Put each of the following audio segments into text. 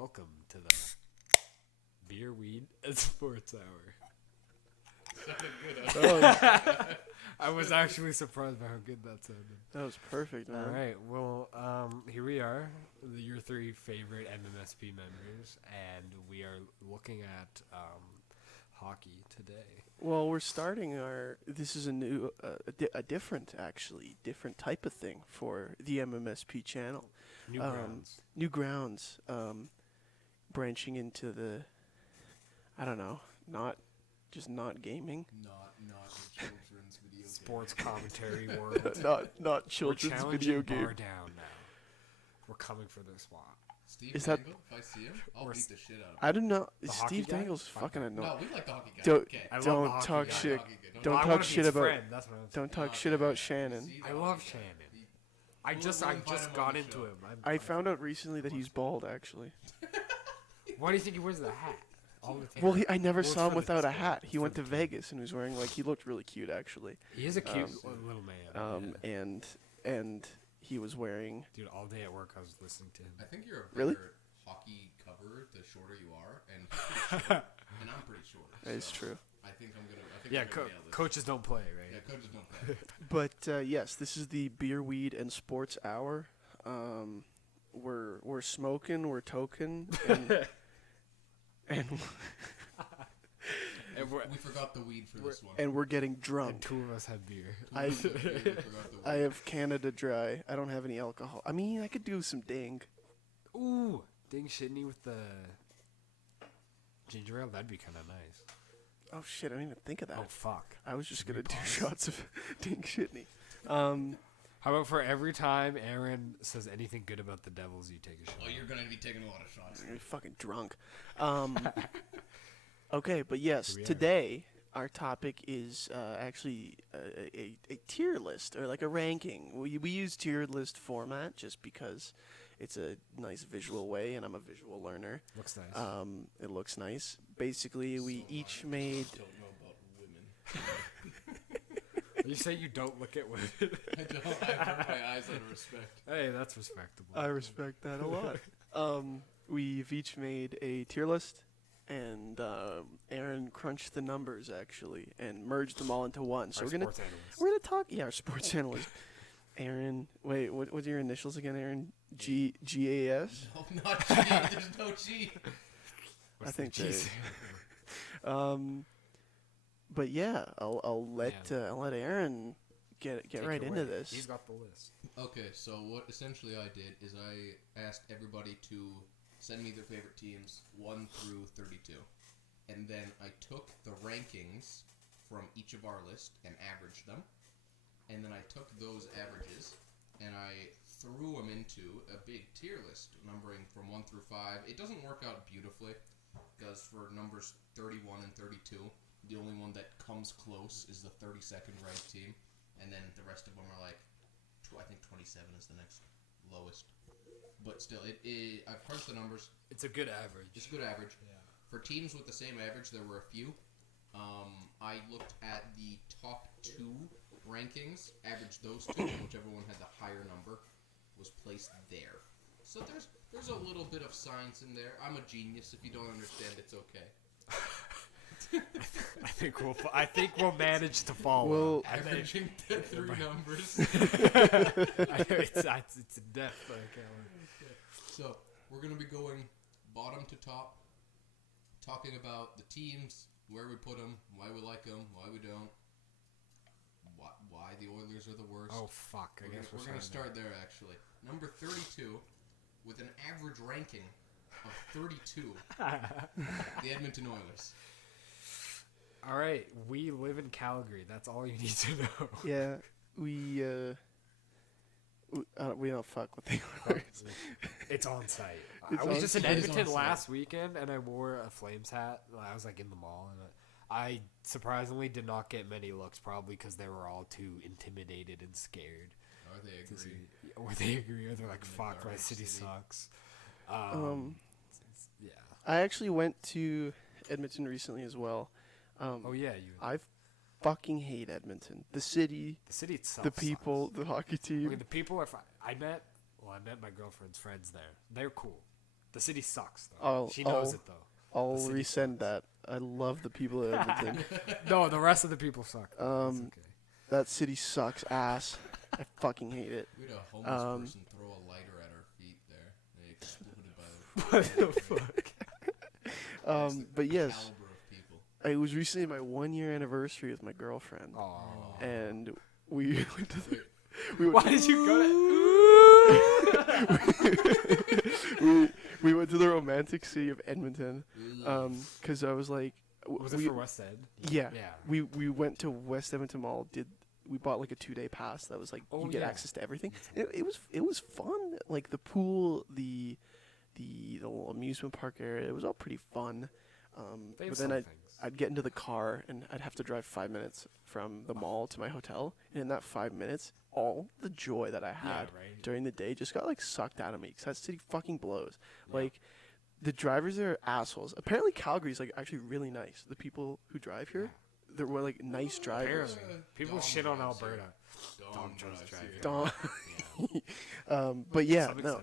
Welcome to the Beer, Weed, and Sports Hour. I was actually surprised by how good that sounded. That was perfect, man. All right, well, here we are, your three favorite M.M.S.P members, and we are looking at hockey today. Well, we're starting this is a new, different type of thing for the M.M.S.P channel. New grounds. Branching into the, I don't know, not gaming. Not the children's video game. Sports commentary world. not children's video game. Bar down now. We're coming for this spot. Steve Dangle, if I see him, I'll beat the shit out of him. I don't know. The Steve guy? Dangle's fucking annoying. No, we like the hockey guy. Don't talk shit. Don't talk shit about. Don't talk shit about Shannon. I love Shannon. I just got into him. I found out recently that he's bald, actually. Why do you think he wears the hat? All the time? Well, I never saw him without a hat. He went to Vegas and was wearing he looked really cute, actually. He is a cute little man. And he was wearing. Dude, all day at work I was listening to him. I think you're a better hockey cover the shorter you are, and he's pretty short, and I'm pretty short. That is true. I think I'm gonna. Coaches don't play, right? Yeah, coaches don't play. But yes, this is the Beer, Weed, and Sports Hour. We're smoking, we're token, and we forgot the weed for this one. and we're getting drunk. And two of us have beer. I have Canada Dry. I don't have any alcohol. I mean, I could do some ding. Ooh, ding shitney with the ginger ale. That'd be kind of nice. Oh shit! I didn't even think of that. Oh fuck! I was just gonna do shots of ding shitney. How about for every time Aaron says anything good about the Devils, you take a shot? Oh, you're gonna be taking a lot of shots. You're fucking drunk. Okay, but yes, today our topic is actually a tier list or like a ranking. We use tier list format just because it's a nice visual way, and I'm a visual learner. Looks nice. It looks nice. Basically, we each made. I don't know about women. You say you don't look at women. I don't. I put my eyes out of respect. Hey, that's respectable. I respect that a lot. We've each made a tier list, and Aaron crunched the numbers actually and merged them all into one. So we're gonna talk. Yeah, our sports analyst. Aaron, wait, what's your initials again, Aaron? GAS? No, not G. There's no G. I think there is. But yeah, I'll let Aaron get right into this. He's got the list. Okay, so what essentially I did is I asked everybody to send me their favorite teams 1 through 32, and then I took the rankings from each of our list and averaged them, and then I took those averages and I threw them into a big tier list, numbering from 1 through 5. It doesn't work out beautifully because for numbers 31 and 32. The only one that comes close is the 32nd ranked team, and then the rest of them are like, I think 27 is the next lowest. But still, I've crunched the numbers. It's a good average. It's a good average. Yeah. For teams with the same average, there were a few. I looked at the top 2 rankings, averaged those two, and whichever one had the higher number was placed there. So there's a little bit of science in there. I'm a genius. If you don't understand, it's okay. I think we'll manage to follow. Well, averaging 3 numbers. It's a death. So we're gonna be going bottom to top, talking about the teams, where we put them, why we like them, why we don't, why the Oilers are the worst. Oh fuck! I guess we're gonna start there actually. Number 32, with an average ranking of 32, the Edmonton Oilers. All right, we live in Calgary. That's all you need to know. Yeah, we don't fuck with the Oilers. It's on site. It's I was just in site. Edmonton last weekend, and I wore a Flames hat. I was like in the mall, and I surprisingly did not get many looks, probably because they were all too intimidated and scared. Or they agree. Or they agree, or they're like, "Fuck, my city sucks." Yeah. I actually went to Edmonton recently as well. Oh yeah, I fucking hate Edmonton. The city itself. The people, sucks. the hockey team. I mean, the people are fine. I met my girlfriend's friends there. They're cool. The city sucks, though. She knows it, though. I'll resend that. I love the people of Edmonton. No, the rest of the people suck. That's okay. That city sucks ass. I fucking hate it. We had a homeless person throw a lighter at our feet there. They exploded by What the fuck? But yes, caliber of people. it was recently my 1-year anniversary with my girlfriend, and we went to the. Why did you go to? we went to the romantic city of Edmonton, because I was like. Was it for West End? Yeah. We went to West Edmonton Mall. We bought like a 2-day pass that was like you get access to everything. It was fun. Like the pool, the little amusement park area. It was all pretty fun. But then I'd get into the car and I'd have to drive 5 minutes from the mall to my hotel. And in that 5 minutes, all the joy that I had during the day just got like sucked out of me because that city fucking blows. Yeah. Like. The drivers there are assholes. Apparently, Calgary's like actually really nice. The people who drive here, they're like nice drivers. People shit on Alberta. Dom. But yeah, no.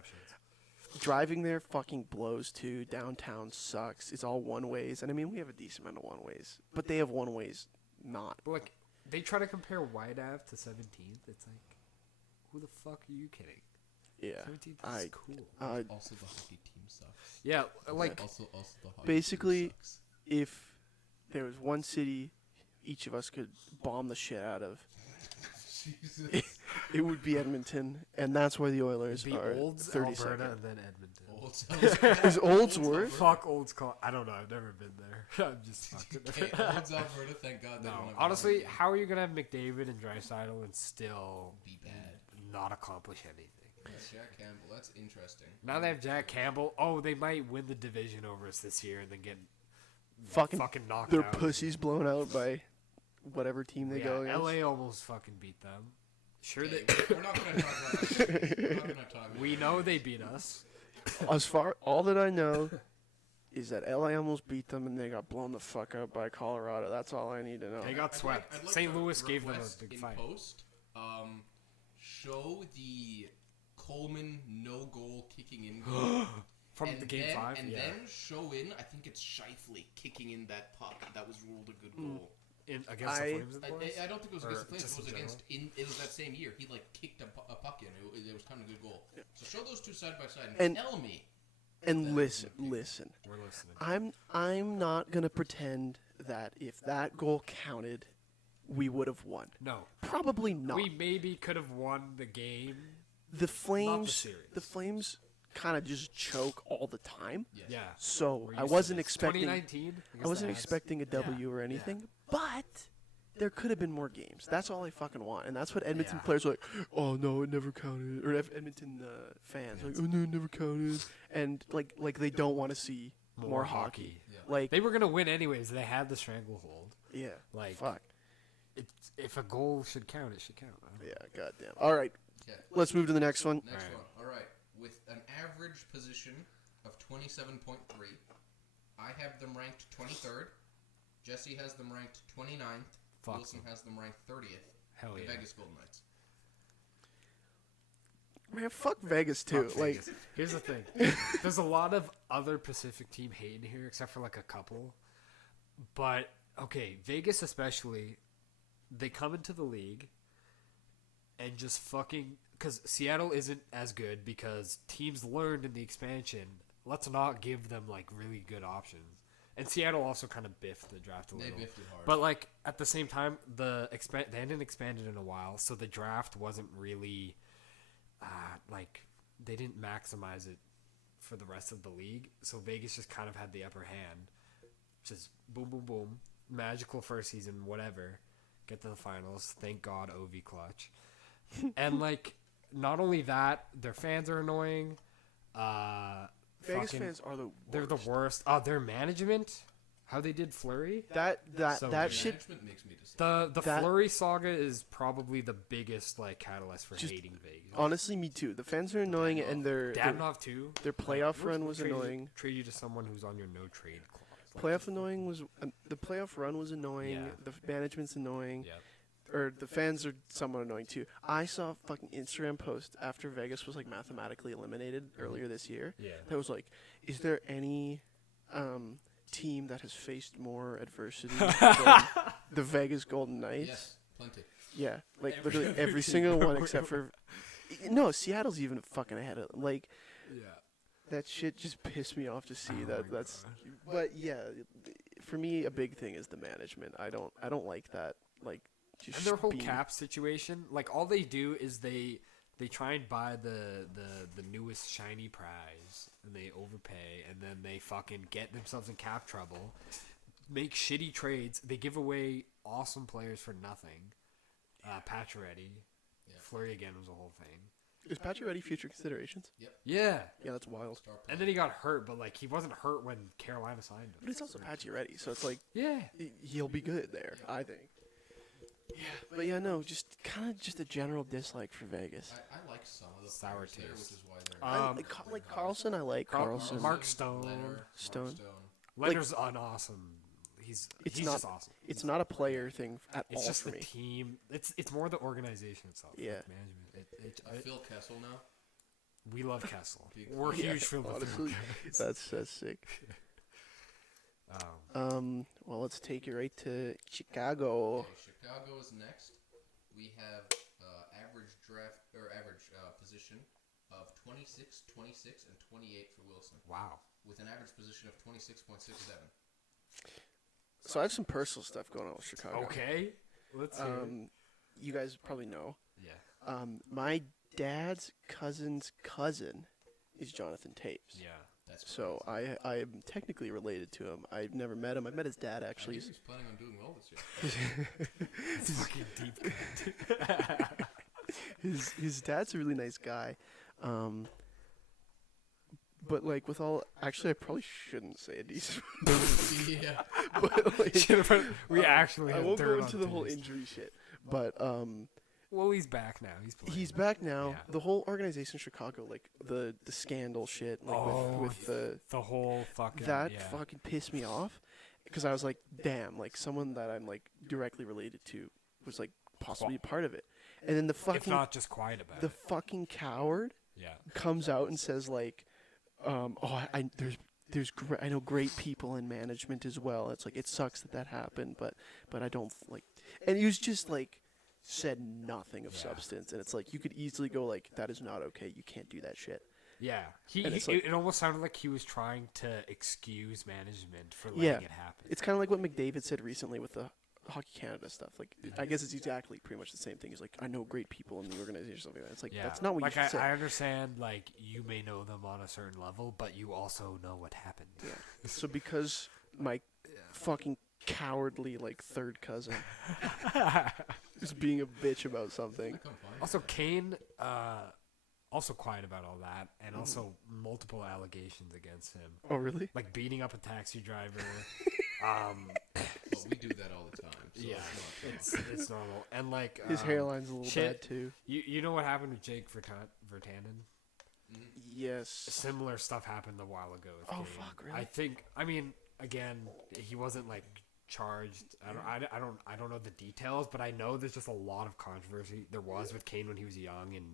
Driving there fucking blows too. Downtown sucks. It's all one ways, and I mean we have a decent amount of one ways, but they have one ways not. But like they try to compare Wide Ave to 17th. It's like, who the fuck are you kidding? Yeah, 17th is cool. Also, the hockey team sucks. Yeah, like also the hockey basically, team sucks. If there was one city each of us could bomb the shit out of, it would be Edmonton, and that's why the Oilers are Olds, 32nd. Alberta, and then Edmonton. Is Oldsworth? Fuck Olds. I don't know. I've never been there. I'm just fucking. Olds, Alberta. Thank God. No, honestly, how are you gonna have McDavid and Draisaitl and still be bad, not accomplish anything? Jack Campbell, that's interesting. Now they have Jack Campbell. Oh, they might win the division over us this year and then get fucking knocked their out. pussies blown out by whatever team they go against. LA almost fucking beat them. Sure, okay, they. We're not gonna talk about that. We're not gonna talk about We know they beat us. All that I know is that LA almost beat them and they got blown the fuck out by Colorado. That's all I need to know. They got swept. I'd like St. to Louis gave them a big in fight. Post, show the Coleman no-goal kicking in goal. From the game 5? And then show in, I think it's Scheifele kicking in that puck. That was ruled a good goal. Against the Flames, it was? I don't think it was against the Flames. It was against. It was that same year. He like kicked a puck in. It was kind of a good goal. Yeah. So show those two side by side and tell me. And listen. We're listening. I'm not gonna pretend that if that goal counted, we would have won. No, probably not. We maybe could have won the game. The Flames. Series. The Flames kind of just choke all the time. Yeah. So I wasn't expecting. 2019. I wasn't expecting a W or anything, but there could have been more games. That's all I fucking want, and that's what Edmonton players are like. Oh no, it never counted. Or Edmonton fans are like, oh no, it never counted. And like they don't want to see more hockey. Yeah. Like they were gonna win anyways. They had the stranglehold. Yeah. Like fuck. If a goal should count, it should count. Yeah. Goddamn. All right. Yeah. Let's move to the next one. Next one. All right. With an average position of 27.3, I have them ranked 23rd. Jesse has them ranked 29th. Wilson has them ranked 30th. Hell yeah. Vegas Golden Knights. Man, fuck Vegas too. Fuck like, Vegas. Here's the thing. There's a lot of other Pacific team hating here, except for like a couple. But okay, Vegas especially, they come into the league and just fucking because Seattle isn't as good because teams learned in the expansion. Let's not give them like really good options. And Seattle also kind of biffed the draft a little. They biffed it hard. But like at the same time, they hadn't expanded in a while, so the draft wasn't really like they didn't maximize it for the rest of the league. So Vegas just kind of had the upper hand. Just boom, boom, boom, magical first season, whatever. Get to the finals. Thank God, OV clutch. And like, not only that, their fans are annoying. Vegas fans are the worst. They're the worst. Their management, how they did Fleury. That shit makes me decide. The Fleury saga is probably the biggest like catalyst for hating Vegas. Honestly, me too. The fans are annoying, and their too. Their playoff run was annoying. Trade you to someone who's on your no trade clause. The playoff run was annoying. Yeah. The management's annoying. Yeah. or the fans are somewhat annoying too. I saw a fucking Instagram post after Vegas was like mathematically eliminated earlier this year. Yeah. That was like, is there any team that has faced more adversity than the Vegas Golden Knights? Yes, plenty. Yeah, like Every literally other every team. single one except for. No, Seattle's even fucking ahead of like. Yeah. That shit just pissed me off to see Oh that. my That's. God. But yeah, for me, a big thing is the management. I don't like that. Like. Just And their whole being- cap situation, like all they do is they try and buy the newest shiny prize and they overpay and then they fucking get themselves in cap trouble, make shitty trades, they give away awesome players for nothing. Pacioretty, Fleury again was a whole thing. Is Pacioretty future considerations? Yeah. Yeah, that's wild. Star And player. then he got hurt, but like he wasn't hurt when Carolina signed him. But it's also Pacioretty, so it's like Yeah. he'll be good there. I think. Yeah, but yeah, no, just kind of just a general dislike for Vegas. I like some of the Sour players there, taste. which is why they're. I Um, like Carlson. I like Carlson. Mark Stone. Leonard, Stone. Mark Stone. Leonard's an awesome. He's It's just not- awesome. It's not a player thing at It's all just for the me. team. It's more the organization itself. Yeah. Like management. Phil Kessel now. We love Kessel. Big We're fan. huge Phil honestly, fans. that's sick. Um, Well, let's take you right to Chicago. Okay, Chicago is next. We have average position of 26, 26, and 28 for Wilson, wow. with an average position of 26.67. So I have some personal stuff going on with Chicago. Okay. Let's hear it. You guys probably know. Yeah. My dad's cousin's cousin is Jonathan Taves. Yeah. That's So I am technically related to him. I've never met him. I met his dad I actually. hear he's planning on doing well this year. It's fucking deep cut. His dad's a really nice guy. But like with all, actually I probably shouldn't say it. Yeah. But like, we actually I have won't go dirt into on the whole Taves. injury shit. But Well, he's back now. He's playing. he's back now. Yeah. The whole organization in Chicago, like the scandal shit, like Oh, with the whole fucking that yeah. fucking pissed me off because I was like, damn, like someone that I'm like directly related to was like possibly a part of it, and then the if fucking not just quiet about the it. fucking coward Yeah. comes out and says like, there's I know great people in management as well. It's like it sucks that happened, but I don't like, and he was just like said nothing of Yeah. substance, and it's like you could easily go like that is not okay. You can't do that shit. Yeah. And it's like- it almost sounded like he was trying to excuse management for letting Yeah. it happen. It's kind of like what McDavid said recently with the Hockey Canada stuff. Like, I guess it's exactly pretty much the same thing. He's like, I know great people in the organization, stuff like that. It's like, Yeah. that's not what like you should say. I understand, like, you may know them on a certain level, but you also know what happened. Yeah. So because my fucking cowardly, like, third cousin is being a bitch about something. I come fine. Also, Kane, also quiet about all that, and also multiple allegations against him. Oh, really? Like beating up a taxi driver. But we do that all the time. So Yeah, it's not it's normal. And like His hairline's a little shit. bad, too. You know what happened with Jake Virtanen? Yes. Similar stuff happened a while ago. With Oh, Kane. fuck, really? I mean, again, he wasn't like charged. I don't know the details, but I know there's just a lot of controversy. There was with Kane when he was young and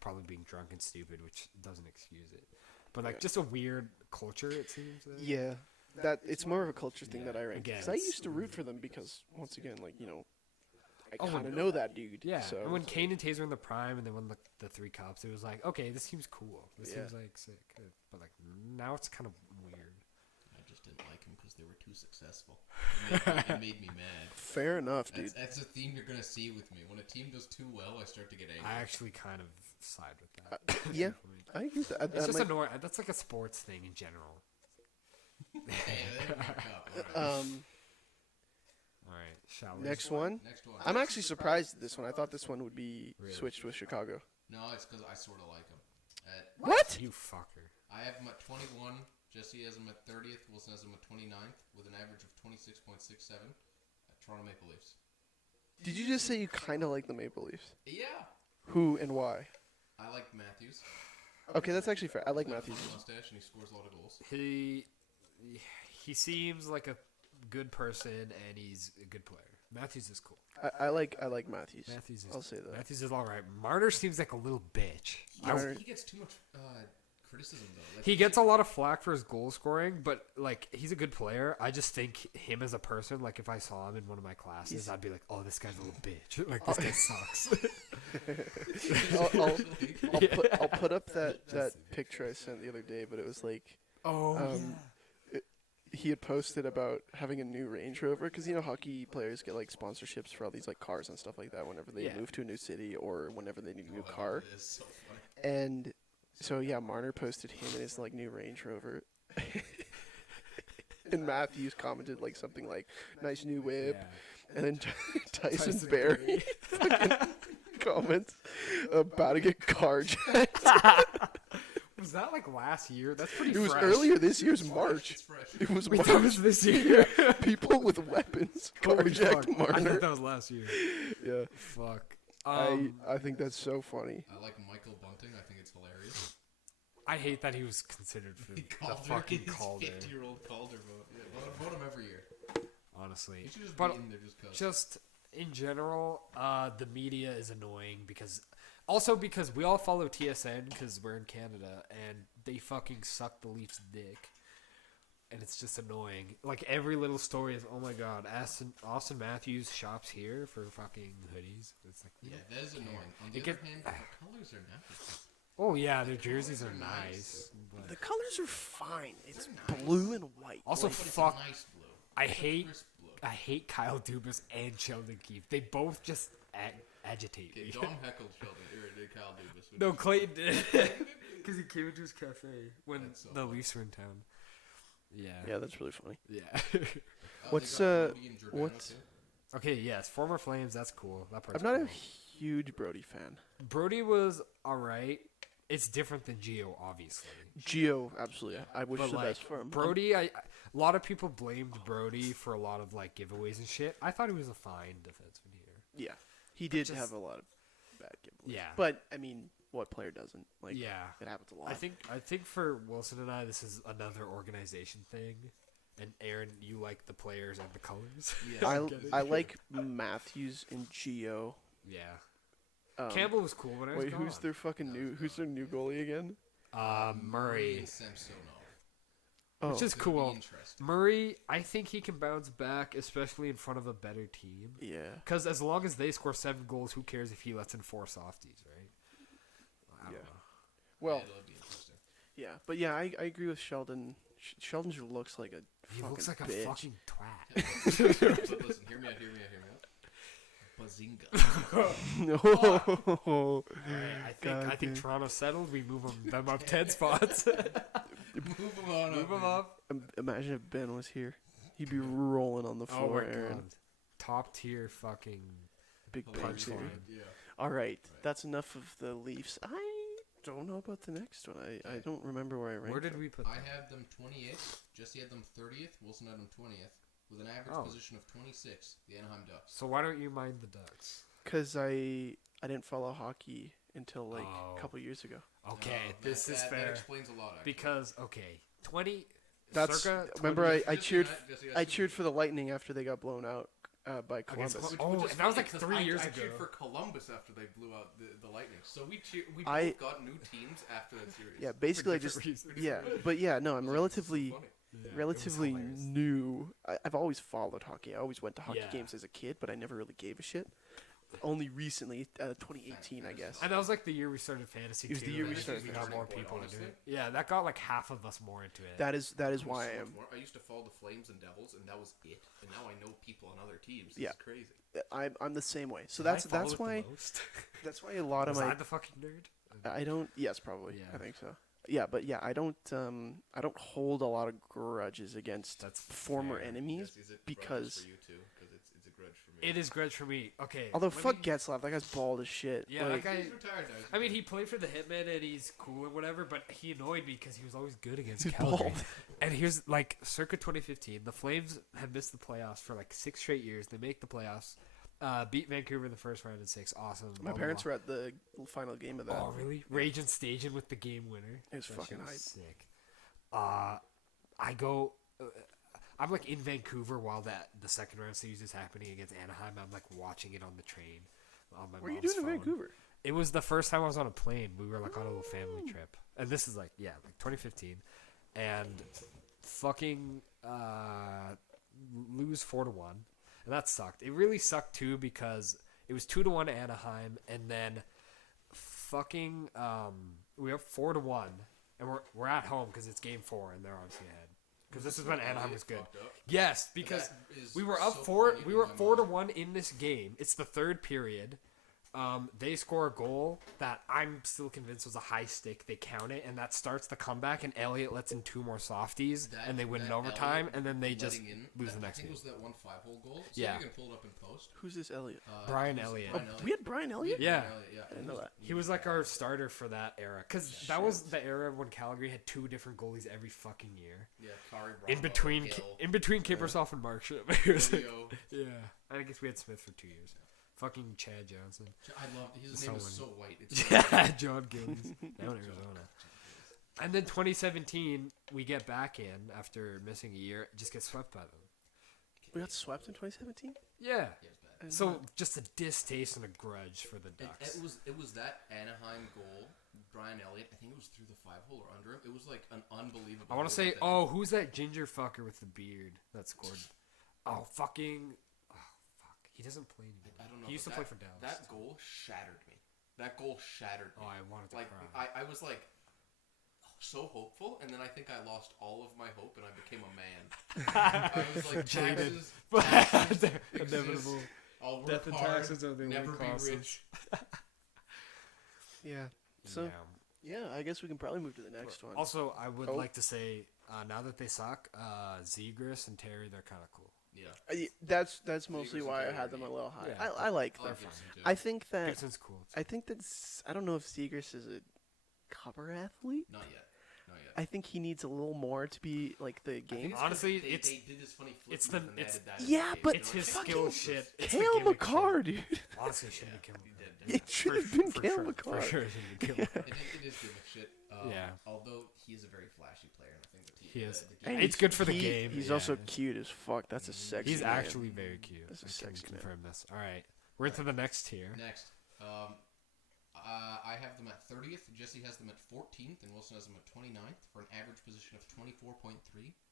probably being drunk and stupid, which doesn't excuse it. But like just a weird culture, it seems. Yeah. That it's more of a culture thing Yeah. that I rank. Again, Because I it's- used to root for them because, once again, like, you know, I Oh, kind of and- know that dude. Yeah, So and when it's Kane and Taze were in the prime and they won the 3 cups, it was like, okay, this seems cool. This Yeah. seems like sick. But like now it's kind of weird. I just didn't like him because they were too successful. It made me mad. fair enough, dude. That's a theme you're gonna see with me. When a team does too well, I start to get angry. I actually kind of side with that. Yeah, I agree with that. It's That just might- annoying. That's like a sports thing in general. Hey, there you go. All right. All right, shall we? Next one. Next one. I'm actually surprised at this one. I thought this one would be Really? switched with Chicago. No, it's because I sort of like him. What? You fucker. I have him at 21. Jesse has him at 30th. Wilson has him at 29th with an average of 26.67 at Toronto Maple Leafs. Did you just say you kind of like the Maple Leafs? Yeah. Who and why? I like Matthews. Okay, that's actually fair. I like He's got a Matthews. funny mustache and he scores a lot of goals. He seems like a good person and he's a good player. Matthews is cool. I like Matthews. Matthews is I'll say that. Matthews is all right. Marner seems like a little bitch. He gets too much criticism though. Like, He gets a lot of flack for his goal scoring, but like he's a good player. I just think him as a person, like if I saw him in one of my classes, I'd be like, "Oh, this guy's a little bitch. Like this guy sucks." I'll put up that picture I sent the other day, but it was like, he had posted about having a new Range Rover because hockey players get like sponsorships for all these like cars and stuff like that whenever they move to a new city or whenever they need a new car. It is so funny. And so Marner posted him and his like new Range Rover. And Matthews commented like something like "nice new whip," and then Tyson Berry fucking comments about to get carjacked. Was that like last year? That's pretty. It was fresh. earlier this year's March. It's fresh. It was We March. thought it was this year. People with weapons carjacked I Marner. thought that was last year. Yeah, Fuck. I think that's so funny. I like Michael Bunting. I think it's hilarious. I hate that he was considered for the fucking Calder. 50-year-old Calder vote. Yeah, vote him every year. Honestly, He should just but be in there just 'cause. just in general, the media is annoying because we all follow TSN because we're in Canada and they fucking suck the Leafs' dick, and it's just annoying. Like every little story is, oh my god, Austin Matthews shops here for fucking hoodies. It's like, Yeah, that is annoying. On the It other get- hand, the colors are nice. oh yeah, their jerseys are nice. The But colors are fine. It's blue and white. also, But it's fuck, a nice blue. I It's a hate crisp blue. I hate Kyle Dubas and Sheldon Keefe. They both just agitate Okay, me. Dom heckled Sheldon or Kyle Dubas. which No, is- Clayton did. Because he came into his cafe when That's so the funny. Leafs were in town. Yeah. Yeah, that's really funny. Yeah. they What's, got Brody and Giordano, what's- too. Okay, yes. Former Flames, that's cool. That part's I'm not cool. a huge Brody fan. Brody was alright. It's different than Gio, obviously. Gio, absolutely. I wish But the like, best for him. Brody, a lot of people blamed Brody for a lot of like giveaways and shit. I thought he was a fine defenseman here. Yeah, he did just- have a lot of bad giveaways. Yeah. But I mean, what player doesn't? Like, Yeah. it happens a lot. I think for Wilson and I, this is another organization thing. And Aaron, you like the players and the colors. Yeah. get it. I like Matthews and Gio. Yeah. Um, Campbell was cool when I was Wait, gone. who's their fucking new? Who's their new goalie again? Murray. and Samsonov. Oh, Which is Could be cool. interesting. Murray, I think he can bounce back, especially in front of a better team. yeah. Because as long as they score 7 goals, who cares if he lets in 4 softies, right? I don't Yeah. know. Well, Yeah, it'll be interesting. yeah, but yeah, I agree with Sheldon. Sheldon just looks like a He fucking looks like a bitch. fucking twat. But listen, hear me out. Bazinga. No. Alright, I God think damn. Toronto settled. We move them up 10 spots. Move him on Move them up. Imagine if Ben was here. He'd be rolling on the Oh floor, my Aaron. god. Top tier fucking Big Hilarious, punch. punchline. Yeah. All right, that's enough of the Leafs. I don't know about the next one. I don't remember where I ranked Where did them. we put I them? had them 28th. Jesse had them 30th. Wilson had them 20th. With an average Oh. position of 26, the Anaheim Ducks. So why don't you mind the Ducks? Because I didn't follow hockey until like Oh. a couple years ago. Okay, this that, is that, fair. That explains a lot, actually. Because, okay, 20... That's circa remember 20 I Jesse cheered and Jesse, I cheered for the Lightning after they got blown out by Columbus. Col- Which- Oh, which is that was funny, like 'cause 3 years I ago. cheered for Columbus after they blew out the Lightning. So we both I- got new teams after that series. Yeah, basically I different just reasons. yeah, but yeah, no, I'm relatively Funny. Yeah, it was relatively hilarious. new. I've always followed hockey. I always went to hockey Yeah. games as a kid, but I never really gave a shit. Only recently, 2018, I guess. And that was like the year we started fantasy. It was the too, year we and started got fantasy. more Turning people point, into it. honestly. Yeah, that got like half of us more into it. That is why I So am. much more. I used to follow the Flames and Devils, and that was it. And now I know people on other teams. This Yeah. is crazy. I'm the same way. So Did I that's follow that's it the why most? that's why a lot of Was my I the fucking nerd? I don't. Yes, probably. Yeah. I think so. Yeah, but yeah, I don't hold a lot of grudges against That's former fair. enemies. Yes, is it because- grudges for you too? Because it's a grudge for me. It is grudge for me. Okay. Although let fuck me- Getzlaff, that guy's bald as shit. Yeah, Like, that guy. He's retired now. I mean, he played for the Hitmen and he's cool and whatever, but he annoyed me because he was always good against He's Calgary. bald. And here's like circa 2015, the Flames have missed the playoffs for like 6 straight years. They make the playoffs, beat Vancouver in the first round in 6. Awesome. My parents were at the final game of that. Oh really? Rage and staging with the game winner. It was That fucking shit was hype. sick. I go. I'm like in Vancouver while the second round series is happening against Anaheim. I'm like watching it on the train on my What are you mom's doing phone. in Vancouver? It was the first time I was on a plane. We were like on a little family trip, and this is like 2015, and fucking lose 4-1, and that sucked. It really sucked too because it was 2-1 to Anaheim, and then fucking we have 4-1, and we're at home because it's game 4, and they're obviously ahead. Because this is when Anaheim was good. Yes, because we were up 4-1 in this game. It's the third period. They score a goal that I'm still convinced was a high stick. They count it, and that starts the comeback. And Elliott lets in 2 more softies, and they win in overtime. And then they just lose the next game. I think it was that one 5-hole goal. See if you can pull it up in post. Who's this Elliott? Brian Elliott. We had Brian Elliott? Yeah. I didn't know that. He was like our starter for that era. Because that was the era when Calgary had 2 different goalies every fucking year. Yeah, Kari In between Kiprusoff and Markstrom. Yeah. I guess we had Smith for 2 years. Fucking Chad Johnson. I loved it. His name is so white. Yeah, John Gillies. Down in Arizona. And then 2017, we get back in after missing a year. Just get swept by them. We got swept in 2017? Yeah. Bad. So just a distaste and a grudge for the Ducks. It was that Anaheim goal. Brian Elliott, I think it was through the 5-hole or under him. It was like an unbelievable. I want to say, who's that ginger fucker with the beard that scored? He doesn't play anymore. I don't know. He used to play for Dallas. That goal shattered me. Oh, I wanted to cry. I was like so hopeful, and then I think I lost all of my hope, and I became a man. I was like, taxes inevitable. I'll work Death and hard, taxes are the never only be rich. Yeah. So, I guess we can probably move to the next one. Also, I would like to say, now that they suck, Zegras and Terry, they're kind of cool. Yeah. That's mostly why I had them a little high. Yeah. I like them. I think that Gibson's cool. I think that's. I don't know if Zegras is a cover athlete. Not yet. I think he needs a little more to be like the game. Honestly, they did this funny flip it's move and added that yeah, but it's his skill shit. It's Kale McCarr, dude. Honestly, shouldn't be Kale McCarr. It should have been Kale McCarr. For sure, it should be Kale McCarr. It is gimmick shit. Although he is a very flashy player, and I think that he is. And it's good for the game. He's also cute as fuck. That's a sexy. He's man. actually very cute. That's a I can sexy confirm this. All right, we're into the next tier. Next, I have them at 30th. Jesse has them at 14th, and Wilson has them at 29th for an average position of 24.3.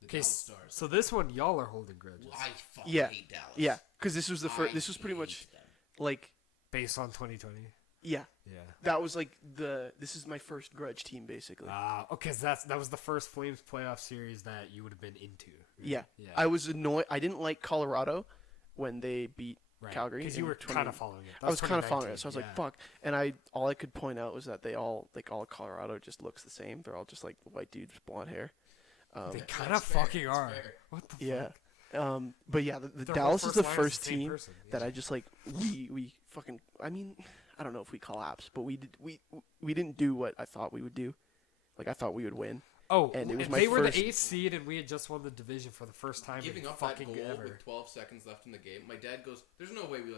The Dallas Stars. So this one, y'all are holding grudges. Well, I fucking hate Dallas. Yeah, because this was the first. This was pretty much like based on 2020. Yeah. Yeah. That was like this is my first grudge team basically. Okay, so that was the first Flames playoff series that you would have been into. Right? Yeah. Yeah. I was annoyed. I didn't like Colorado when they beat Calgary. Because you were kind of following it. I was kind of following it, so I was like, fuck. And all I could point out was that they all Colorado just looks the same. They're all just like white dudes with blonde hair. They kind of fucking are. What the fuck? But yeah, the Dallas is the first team that I just like we fucking. I mean, I don't know if we collapsed, but we didn't do what I thought we would do. Like I thought we would win. Oh, and it was they were the 8th seed, and we had just won the division for the first time giving in up fucking that goal ever. with 12 seconds left in the game. My dad goes, "There's no way we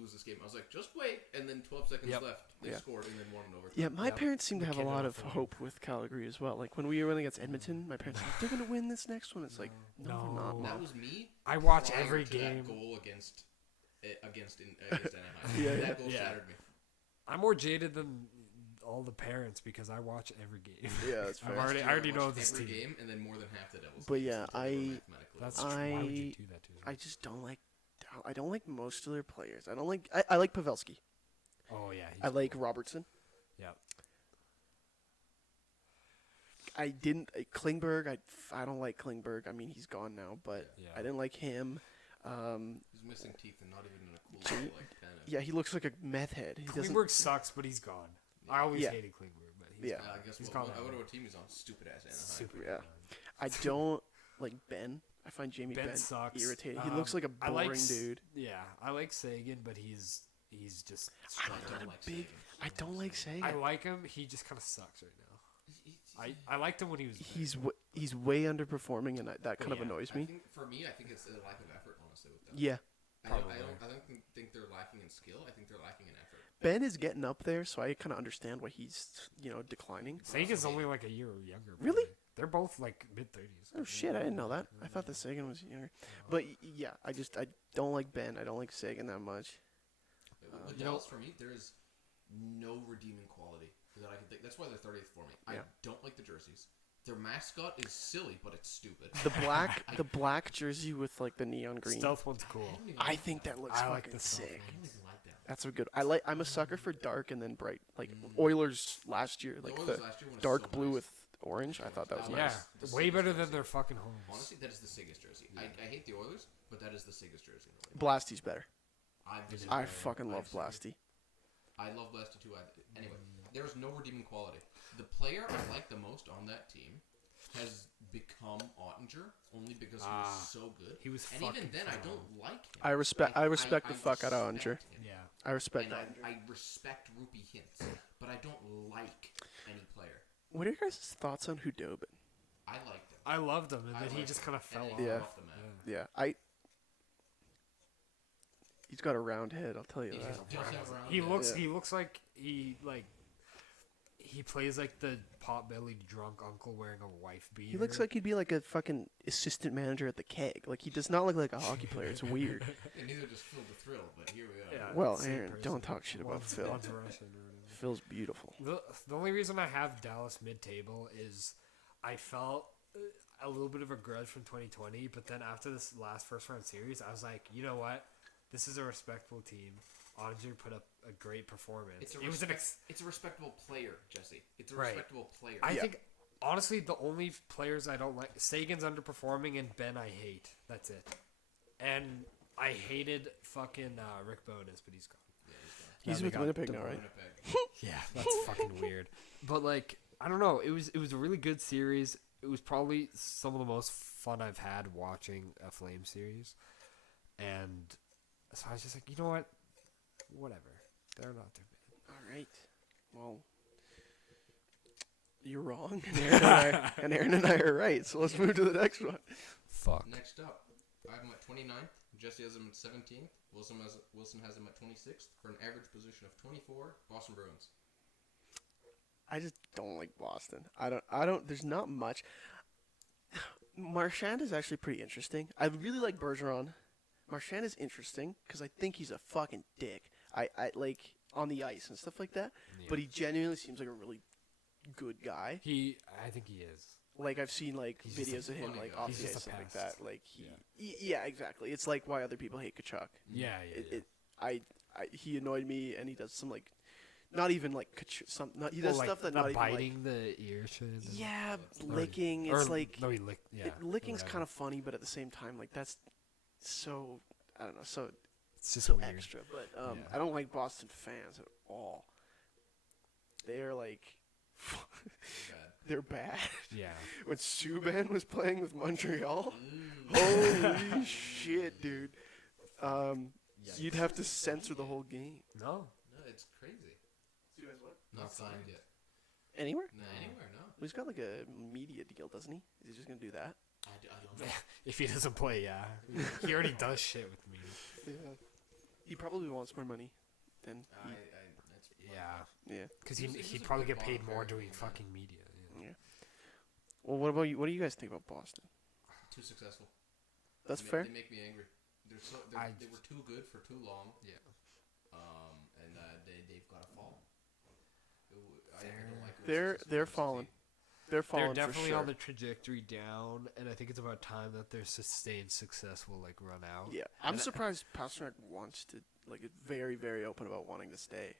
lose this game." I was like, "Just wait," and then 12 seconds left, they scored and then won it over. Yeah, my parents seem to have a lot of hope with Calgary as well. Like when we were against Edmonton, my parents were like, "They're gonna win this next one." It's like, no, they're not. That was me. I watch every game. That goal against Anaheim. That goal shattered me. I'm more jaded than all the parents because I watch every game. Yeah, that's fair. I already know this every team. game, and then more than half the Devils. But yeah, that's true. Why would you do that to them? I just don't like. I don't like most of their players. I don't like. I like Pavelski. Oh yeah. I like Robertson. Yeah. I didn't Klingberg. I don't like Klingberg. I mean, he's gone now, but I didn't like him. He's missing teeth and not even in a cool way, like tennis. Yeah, he looks like a meth head. Klingberg sucks, but he's gone. I always hated Klingberg, but he's gone. I guess he's gone. I wonder what team he's on. Stupid ass Anaheim. Super. Yeah. I don't like Ben. I find Jamie Ben sucks. irritating. He looks like a boring dude. Yeah, I like Sagan, but he's just. I don't like Sagan. I like him. He just kind of sucks right now. I liked him when he was. He's way underperforming, and that kind of annoys me. For me, I think it's a lack of effort, honestly, with them. Yeah. I don't think they're lacking in skill. I think they're lacking in effort. Ben is getting up there, so I kind of understand why he's declining. Sagan's only like a year younger. Really? They're both like mid-30s. Oh shit, I didn't know that. I thought that Sagan was younger. But yeah, I don't like Ben. I don't like Sagan that much. With Dallas, for me, there is no redeeming quality that I can think. That's why they're 30th for me. Yeah. I don't like the jerseys. Their mascot is silly, but it's stupid. The black jersey with like the neon green. Stealth one's cool. I think that looks I like fucking the stealth sick. I don't even like that. That's a good. I'm a sucker for dark and then bright. Like Oilers last year, like the last year one is dark so blue nice. with orange. I thought that was Yeah, nice. way better than their fucking homes. Honestly, that is the sickest jersey. I hate the Oilers, but that is the sickest jersey. In the league. Blasty's better. I I fucking love Blasty. I love Blasty too. Anyway, there is no redeeming quality. The player I like the most on that team has become Ottinger only because he was so good. He was and fucking even then, I phenomenal. don't like him. I respect the fuck out of Ottinger. respect him. Yeah. I respect And that. I respect Rupee Hintz, but I don't like any player. What are your guys' thoughts on Hudobin? I liked him. I loved him, and I then he liked just him, kind of fell and off. then he Yeah. fell off the map. Yeah, he's got a round head. I'll tell you He that. just have around He there. looks. Yeah. He looks like he plays like the pot-bellied drunk uncle wearing a wife beater. He looks like he'd be like a fucking assistant manager at the Keg. Like he does not look like a hockey player. It's weird. And neither just Phil the Thrill, but here we are. Yeah, Well, same Aaron, person. don't talk shit about One's- Phil. one's Russian or whatever. Phil's beautiful. The only reason I have Dallas mid-table is I felt a little bit of a grudge from 2020, but then after this last first-round series, I was like, you know what? This is a respectable team. Ottinger put up a great performance. It's a respectable player, Jesse. It's a Right. respectable player. I Yeah. think, honestly, the only players I don't like, Sagan's underperforming and Ben I hate. That's it. And I hated fucking Rick Bowness, but he's gone. He's they with got Winnipeg now, right? Winnipeg. Yeah, that's fucking weird. But like, I don't know. It was a really good series. It was probably some of the most fun I've had watching a Flame series, and so I was just like, you know what? Whatever. They're not too bad. All right. Well, you're wrong, and Aaron and I are right. So let's move to the next one. Fuck. Next up, I have him at 29th. Jesse has him at 17th. Wilson has him at 26th for an average position of 24. Boston Bruins. I just don't like Boston. I don't. There's not much. Marchand is actually pretty interesting. I really like Bergeron. Marchand is interesting because I think he's a fucking dick. I like on the ice and stuff like that. Yeah. But he genuinely seems like a really good guy. I think he is. Like I've seen like He's just videos a of him funny like guy. off He's the just ice a stuff like pest. that. Like yeah, exactly. It's like why other people hate Kachuk. Yeah, He annoyed me, and he does some like, not even like he does stuff that the not even like. biting the ear shit. and- Yeah, Or- licking. or- It's like no, he licked. Yeah, licking's whatever. kind of funny, but at the same time, like that's so I don't know, so It's just so weird. extra. But Yeah. I don't like Boston fans at all. They're like, Bad. they're bad. Yeah. When Subban was playing with Montreal, Mm. holy shit, dude. You'd have to censor the whole game. No. No, it's crazy. Not Not signed signed. yet. Anywhere? No, anywhere, no. He's got like a media deal, doesn't he? Is he just gonna do that? I don't know. If he doesn't play, yeah. He already does shit with me. Yeah. He probably wants more money than That's Yeah. yeah. Because He's a he'd probably good get paid ball more player, doing yeah. fucking media. Yeah. Yeah. Well, what about you? What do you guys think about Boston? too successful. That's They fair. They make me angry. They were too good for too long. Yeah. And they've got to fall. I don't like They're falling. They're falling They're for definitely sure. on the trajectory down, and I think it's about time that their sustained success will like run out. Yeah, I'm And- surprised Pasternak wants to like is very very open about wanting to stay.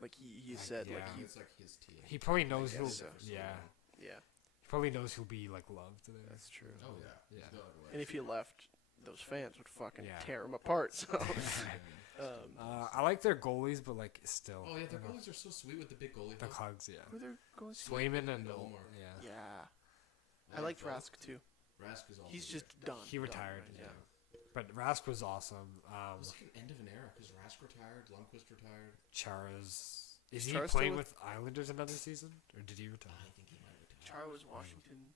Like he said like yeah. It's like his team. He probably knows guess he'll. so. Yeah. yeah, He probably knows he'll be like loved there. that's true. Oh yeah. Yeah. He's got it right. And if he left, those fans would fucking Yeah. tear him apart. So I like their goalies, but like still. Oh yeah, the I don't know. goalies are so sweet with the big goalie. The hugs. Hugs, yeah. who they're going to? Swayman and Omar. yeah. Yeah, I liked Rask. Rask too. Rask is also He's good. just done. He retired. Done, Yeah. But Rask was awesome. It was like an end of an era because Rask retired, Lundqvist retired. Chara's. Is Is he Chara still playing with- with Islanders another season, or did he retire? I think he might retire. Chara was Washington.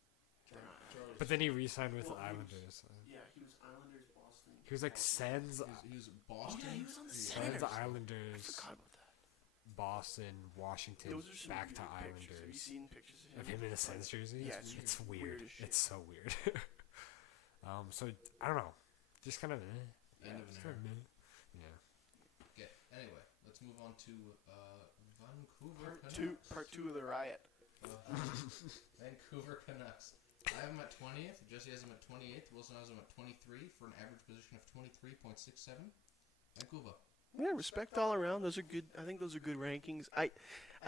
But then he re-signed with Well, he was- Islanders. Yeah, he was Islanders, Boston. He was like Sens, He was Boston. Oh, yeah, he was on the Sens Senators. Islanders, Forgot about that. Boston, Washington, Those are some back to weird pictures. Have you Islanders. seen pictures Of him in a Sens jersey? Yeah, It's weird. as shit. It's so weird. So I don't know. Just kind of End of an just era. kind of yeah. Okay. Anyway, let's move on to Vancouver Part two of the riot. Vancouver Canucks. I have them at 20th. Jesse has them at 28th. Wilson has them at 23 for an average position of 23.67. Vancouver. Yeah, respect all around. Those are good. I think those are good rankings. I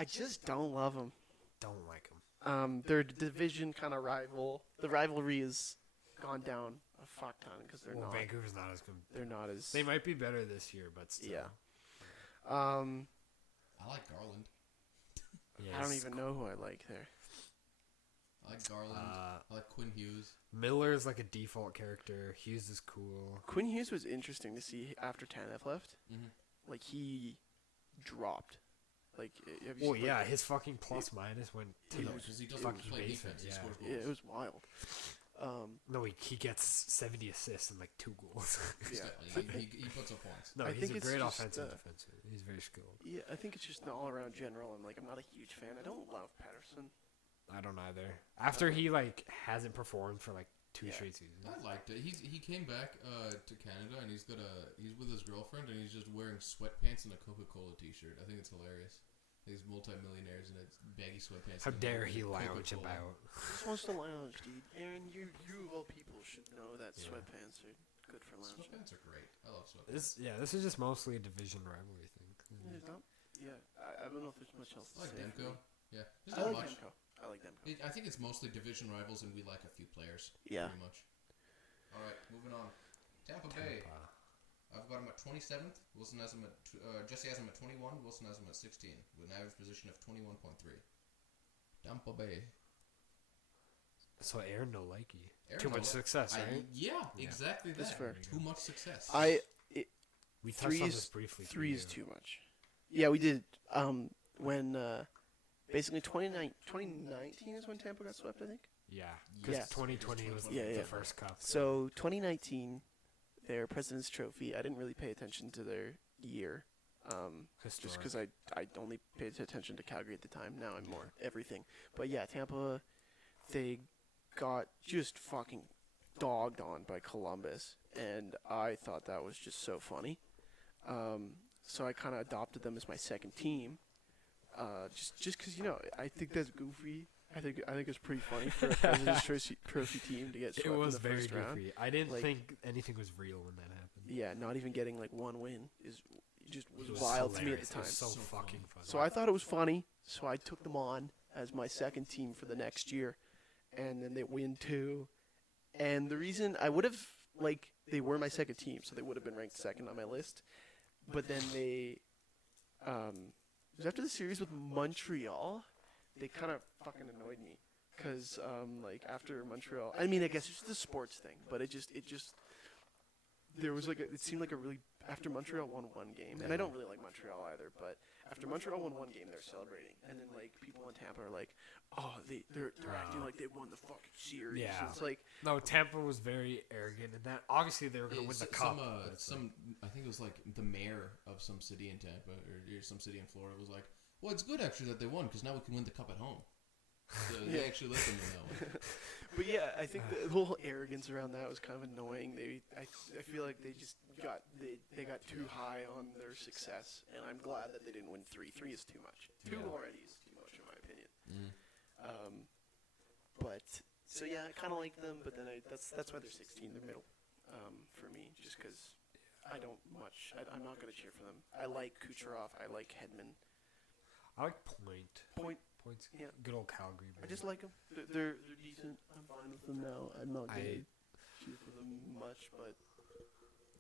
just don't love them. Don't like him. They're a division kind of rival. The rivalry has gone down a fuck ton because they're not. Vancouver's not as good. They're not as. They might be better this year, but still. Yeah. I like Garland. Yeah, I don't even know who I like there. I like Garland. I like Quinn Hughes. Miller is like a default character. Hughes is cool. Quinn Hughes was interesting to see after Tanev left. Mm-hmm. Like he dropped. Like have you Well, seen, yeah, like, his fucking plus minus went to the Because he doesn't fucking play basement. defense. He Yeah. scores goals. yeah, it was wild. No, he gets 70 assists and like 2 goals. Yeah. He puts up points. No, I he's think a it's great just, offensive defensive. He's very skilled. Yeah, I think it's just an all-around general. I'm not a huge fan. I don't love Patterson. I don't either. After he like hasn't performed for like 2 Yeah. straight seasons. I liked it. He came back to Canada and he's with his girlfriend and he's just wearing sweatpants and a Coca-Cola t-shirt. I think it's hilarious. These multi-millionaires and it's baggy sweatpants. How and dare he Coca-Cola. lounge about? Just wants to lounge, dude. Aaron, you of all people should know that sweatpants are good for lounging. Sweatpants are great. I love sweatpants. This is just mostly a division rivalry thing. There's not. Yeah, I don't know if there's much else to I like say. Demko. Yeah, there's I not like much. Demko. I like Demko. I think it's mostly division rivals and we like a few players. Yeah. Pretty much. All right, moving on. Tampa Bay. I've got him at 27th. Wilson has him at Jesse has him at 21. Wilson has him at 16 with an average position of 21.3. Tampa Bay. So Aaron no likey. Aaron Too much no- success, right? Yeah, exactly That's that. fair. Too much success. We touched Three on is- this briefly. 3 is too much. Yeah, we did. When basically 2019 is when Tampa got swept, I think. Yeah, Yes. because 2020 was Yeah, the yeah. first cup. So 2019, their President's Trophy. I didn't really pay attention to their year, just Historic. because I only paid attention to Calgary at the time. Now I'm more everything. But yeah, Tampa, they got just fucking dogged on by Columbus, and I thought that was just so funny. So I kind of adopted them as my second team, just because I think that's goofy. I think it's pretty funny for a President's Trophy team to get swept It was in the very first round. goofy. I didn't Like- think anything was real when that happened. Yeah, not even getting like one win was It was wild to me at hilarious. the It time. was so So fucking funny. funny. So I thought it was funny. So I took them on as my second team for the next year, and then they win 2. And the reason I would have they were my second team, so they would have been ranked second on my list. But then it was after the series with Montreal, they kind of fucking annoyed me. Because, after Montreal, I mean, I guess it's just a sports thing, but it just, there was it seemed like a really, after Montreal won one game, and I don't really like Montreal either, but after Montreal won one game, they're celebrating, and then, people in Tampa are like, oh, they're acting like they won the fucking series. Yeah. It's like, No, Tampa was very arrogant in that. Obviously, they were going to win the cup. but it's like- I think it was like the mayor of some city in Tampa or some city in Florida was like, well, it's good actually that they won because now we can win the cup at home. So they Yeah. actually let them win that one. but yeah, I think the whole arrogance around that was kind of annoying. I feel like they just got they got too high on their success, and I'm glad that they didn't win 3. 3 is too much. 2 Yeah. already is too much in my opinion. Mm. But so yeah, I kind of like them, but then that's why they're 16. They're middle for me, just because I don't much. I'm not gonna cheer for them. I like Kucherov. I like Hedman. I like Point. Point's Yeah. good old Calgary. I baby. just like them. They're decent. I'm fine with them now. I'm not gonna cheer for them much, but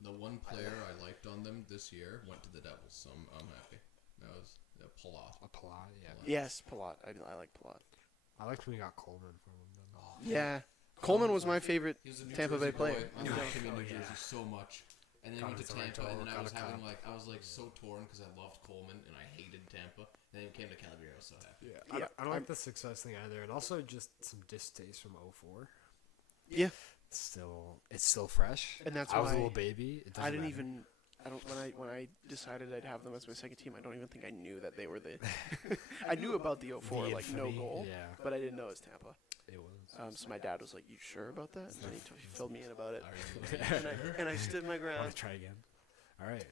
The one player I liked on them this year went to the Devils, so I'm happy. That was Palat. A Palat, yeah. yes, Palat. I like Palat. I liked when we got Coleman from him. Then. Yeah, Coleman was my favorite He was a New Tampa Jersey Bay player. boy. I Yeah. liked him in New Oh, yeah. Jersey so much. And then Got he went to his Tampa, Toronto, and then I was got a having cup. I was so torn because I loved Coleman and I hated Tampa. And then he came to Calgary, I was so happy. Yeah, Yeah, I don't I'm- like the success thing either, and also just some distaste from 04. Yeah, It's still fresh. And that's I was a why little baby. It I doesn't didn't matter. even. When I decided I'd have them as my second team, I don't even think I knew that they were the. I knew about the 04 The like no infamy, goal, yeah. but I didn't know it was Tampa. It was. So my dad was like, "You sure about that?" And then he filled me in about it, Are you and I stood my Want ground. to try again? All right.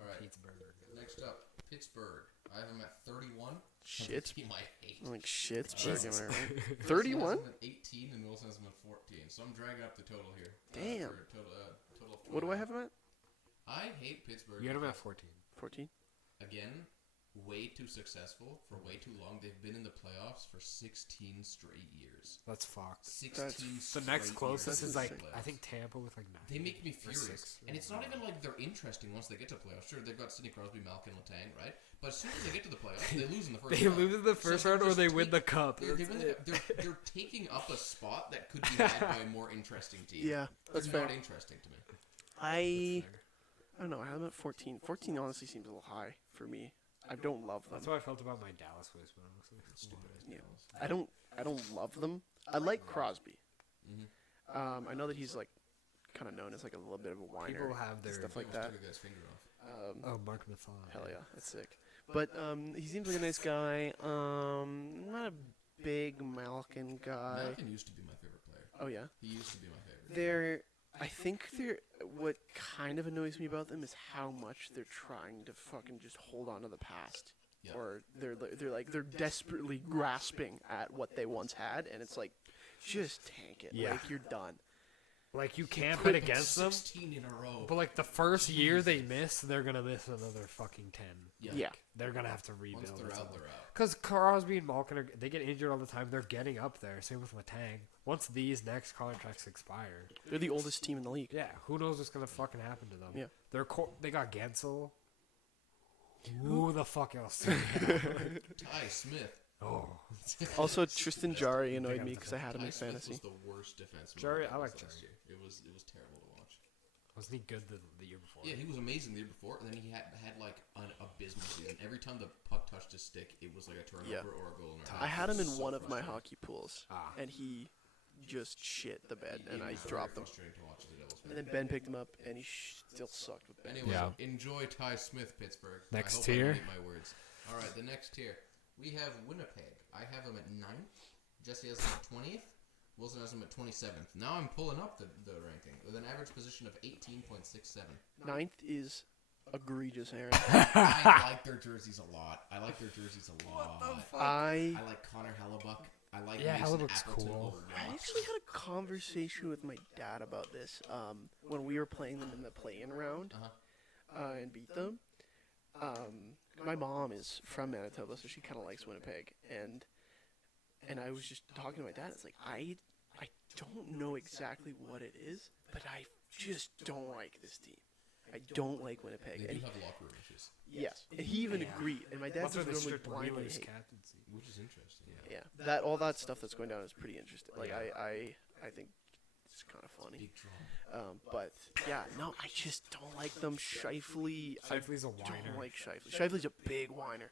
All right. Pittsburgh. Next up, Pittsburgh. I have them at 31. Shit. Team I hate. I'm like shit. Jesus. 31? 18 and Wilson has them at 14. So I'm dragging up the total here. Damn. For a total of What do I 29. have him at? I hate Pittsburgh. You had him at 14. 14. Again, way too successful for way too long. They've been in the playoffs for 16 straight years. That's fucked. 16 The next closest That's is like insane. I think Tampa with like 9. They make me or furious. 6. And it's not even like they're interesting once they get to playoffs. Sure, they've got Sidney Crosby, Malkin, Letang, right? But as soon as they get to the playoffs, they lose in the first They round. lose in the first round or just they win the cup. They win the cup. They're taking up a spot that could be had by a more interesting team. Yeah, that's They're fair. not interesting to me. I don't know. I have him at 14. 14 honestly seems a little high for me. I don't love them. That's how I felt about my Dallas Wiz, but honestly. Stupid as Yeah. Dallas. I don't love them. I like Crosby. Mhm. I know that he's like kind of known as like a little bit of a whiner. People have and their stuff like Almost that. took a guy's finger off. Oh, Mark Mathon. Hell yeah, that's sick. But he seems like a nice guy. Not a big Malkin guy. Malkin used to be my favorite player. Oh yeah. He used to be my favorite. I think what kind of annoys me about them is how much they're trying to fucking just hold on to the past. Yeah. Or they're desperately grasping at what they once had, and it's like, just tank it. Yeah. Like you're done. Like you can't bet against them. 16 in a row. But like the first year they miss, they're gonna miss another fucking 10. Yeah. They're gonna have to rebuild. Once they're out, they're out. Because Crosby and Malkin they get injured all the time. They're getting up there. Same with Letang. Once these next contracts expire, They're the oldest team in the league. yeah, who knows what's gonna fucking happen to them? Yeah. They got Gensel. Who the fuck else? Do they have? Ty Smith. Oh, Also, Tristan Jarry annoyed I me was because I had him Ty in Smith fantasy. was the worst defenseman. Jarry, I last like Jarry. year. It was terrible to watch. wasn't he good the year before? Yeah, he was amazing the year before, and then he had like an abysmal season. Every time the puck touched his stick, it was like a turnover Yeah. or a goal. I had him in So one of my frustrating. hockey pools, Ah. and he just shit the bed, and It I was very dropped him. frustrating to watch as a Devils fan. And then Ben picked him up, and he still sucked with Ben. Anyway, Yeah. enjoy Ty Smith, Pittsburgh. Next I hope tier. I don't eat my words. All right, the next tier. We have Winnipeg. I have him at 9th. Jesse has him at 20th. Wilson has him at 27th. Now I'm pulling up the ranking with an average position of 18.67. Ninth is egregious, Aaron. I like their jerseys a lot. I like I Connor Hellebuck. I like Yeah, Mason Hellebuck's Appleton cool. a lot. actually had a conversation with my dad about this when we were playing them in the play-in round and beat them. My mom is from Manitoba, so she kind of likes Winnipeg, and I was just talking to my dad. It's like I don't know exactly what it is, but I just don't like this team. I don't like Winnipeg. They And do have locker room issues, yes, and he even Yeah. agreed. And my dad That's why says they normally stripped blindly Wheeler's hate. captaincy. which is interesting. Yeah, all that stuff that's going down is pretty interesting. Like Yeah. I think it's kind of funny. Big drama. But yeah, no, I just don't like them. Shifley, I Shifley's a whiner. don't like Shifley. Shifley's a big whiner.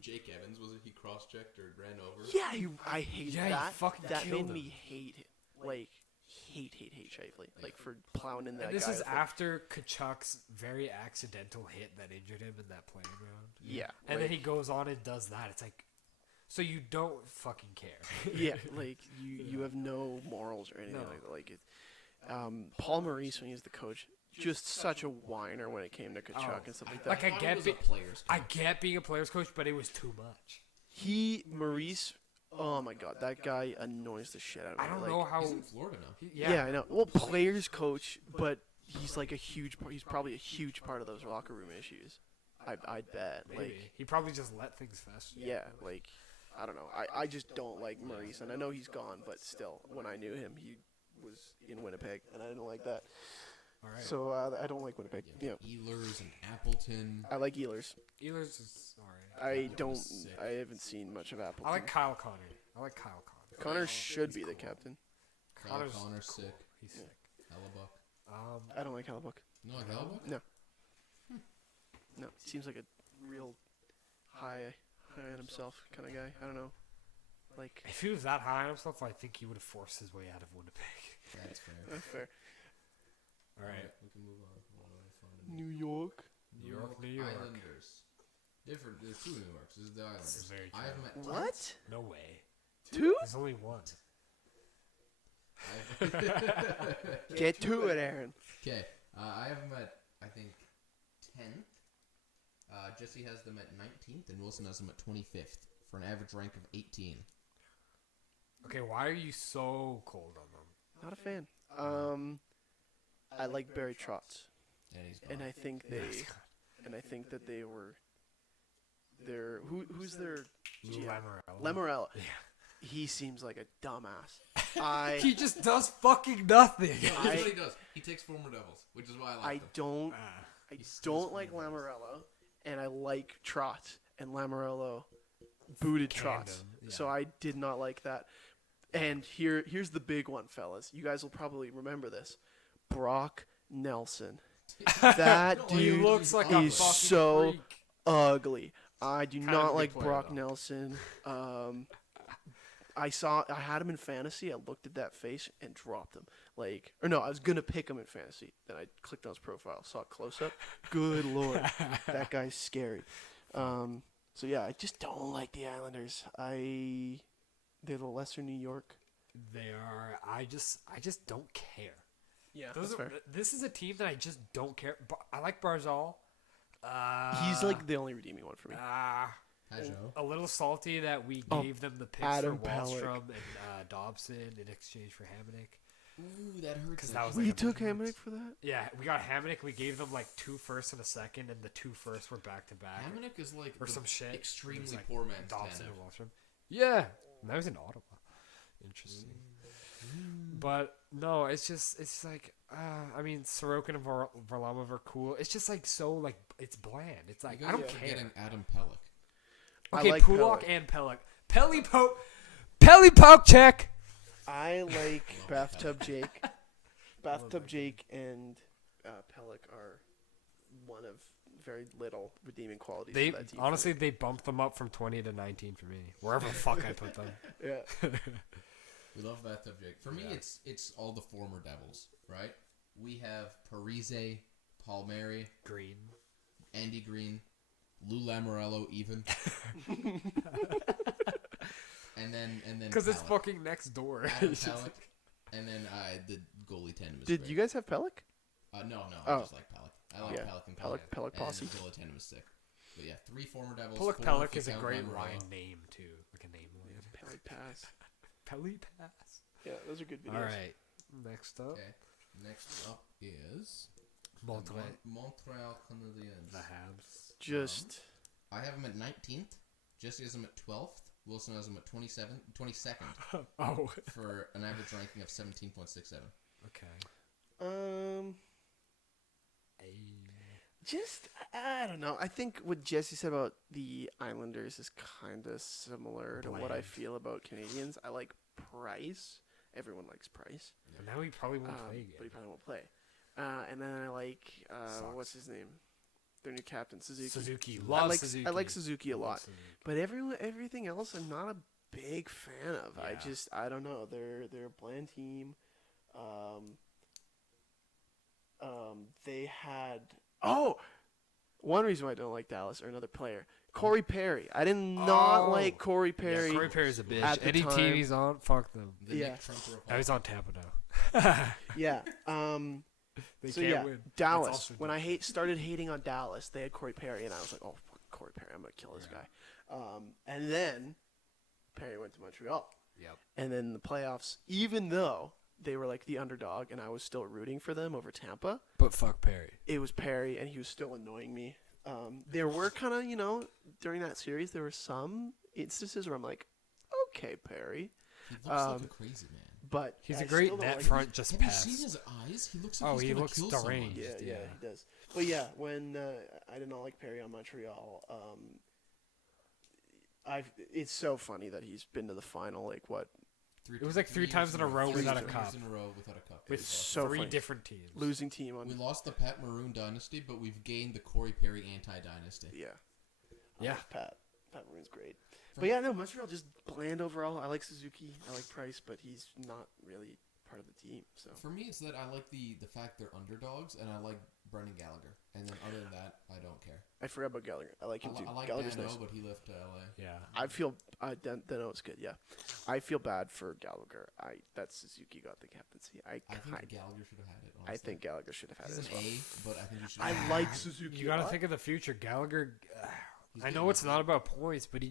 Jake Evans, was it? He cross-checked or ran over? Yeah, I hate Yeah, he that. fucking That made killed me him. hate him. Like hate Shifley. Like for plowing in that And this guy. is with, like- after Kachuk's very accidental hit that injured him in that playing round. Yeah, And like, then he goes on and does that. It's like, so you don't fucking care. yeah, like you have no morals or anything No. like that. Like it. Paul Maurice, when he was the coach, just such a whiner when it came to Kachuk and stuff like that. Like, I thought get it was a it. player's I coach. get being a player's coach, but it was too much. Maurice, oh my god, that guy annoys the shit out of me. I don't like, know how. He's in Florida now. Yeah. I know. Well, players coach, but he's like a huge part. He's probably a huge part of those locker room issues. I'd bet. Maybe. Like, He probably just let things fester. yeah, like, I don't know. I just don't like Maurice, and I know he's gone, but still, when I knew him, he was in Winnipeg, and I didn't like that. All right. So I don't like Winnipeg. Yeah, Ehlers and Appleton. I like Ehlers. Ehlers is all right. I Appleton don't. was sick. I haven't seen much of Appleton. I like Kyle Connor. Connor should be the cool. captain. Kyle Connor's Connor's cool. sick. He's Yeah. sick. Hellebuck. I don't like Hellebuck. No, like Hellebuck? No. No, he seems like a real high on himself kind of guy. I don't know. Like, If he was that high on himself, I think he would have forced his way out of Winnipeg. That's fair. that's fair. All right. We can move on. What do I find New York. New York. Islanders. Different. There's 2 New Yorks. This is the Islanders. This is very I have them at What? No way. 2? There's only one. Get to it, Aaron. Okay. I have them at, I think, 10th. Jesse has them at 19th, and Wilson has them at 25th for an average rank of 18. Okay, why are you so cold on them? Not a fan. I like Barry Trotz, And he's and gone. I think that they were. Who's their GM? Lamorello. Yeah. He seems like a dumbass. He just does fucking nothing. Here's what he does. He takes former Devils, which is why I like them. I don't like Lamorello, and I like Trotz, and Lamorello booted Canned Trotz, him, yeah. so I did not like that. And here's the big one, fellas. You guys will probably remember this. Brock Nelson. That He dude looks like a is fucking so freak. ugly. I do Kind of a not good like player, Brock though. Nelson. I had him in fantasy. I looked at that face and dropped him. I was gonna pick him in fantasy. Then I clicked on his profile, saw a close up. Good lord, that guy's scary. So yeah, I just don't like the Islanders. They're the lesser New York. They are. I just don't care. Yeah, This is a team that I just don't care. I like Barzal. He's like the only redeeming one for me. A little salty that we gave them the picks Adam for Pelech. Wallstrom and Dobson in exchange for Hamonic. Ooh, that hurts. 'Cause that was We like a took big Hamonic for that. Yeah, we got Hamonic. We gave them like 2 firsts and a second, and the 2 firsts were back to back. Hamonic is like or the some shit. extremely It was like poor man's Dobson Tanev. and Wallstrom. Yeah, that was in Ottawa. Interesting. But no, it's like I mean, Sorokin and Varlamov are cool. It's just like so like it's bland. It's like You I guys don't are care. Getting Adam Pelech. I Okay, like Pulak Pelech. and Pelech. Pelly poke check. I like Bathtub Jake. Love Bathtub that Jake and Pelech are one of very little redeeming qualities They of that team. honestly they bumped them up from 20 to 19 for me. Wherever the fuck I put them. Yeah. We love Bathtub Jake. For me, Yeah. it's all the former Devils, right? We have Parise, Palmieri, Green. Andy Green, Lou Lamorello, even, and then Because it's Pelech. fucking next door. Adam Pelech, and then the goalie tandem is Did great. you guys have Pelech? No, Oh. I just like Pelech. I like Yeah. Pelech and Pelech posse. And the goalie tandem is sick. But yeah, 3 former Devils. Pulak 4 Pelech if you is a count great Lamorello. line name too. Like a name line. Pelech Pass. Pelly Pass. Yeah, those are good videos. All right. Next up, Okay. Next up is Montreal. Montreal Canadiens. The Habs. Just I have them at 19th. Jesse has them at 12th. Wilson has them at 22nd Oh. for an average ranking of 17.67. Okay. just I don't know. I think what Jesse said about the Islanders is kind of similar to what I Bland. feel about Canadians. I like Price. Everyone likes Price. But now he probably won't play But he again. probably won't play. And then I like Sucks. what's his name? Their new captain, Suzuki. Suzuki. I Love like Suzuki. I like Suzuki a Love lot. Suzuki. But everything else I'm not a big fan of. Yeah. I don't know. They're a bland team. They had one reason why I don't like Dallas or another player. Corey Perry. I did not Oh. like Corey Perry. Yeah, Corey Perry's a bitch. at the Any team time- he's on, fuck them. The Yeah. Nick Trumper of Now he's hockey. on Tampa now. Yeah. They So can't yeah, win. Dallas. That's also When I started hating on Dallas, they had Corey Perry, and I was like, "Oh, fuck Corey Perry! I'm gonna kill this guy." And then Perry went to Montreal, Yep. and then the playoffs. Even though they were like the underdog, and I was still rooting for them over Tampa, But fuck Perry. it was Perry, and he was still annoying me. There were kind of during that series, there were some instances where I'm like, "Okay, Perry," He looks like a crazy man. but He's I a great still don't net like front, just Have pass. you seen his eyes? He looks like Oh, he's he gonna looks kill deranged. someone. Yeah, he does. But yeah, when I did not like Perry on Montreal, it's so funny that he's been to the final like what It was like 3 times in a row without a 3 cup. years in a row without a cup. with It was so 3 funny. different teams. losing team on We lost the Pat Maroon dynasty, but we've gained the Corey Perry anti-dynasty. yeah. I Yeah. love Pat Maroon's great. But yeah, no, Montreal just bland overall. I like Suzuki, I like Price, but he's not really part of the team. So For me, it's that I like the fact they're underdogs, and I like Brendan Gallagher. And then other than that, I don't care. I forgot about Gallagher. I like him too. I like Gallagher's Dano, nice. but he left to LA. Yeah. I feel Dano's good. Yeah, I feel bad for Gallagher. That Suzuki got the captaincy. I think Gallagher should have had it. Honestly. I think Gallagher should have had He's it as an well. A, but I think he should. I like Suzuki. You got to think of the future. Gallagher. I know getting it's not about points, but he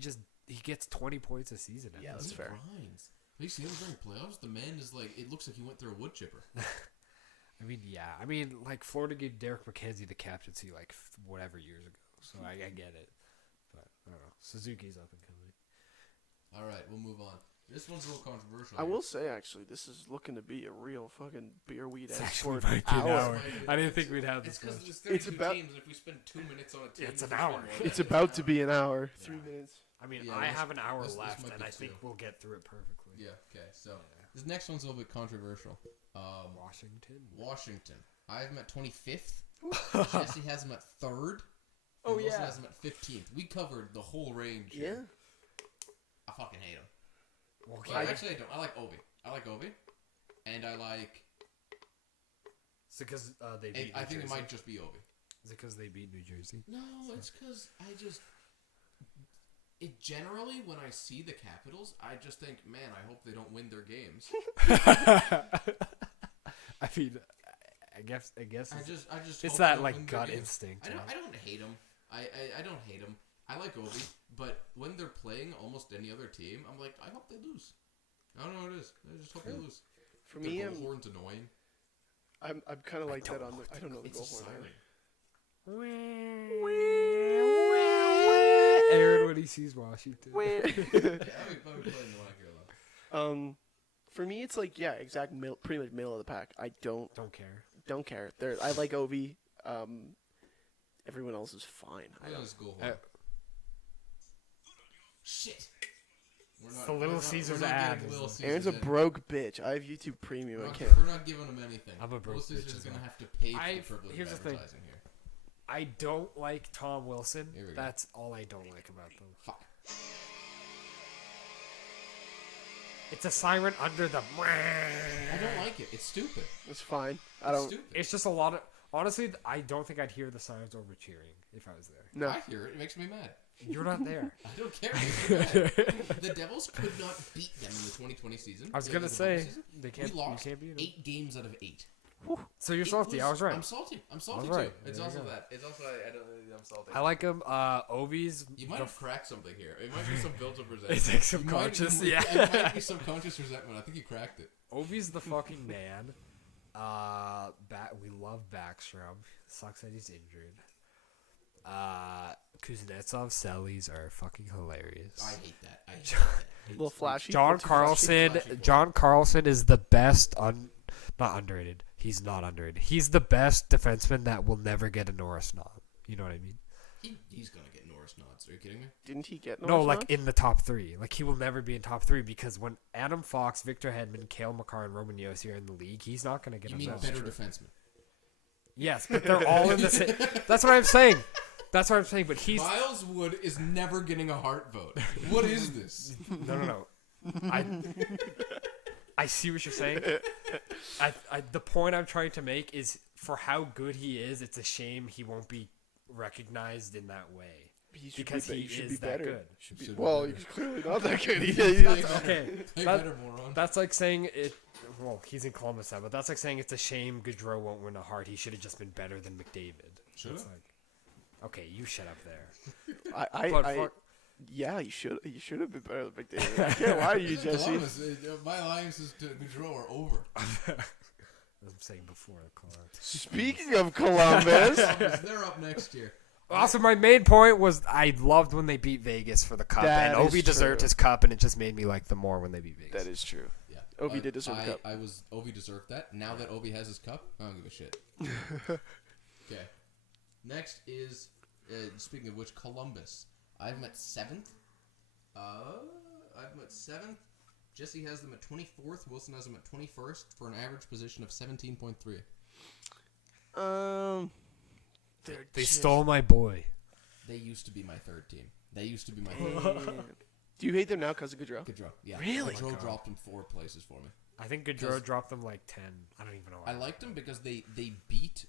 gets 20 points a season. Yeah, that's fair. Grinds. Have you seen him during playoffs? The man is like, it looks like he went through a wood chipper. I mean, yeah. I mean, like, Florida gave Derek McKenzie the captaincy, like, whatever years ago. So I get it. But, I don't know. Suzuki's up and coming. All right, we'll move on. This one's a little controversial. I will say, actually, this is looking to be a real fucking beer weed It's ass actually sport. might be an hour. It's I didn't think we'd have It's this because much. there's 32 It's about- teams, and if we spend 2 minutes on a team, It's an we spend hour. more It's than about an to hour. be an hour. Yeah. 3 minutes. I mean, Yeah, I this- have an hour this left, might and be I think two. we'll get through it perfectly. Yeah, okay, so this next one's a little bit controversial. Washington. I have him at 25th. Jesse has him at 3rd. Oh, and Wilson yeah. has him at 15th. We covered the whole range. Yeah. Here. I fucking hate him. Okay. Well, actually, I don't. I like Obi. And I like... Is it because they beat I New think Jersey? it might just be Obi. Is it because they beat New Jersey? No, it's because I just... Generally, when I see the Capitals, I just think, man, I hope they don't win their games. I mean, I guess I just it's hope that they don't like win their gut games. instinct. I don't hate them. I don't hate them. I like Obi, but when they're playing almost any other team, I'm like, I hope they lose. I don't know what it is. I just hope they lose. For Their me, goal horn's annoying. I'm kind of like that on the. I don't know the goal It's a horn. siren. Aaron when he sees Washington. Yeah, I'll be playing the mic here though. For me, it's like exact pretty much middle of the pack. I don't care. I like Ovi. Everyone else is fine. I don't. His goal horn. Shit. It's the Little Caesars ad. Aaron's a broke bitch. I have YouTube Premium. I can't. We're not giving him anything. I'm a broke Little Caesars bitch is as gonna well. have to pay for the privilege Here's of the thing. advertising here. I don't like Tom Wilson. Here we go. That's all I don't like about them. Fuck. It's a siren under the. I don't like it. It's stupid. It's fine. I It's don't. stupid. It's just a lot of. Honestly, I don't think I'd hear the sirens over cheering if I was there. No. I hear it. It makes me mad. You're not there. I don't care. It makes me mad. The Devils could not beat them in the 2020 season. I was The gonna bubble say season. they can't. We lost You can't beat them. 8 games out of 8. So you're salty. I was right. I'm salty. I'm salty right. too. It's There you also go. that. It's also I'm salty. I like him. Ovi's. You might have cracked something here. It might be some built-up resentment. It's like subconscious. It Yeah. might be subconscious resentment. I think you cracked it. Ovi's the fucking man. We love Backstrom. Sucks that he's injured. Kuznetsov, Sellies are fucking hilarious. I hate that. I hate that. A little flashy. John little too flashy. Carlson. John Carlson is the best. Not underrated. He's not underrated. He's the best defenseman that will never get a Norris nod. You know what I mean? He's gonna get Norris nods. Are you kidding me? Didn't he get No, Norris like nod? in the top 3. Like he will never be in top 3 because when Adam Fox, Victor Hedman, Cale Makar, and Roman Yossi are in the league, he's not going to get You a mean nod. better defenseman? Yes, but they're all in the same. That's what I'm saying. That's what I'm saying. But he's Miles Wood is never getting a Hart vote. What is this? no. I see what you're saying. The point I'm trying to make is for how good he is, it's a shame he won't be recognized in that way. Because he is that good. Should be, Should be well, better. he's clearly not that good. Okay, Hey, that- better moron. that's like saying it. Well, he's in Columbus now, but that's like saying it's a shame Gaudreau won't win a Hart. He should have just been better than McDavid. Should've. It's like, okay, you shut up there. I yeah, you should have been better than McDavid. I can't lie to you, Jesse. Columbus, my alliances to Gaudreau are over. I'm saying before the car. Speaking of Columbus, They're up next year. Also, my main point was I loved when they beat Vegas for the cup, That and is Ovi deserved true. his cup, and it just made me like them more when they beat Vegas. that is true. Yeah, Ovi did deserve the cup. Ovi deserved that. Now that Ovi has his cup, I don't give a shit. Okay. Next is speaking of which, Columbus. I've met 7th. Jesse has them at 24th. Wilson has them at 21st for an average position of 17.3. They stole my boy. They used to be my 3rd team. Do you hate them now because of Gaudreau? Gaudreau, yeah. Really? Gaudreau dropped him 4 places for me. I think Gaudreau dropped them like 10. I don't even know. I liked them because they beat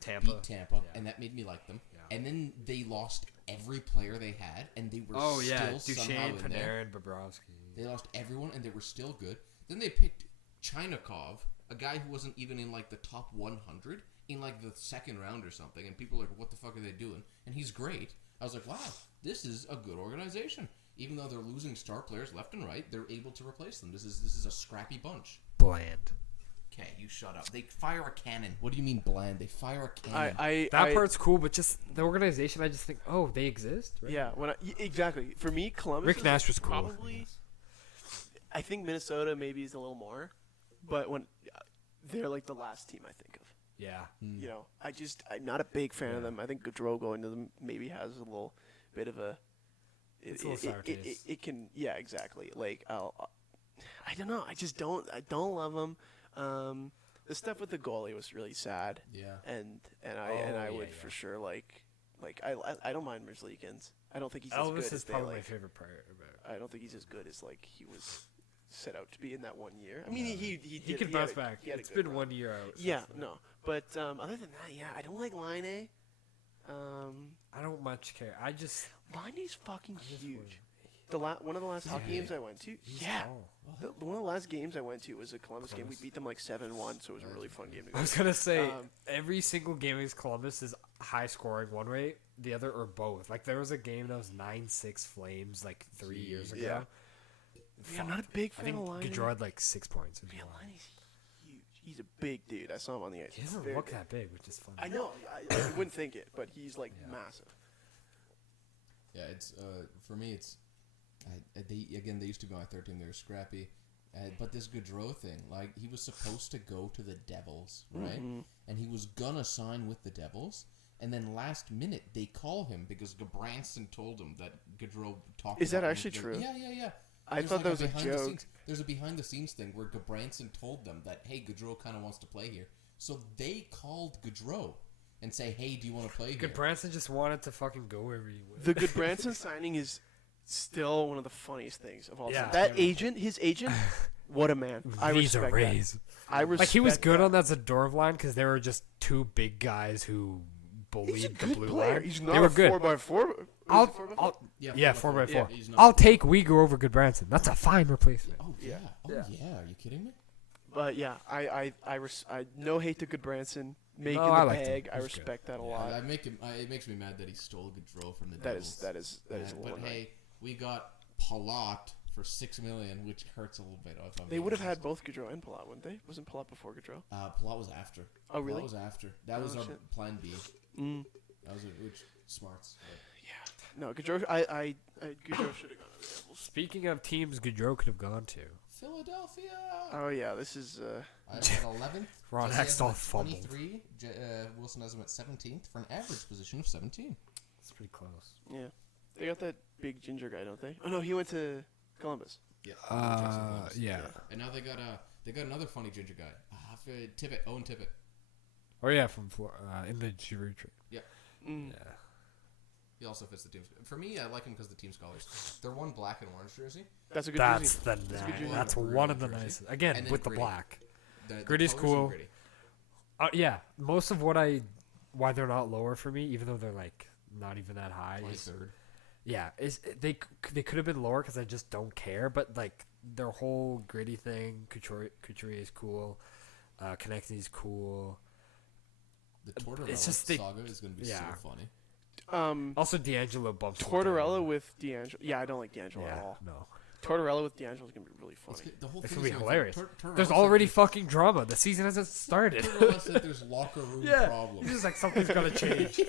Tampa, and that made me like them. Yeah. And then they lost every player they had, and they were still somehow Duchesne, in there. Panarin, Bobrovsky. They lost everyone, and they were still good. Then they picked Chinakhov, a guy who wasn't even in like the top 100 in like the second round or something, and people are like, "What the fuck are they doing?" And he's great. I was like, "Wow, this is a good organization." Even though they're losing star players left and right, they're able to replace them. This is a scrappy bunch. Bland. Okay, you shut up. They fire a cannon. What do you mean bland? They fire a cannon. That part's cool, but just the organization, I just think, oh, they exist, right? Yeah, exactly. For me, Columbus Rick Nash was cool. Probably, I think Minnesota maybe is a little more, but when they're like the last team I think of. Yeah. You know, I'm not a big fan of them. I think Gaudreau going to them maybe has a little bit of a. It's a little sour taste. It can, yeah, exactly. Like I don't know. I don't love them. The stuff with the goalie was really sad. Yeah. And I would for sure like I don't mind Merzlikins. I don't think he's as good Elvis as is probably my favorite player. I don't think he's as good as like he was set out to be in that 1 year. I mean, he could bounce back. It's been 1 year out. Yeah, no. But other than that, yeah, I don't like Line. I don't much care. Line's fucking huge. One of the last hockey games I went to, one of the last games I went to was a Columbus game. We beat them like 7-1, so it was a really fun game to go. I was gonna say every single game against Columbus is high scoring one way, the other, or both. Like there was a game that was 9-6 Flames like 3 years ago. Yeah, I'm not a big fan of Line. Gaudreau had like 6 points. Yeah, Line's huge. He's a big dude. I saw him on the ice. He doesn't look that big, which is funny. I know. I wouldn't think it, but he's like massive. Yeah, it's for me. It's they used to be my third team. They were scrappy, but this Gaudreau thing, like he was supposed to go to the Devils, right? Mm-hmm. And he was gonna sign with the Devils, and then last minute they call him because Gabranson told him that Gaudreau talked. Is that actually true? Yeah. I thought that was a joke. There's a behind the scenes thing where Gabranson told them that, hey, Gaudreau kind of wants to play here, so they called Gaudreau and say, hey, do you want to play here? Gudbranson just wanted to fucking go wherever he went. The Gudbranson signing is still one of the funniest things of all time. His agent, what a man. I respect that. I respect like he was good on that Zadorov line because they were just two big guys who bullied the blue line. He's not they were a good. 4x4. 4x4. I'll take Uyghur over Gudbranson. That's a fine replacement. Oh yeah. Are you kidding me? But yeah, I no hate to Gudbranson. Making the bag, I respect that a lot. It makes me mad that he stole Gaudreau from the Devils. That is a little. But hey, we got Palat for $6 million, which hurts a little bit. They would have had both Gaudreau and Palat, wouldn't they? Wasn't Palat before Gaudreau? Palat was after. Oh really? Palat was after. That was our plan B. That was which smarts. Yeah. No, Gaudreau. Gaudreau should have gone to the Devils. Speaking of teams, Gaudreau could have gone to. Philadelphia. Oh yeah, this is. I'm at 11th. Ron Hextall fumbled. 23. Wilson has him at 17th for an average position of 17. That's pretty close. Yeah, they got that big ginger guy, don't they? Oh no, he went to Columbus. Yeah. Yeah. And now they got another funny ginger guy. Tippett, Owen Tippett. Oh yeah, from in the Giroux trade. Yeah. Mm. Yeah. He also fits the team. For me, I like him because the team colors. They're one black and orange jersey. That's a good jersey. That's one of the nicest. Again, with the black. The Gritty's cool. Gritty. Yeah, most of why they're not lower for me, even though they're like not even that high. 23rd. Yeah, they could have been lower because I just don't care. But like their whole Gritty thing, Couturier is cool, Konechny's cool. The Tortorella saga is going to be so funny. Also, D'Angelo bumped Tortorella with D'Angelo. Yeah, I don't like D'Angelo at all. No. Tortorella with D'Angelo is going to be really funny. It's going to be hilarious. There's already fucking drama. The season hasn't started. Tortorella said there's locker room problems. He's just like, something's going to change.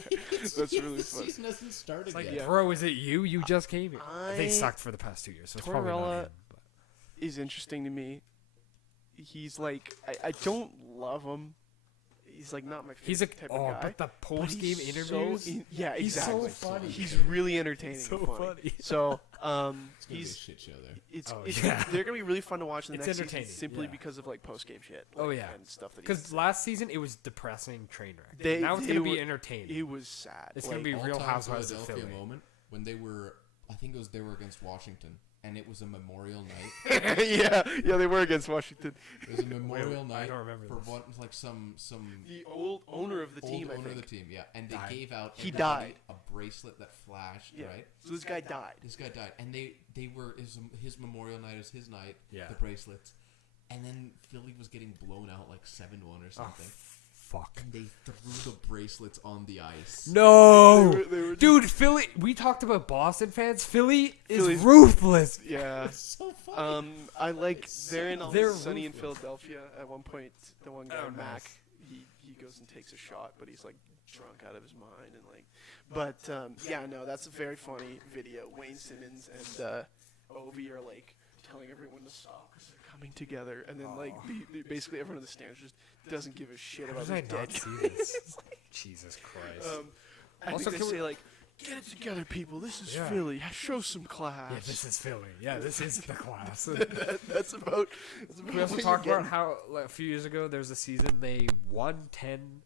That's really funny. The season hasn't started yet. Like, bro, is it you? You just came here. They sucked for the past 2 years, so it's probably not him. Is interesting to me. He's like, I don't love him. He's like not my favorite type of guy. But the post-game interviews, exactly. He's so funny. He's really entertaining. So funny. So, it's gonna be a shit show there. They're gonna be really fun to watch in the next season simply yeah. because of like post-game shit. And stuff that. Because last season it was depressing train wreck. Now it's gonna be entertaining. It was sad. It's gonna be Real Housewives of Philadelphia Philly. moment when they were, I think they were against Washington, and it was a memorial night. yeah, they were against Washington. It was a memorial night. I don't remember for this. what, like some The old owner of the team, I owner of think. the team, yeah, and they gave out He everybody died. a bracelet that flashed, right? So this guy died. This guy died, and they were his memorial night is his night. Yeah. The bracelets, and then Philly was getting blown out like 7-1 or something. Fuck. And they threw the bracelets on the ice. No, They were dude, Philly. We talked about Boston fans. Philly is Philly's- ruthless. Yeah. So funny. I like they're in They're Sunny in ruthless. Philadelphia. At one point, the one guy Oh, Mac, nice. he goes and takes a shot, but he's like drunk out of his mind and like. But yeah, no, that's a very funny video. Wayne Simmons and Ovi are like telling everyone to stop because they're coming together, and then like basically everyone in the stands just doesn't give a shit How about did I this not dead see this? Jesus Christ. I Also, think can they we- say like, "Get it together, people. This is Yeah. Philly. Show some class." Yeah, this is Philly. Yeah, this is the class. that's about. Can we also what talk you're about how like, a few years ago there was a season they won 10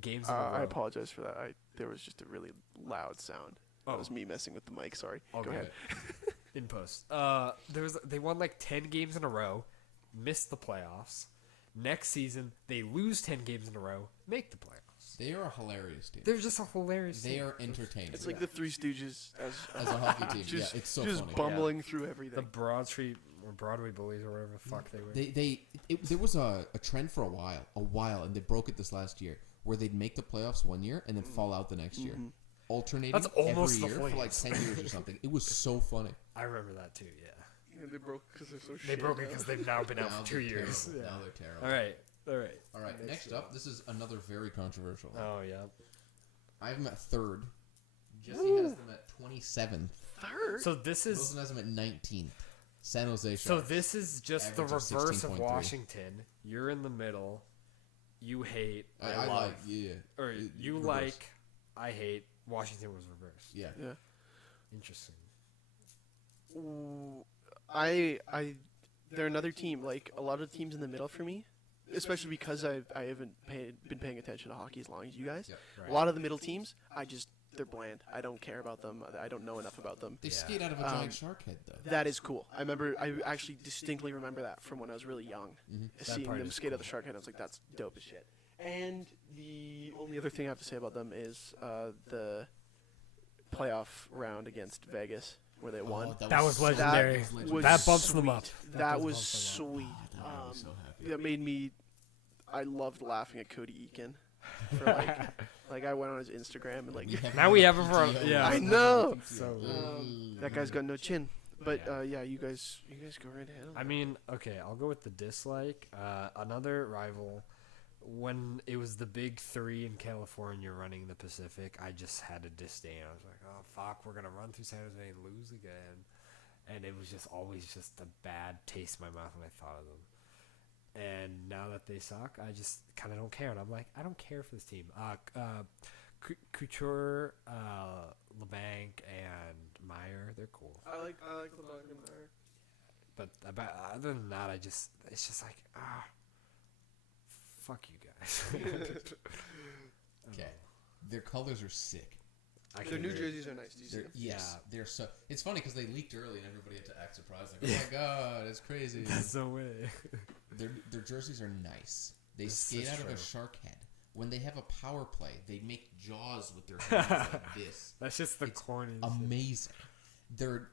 games in a row. I apologize for that. There was just a really loud sound. That Oh. was me messing with the mic. Sorry. I'll Go get ahead. it. In post. They won like 10 games in a row, missed the playoffs. Next season they lose 10 games in a row, make the playoffs. They are a hilarious team. They're just a hilarious They team. are entertaining. It's like the Three Stooges as a hockey team. just, Yeah, it's so just funny. bumbling through everything. The Broad Street or Broadway Bullies or whatever the fuck they were. There was a trend for a while, and they broke it this last year, where they'd make the playoffs one year and then fall out the next year, alternating That's almost every the year for like Flames. 10 years or something. It was so funny. I remember that too, yeah. They broke because they're so They shit. broke it because they've now been out Now for 2 they're years. terrible. Yeah. Now they're terrible. All right. Next up, this is another very controversial. Oh, yeah. I have them at third. Jesse has them at 27th. Third. So this is Wilson has them at 19th. San Jose Sharks. So this is just the Average of reverse of 16.3. Washington. You're in the middle. You hate. I I love. like, yeah. Or It- you reverse. like. I hate. Washington was reversed. Yeah. Yeah. Interesting. Ooh, they're another team. Like a lot of teams in the middle for me, especially because I haven't been paying attention to hockey as long as you guys. Yeah. Right. A lot of the middle teams, they're bland. I don't care about them. I don't know enough about them. They Yeah. skate out of a giant shark head, though. That is cool. I actually distinctly remember that from when I was really young. Seeing part them is skate out cool. the shark head, I was like, that's dope as shit. And the only other thing I have to say about them is the playoff round against Vegas where they won. That was legendary. was That bumps them sweet. up. That was bumps them up. sweet. That made me so happy. That made me. I loved laughing at Cody Eakin. For like I went on his Instagram and like Now we have him for. PTO. Yeah. I know. So. that guy's got no chin. But yeah, you guys go right ahead. I mean, okay, I'll go with the dislike. Another rival. When it was the big three in California running the Pacific, I just had a disdain. I was like, oh, fuck, we're going to run through San Jose and lose again. And it was just always just a bad taste in my mouth when I thought of them. And now that they suck, I just kind of don't care. And I'm like, I don't care for this team. Couture, LeBanc, and Meyer, they're cool. I like LeBron and Meyer. But other than that, it's just like, fuck you guys. Okay. Their colors are sick. I Their can New agree. Jerseys are nice. These They're, days. yes, they're so. It's funny because they leaked early and everybody had to act surprised. Like, oh my god, it's crazy. There's no way. Their jerseys are nice. They This skate is out of a true. shark head. When they have a power play, they make jaws with their hands like this. That's just the It's corniest. Amazing. Their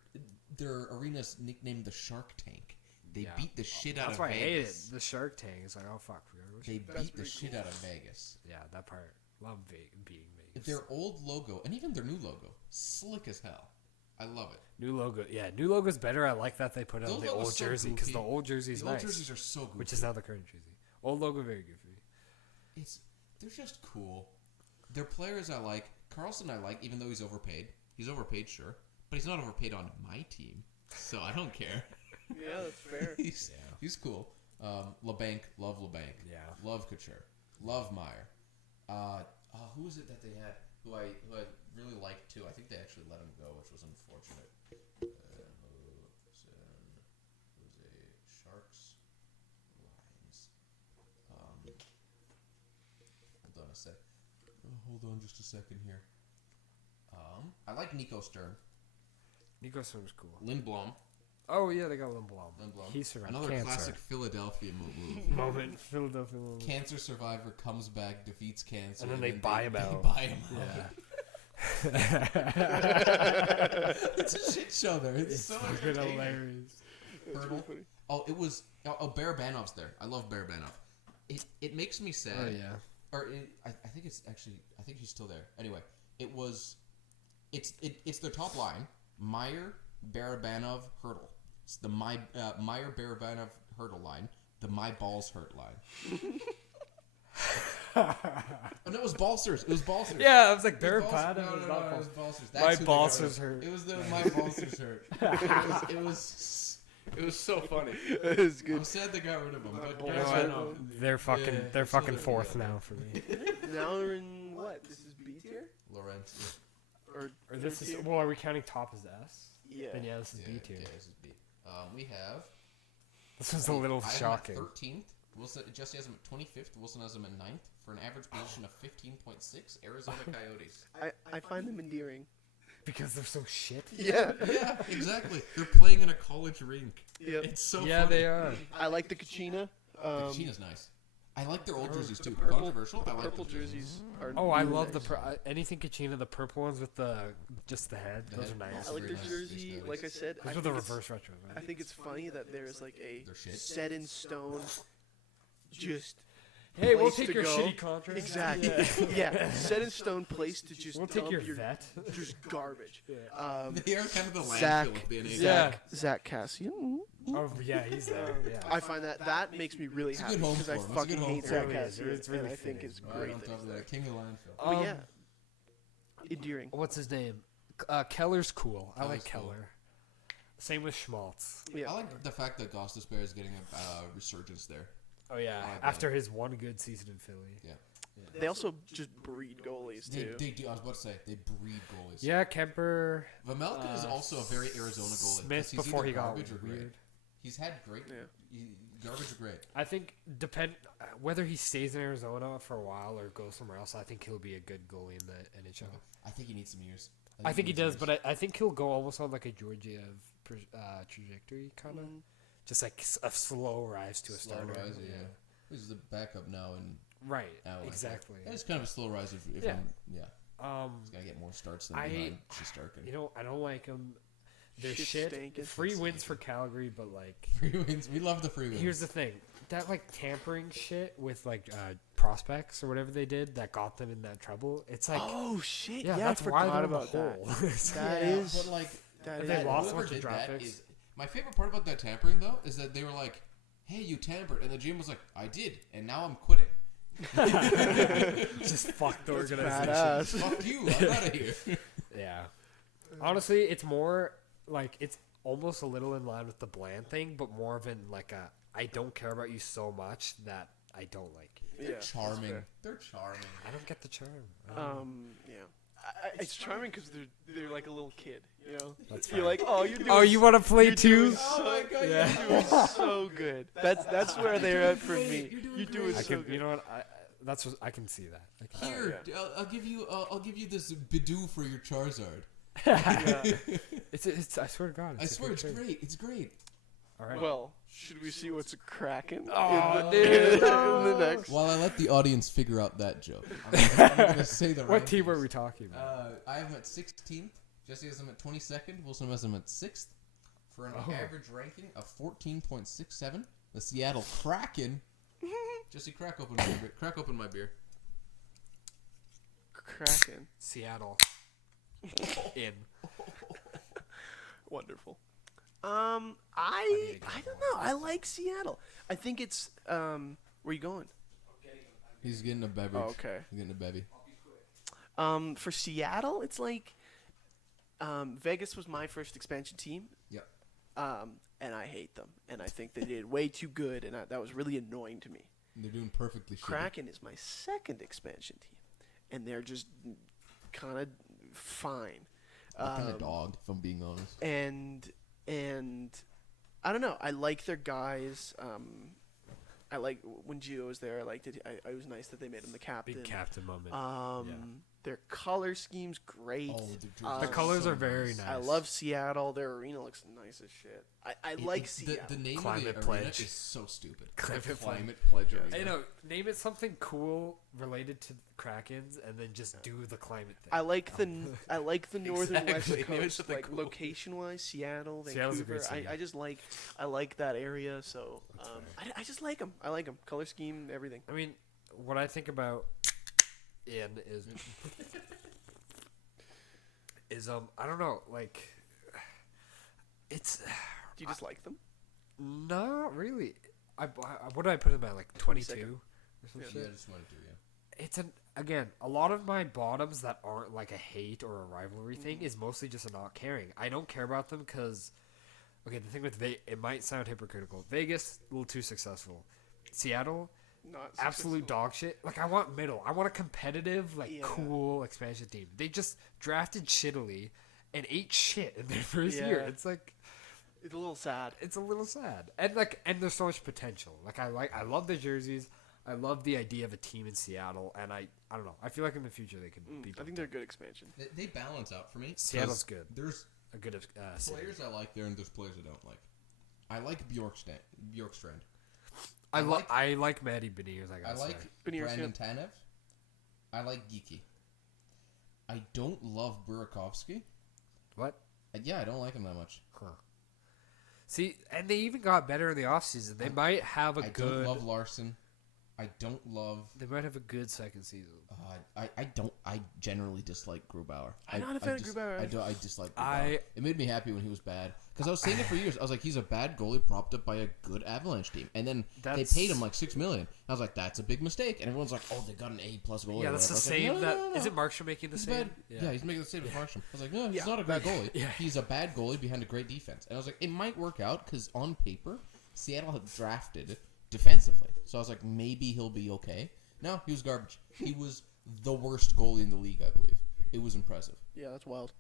arena's nicknamed the Shark Tank. They Yeah. beat the shit out That's of why I hate it. Vegas. The Shark Tank. It's like, oh fuck. They That's beat the pretty shit cool. out of Vegas. Yeah, that part. Love being Vegas. Their old logo and even their new logo, slick as hell. I love it. New logo. Yeah, new logo's better. I like that they put it on Those the logos old so jersey because the goofy. old jersey's The old nice. jerseys are so good. Which is now the current jersey. Old logo very goofy. They're just cool. They're players I like. Carlson I like, even though he's overpaid. He's overpaid, sure, but he's not overpaid on my team, so I don't care. Yeah, that's fair. He's cool. LeBanc, love LeBanc. Yeah. Love Couture. Love Meyer. Who was it that they had? Who I really liked too. I think they actually let him go, which was unfortunate. It was a Sharks Lions. Hold on a sec. Hold on just a second here. I like Nico Stern. Nico Stern was cool. Lindblom. Oh yeah, they got Lindblom. He Lindblom. survived Another cancer. classic Philadelphia move. Moment. Philadelphia moment. Cancer survivor comes back, defeats cancer, And then they buy him out. They buy him Yeah. It's a shit show there. It's so entertaining. hilarious. Hurdle. Oh, it was. Oh, Barabanov's there. I love Barabanov. It makes me sad. Oh yeah. I think it's actually. I think he's still there. Anyway, it was. It's their top line. Meyer, Barabanov, Hurdle. It's the Meyer, Barabanov, Hurdle line. The My Balls Hurt line. Oh, no, it was Balsers. It was Balsers. Yeah, I was like Barabanov. No, was it not was Balsers. My Balsers hurt. It was the My Balsers hurt. It was so funny. It was good. I'm sad they got rid of him. But They're fucking. Yeah, they're so fucking they're fourth together. now for me. Now we're in what? This is B tier? Lawrence. Or This is. tier? Well, are we counting top as S? Yeah. Then yeah, this is Yeah, B tier. yeah, this is B. We have. This was a little I have shocking. him at 13th. Wilson, Jesse has him at 25th. Wilson has him at 9th for an average position of 15.6. Arizona Coyotes. I find them endearing. Because they're so shit. Yeah. Yeah, exactly. They're playing in a college rink. Yep. It's so Yeah, funny. they are. I like the Kachina. Kachina's nice. I like their old jerseys too. Controversial. I like Purple the jerseys are. Oh, I really love nice. anything Kachina. The purple ones with just the head. Those are nice. I like Very their nice. jersey. Very Like I nice. said, Those I are the think it's- reverse retros, I right? think it's funny that there's like a They're shit. set in stone, just Hey, we'll place take to your go. shitty contract. exactly, yeah, set in stone place to just We'll take dump your vet. just garbage. They are kind of the landfill Zach, of the NHL. Yeah. Zach Cassian. Oh yeah, he's there. Yeah. I find that makes me really It's a happy good home because I for him. It's a fucking good home hate for Zach him. Cassian, It's really and I think fitting. it's Right great. on that top he's of there. that, king of landfill. But yeah, endearing. What's his name? Keller's cool. I like Keller's cool. Keller. Same with Schmaltz. Yeah. I like the fact that Gostisbehere is getting a resurgence there. Oh yeah, I like after his one good season in Philly. Yeah. They also just breed goalies too. They do. I was about to say they breed goalies. Yeah, Kemper. Vamelka is also a very Arizona goalie. 'cause Smith he's before either he got garbage or great. weird. He's had great. Yeah. Garbage or great. I think whether he stays in Arizona for a while or goes somewhere else. I think he'll be a good goalie in the NHL. I think he needs some years. I think he needs does, years. but I think he'll go almost on like a Georgiev trajectory, kind of, just like a slow rise to a slow starter. rise. Yeah. He's the backup now, and Right. Now, Exactly. it's kind of a slow rise. If Yeah. yeah, Um, he's gotta get more starts than I- behind Shesterkin. you know, I don't like him. They're Shit shit. stinking. Free wins for Calgary, but like, Free wins. We love the free wins. here's the thing: that like tampering shit with like prospects or whatever they did that got them in that trouble. It's like, Oh shit! yeah, I that's why forgot they're in the about that. hole. It's like- That yeah, is but like that And is they lost a whoever bunch of did draft that picks. is my favorite part about that tampering though is that they were like, "Hey, you tampered," and the GM was like, "I did, and now I'm quitting." just fuck the organization. badass. Fuck you! I'm out of here. Yeah. Honestly, it's more like it's almost a little in line with the Bland thing, but more of in like a I don't care about you so much that I don't like you. Yeah, They're that's charming. fair. They're charming. I don't get the charm. I don't know. Yeah. It's charming because they're like a little kid, you know. That's You're fine. like, oh, you're doing. Oh, you want to play you're too? doing Oh my god! Yeah. You're doing so good. That's where they're at for me. You're doing I so can, good. you know what? That's what I can see that. I can Here, yeah. I'll give you this Bidoo for your Charizard. It's. I swear to God. I swear it's great. It's great. All right. Well, should we see what's cracking? Oh, in dude, the next. While I let the audience figure out that joke, I'm gonna say the what team rankings. are we talking about? I have him at 16th. Jesse has him at 22nd. Wilson has him at 6th. For an average ranking of 14.67. The Seattle Kraken. Jesse, crack open my beer. Crack open my beer. Cracking. Seattle. In. Wonderful. I don't know. I like Seattle. I think it's where you going? He's getting a beverage. Oh, okay. He's getting a bevy. For Seattle, it's like Vegas was my first expansion team. Yep. And I hate them, and I think they did way too good, and that was really annoying to me. They're doing perfectly shitty. Kraken is my second expansion team, and they're just kind of fine. Kind of dog, if I'm being honest. And I don't know. I like their guys. I like when Gio was there. I liked it. I was nice that they made him the captain. Big captain moment. Their color scheme's great. The colors are very nice. I love Seattle. Their arena looks nice as shit. I like Seattle. The name Climate of the arena Pledge. is so stupid. Climate Pledge arena. I know. Name it something cool related to Krakens, and then just do the climate thing. I like the northern west Exactly. Name it coast, something like cool. location wise, Seattle, Seattle's a Vancouver. great city. I like that area, so I just like them. I like them. Color scheme, everything. I mean, what I think about is I don't know, like it's. Do you just like them? Not really. What did I put in my like 22 or some Yeah, shit? I just wanted to, It's again a lot of my bottoms that aren't like a hate or a rivalry thing is mostly just a not caring. I don't care about them because the thing with it might sound hypocritical. Vegas a little too successful. Seattle Not absolute successful. dog shit. Like I want middle. I want a competitive cool expansion team. They just drafted shittily and ate shit in their first year. It's like. It's a little sad. It's a little sad, and there's so much potential. I love the jerseys. I love the idea of a team in Seattle, and I don't know. I feel like in the future they could be. I think they're a good expansion. They balance out for me. Seattle's good. There's A good city. players I like there, and there's players I don't like. I like Bjorkstrand. I like Maddie Beniers. I like Beniers, Brandon Tanev. I like Geeky. I don't love Burakovsky. What? Yeah, I don't like him that much. Huh. See, and they even got better in the offseason. They might have a I good. don't love Larson. I don't love. They might have a good second season. I generally dislike Grubauer. I'm not a fan of Grubauer. I dislike Grubauer. It made me happy when he was bad because I was saying it for years. I was like, he's a bad goalie propped up by a good Avalanche team, and then they paid him like $6 million. I was like, that's a big mistake, and everyone's like, oh, they got an A+ goalie. Yeah, that's the same. Is it Markstrom making the He's same? bad. Yeah, he's making the same as Markstrom. I was like, no, he's Yeah. not a bad goalie. Yeah. He's a bad goalie behind a great defense. And I was like, it might work out because on paper, Seattle had drafted defensively. So I was like, maybe he'll be okay. No, he was garbage. He was the worst goalie in the league, I believe. It was impressive. Yeah, that's wild.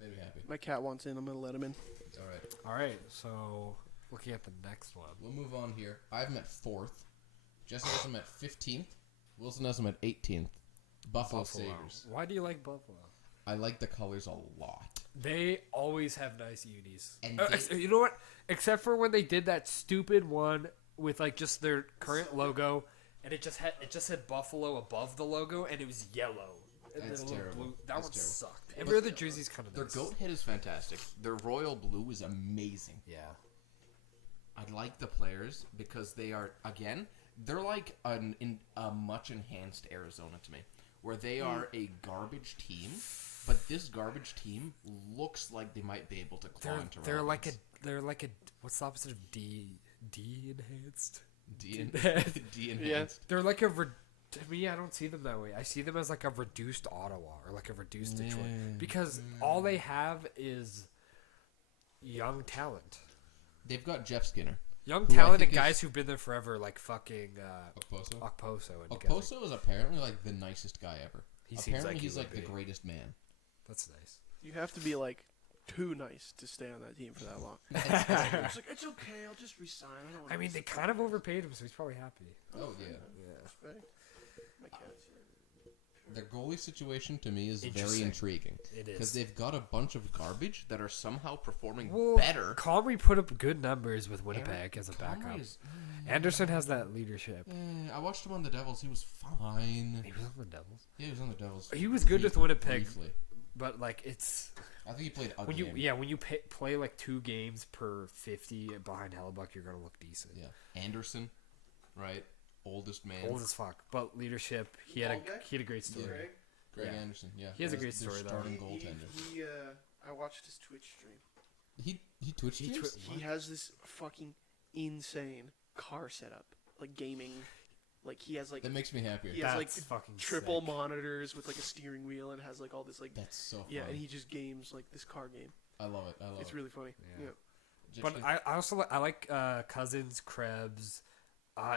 Made me happy. My cat wants in. I'm gonna let him in. It's all right. All right, so looking at the next one. We'll move on here. I've met 4th. Jesse has him at 15th. Wilson has him at 18th. Buffalo Sabres. Why do you like Buffalo? I like the colors a lot. They always have nice unis. And You know what? Except for when they did that stupid one with like just their current logo, and it just said Buffalo above the logo, and it was yellow. And That's then a little terrible. blue. That That's one terrible. sucked. Every other jersey's kind of Their nice. goat head is fantastic. Their royal blue is amazing. Yeah. I like the players because they are, again, they're like a much enhanced Arizona to me, where they are a garbage team, but this garbage team looks like they might be able to claw into They're like relevance. what's the opposite of enhanced? De-enhanced. They're like to me, I don't see them that way. I see them as like a reduced Ottawa or like a reduced Detroit because all they have is young talent. They've got Jeff Skinner. Young who I talent think and guys who've been there forever, like fucking Okposo. Okposo. And Okposo is apparently like the nicest guy ever. He seems Apparently like he he's would like the be. greatest man. That's nice. You have to be like too nice to stay on that team for that long. It's like, it's okay. I'll just resign. I mean, they kind of overpaid him, so he's probably happy. Oh yeah. Respect. My cat's here. Their goalie situation to me is very Interesting. intriguing. It is. Because they've got a bunch of garbage that are somehow performing Well, better. Comrie put up good numbers with Winnipeg as a backup. Comrie's- Anderson has that leadership. I watched him on the Devils. He was fine. He was on the Devils. Yeah, he was on the Devils. He was good with Winnipeg, Briefly. but like it's I think he played a when game. when you play like 2 games per 50 behind Hellebuck, you're gonna look decent. Yeah. Anderson, right? Oldest man. Old as fuck, but leadership. He had a great story. Greg Yeah. Anderson. Yeah. He has a Their great story, though. starting goaltender. I watched his Twitch stream. He twitched He streams? twi- He has this fucking insane car setup, like gaming. Like he has like That makes me happier. he has That's like fucking triple sick. monitors with like a steering wheel and has like all this like That's so fun. yeah, and he just games like this car game. I love it. I love It's it. really funny. Yeah. Yeah. But I also I like Cousins, Krebs.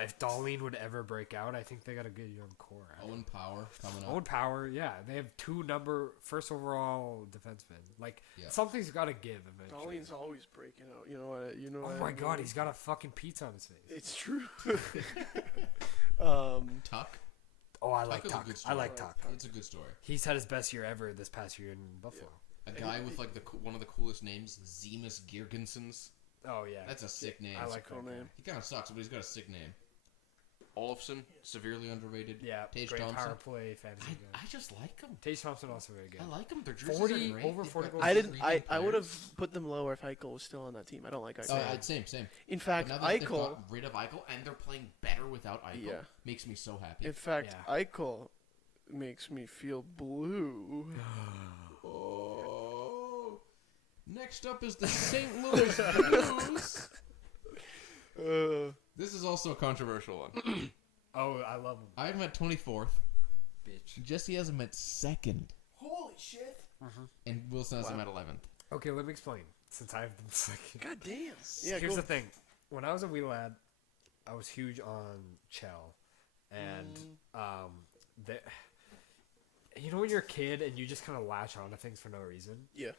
If Darlene would ever break out, I think they got a good young core. Owen Power coming up. Owen Power, yeah, they have 2 first overall defensemen. Like Yeah. something's got to give eventually. Darlene's always breaking out. You know what? You know. Oh what my I god, mean? he's got a fucking pizza on his face. It's true. Tuck. Oh, I like Tuck is a Tuck. good I story. like Tuck. It's a good story. He's had his best year ever this past year in Buffalo. A guy with like one of the coolest names, Zemus Girgensons. Oh yeah, That's a sick name. I like Cool that name. name. He kind of sucks, but he's got a sick name. Olofsson, severely underrated. Yeah, Tage great Thompson. power play fantasy I guy. just like him. Tage Thompson also very good. I like him. Their jerseys 40 are great. over They've 40 got goals. I didn't. intriguing I would have players. put them lower if Eichel was still on that team. I don't like Eichel. Same. In But fact, now that they've Eichel. got rid of Eichel and they're playing better without Eichel, Yeah. makes me so happy. In fact, Yeah. Eichel makes me feel blue. Oh. Next up is the St. Louis Blues. This is also a controversial one. Oh, I love him, I have him at 24th. bitch. Jesse has him at 2nd. Holy shit! And Wilson has him Wow. at 11th. Okay, let me explain. Since I've been second. God damn. Yeah, Here's go. the thing. When I was a wee lad, I was huge on Chell, and you know when you're a kid and you just kind of latch onto things for no reason. Yeah.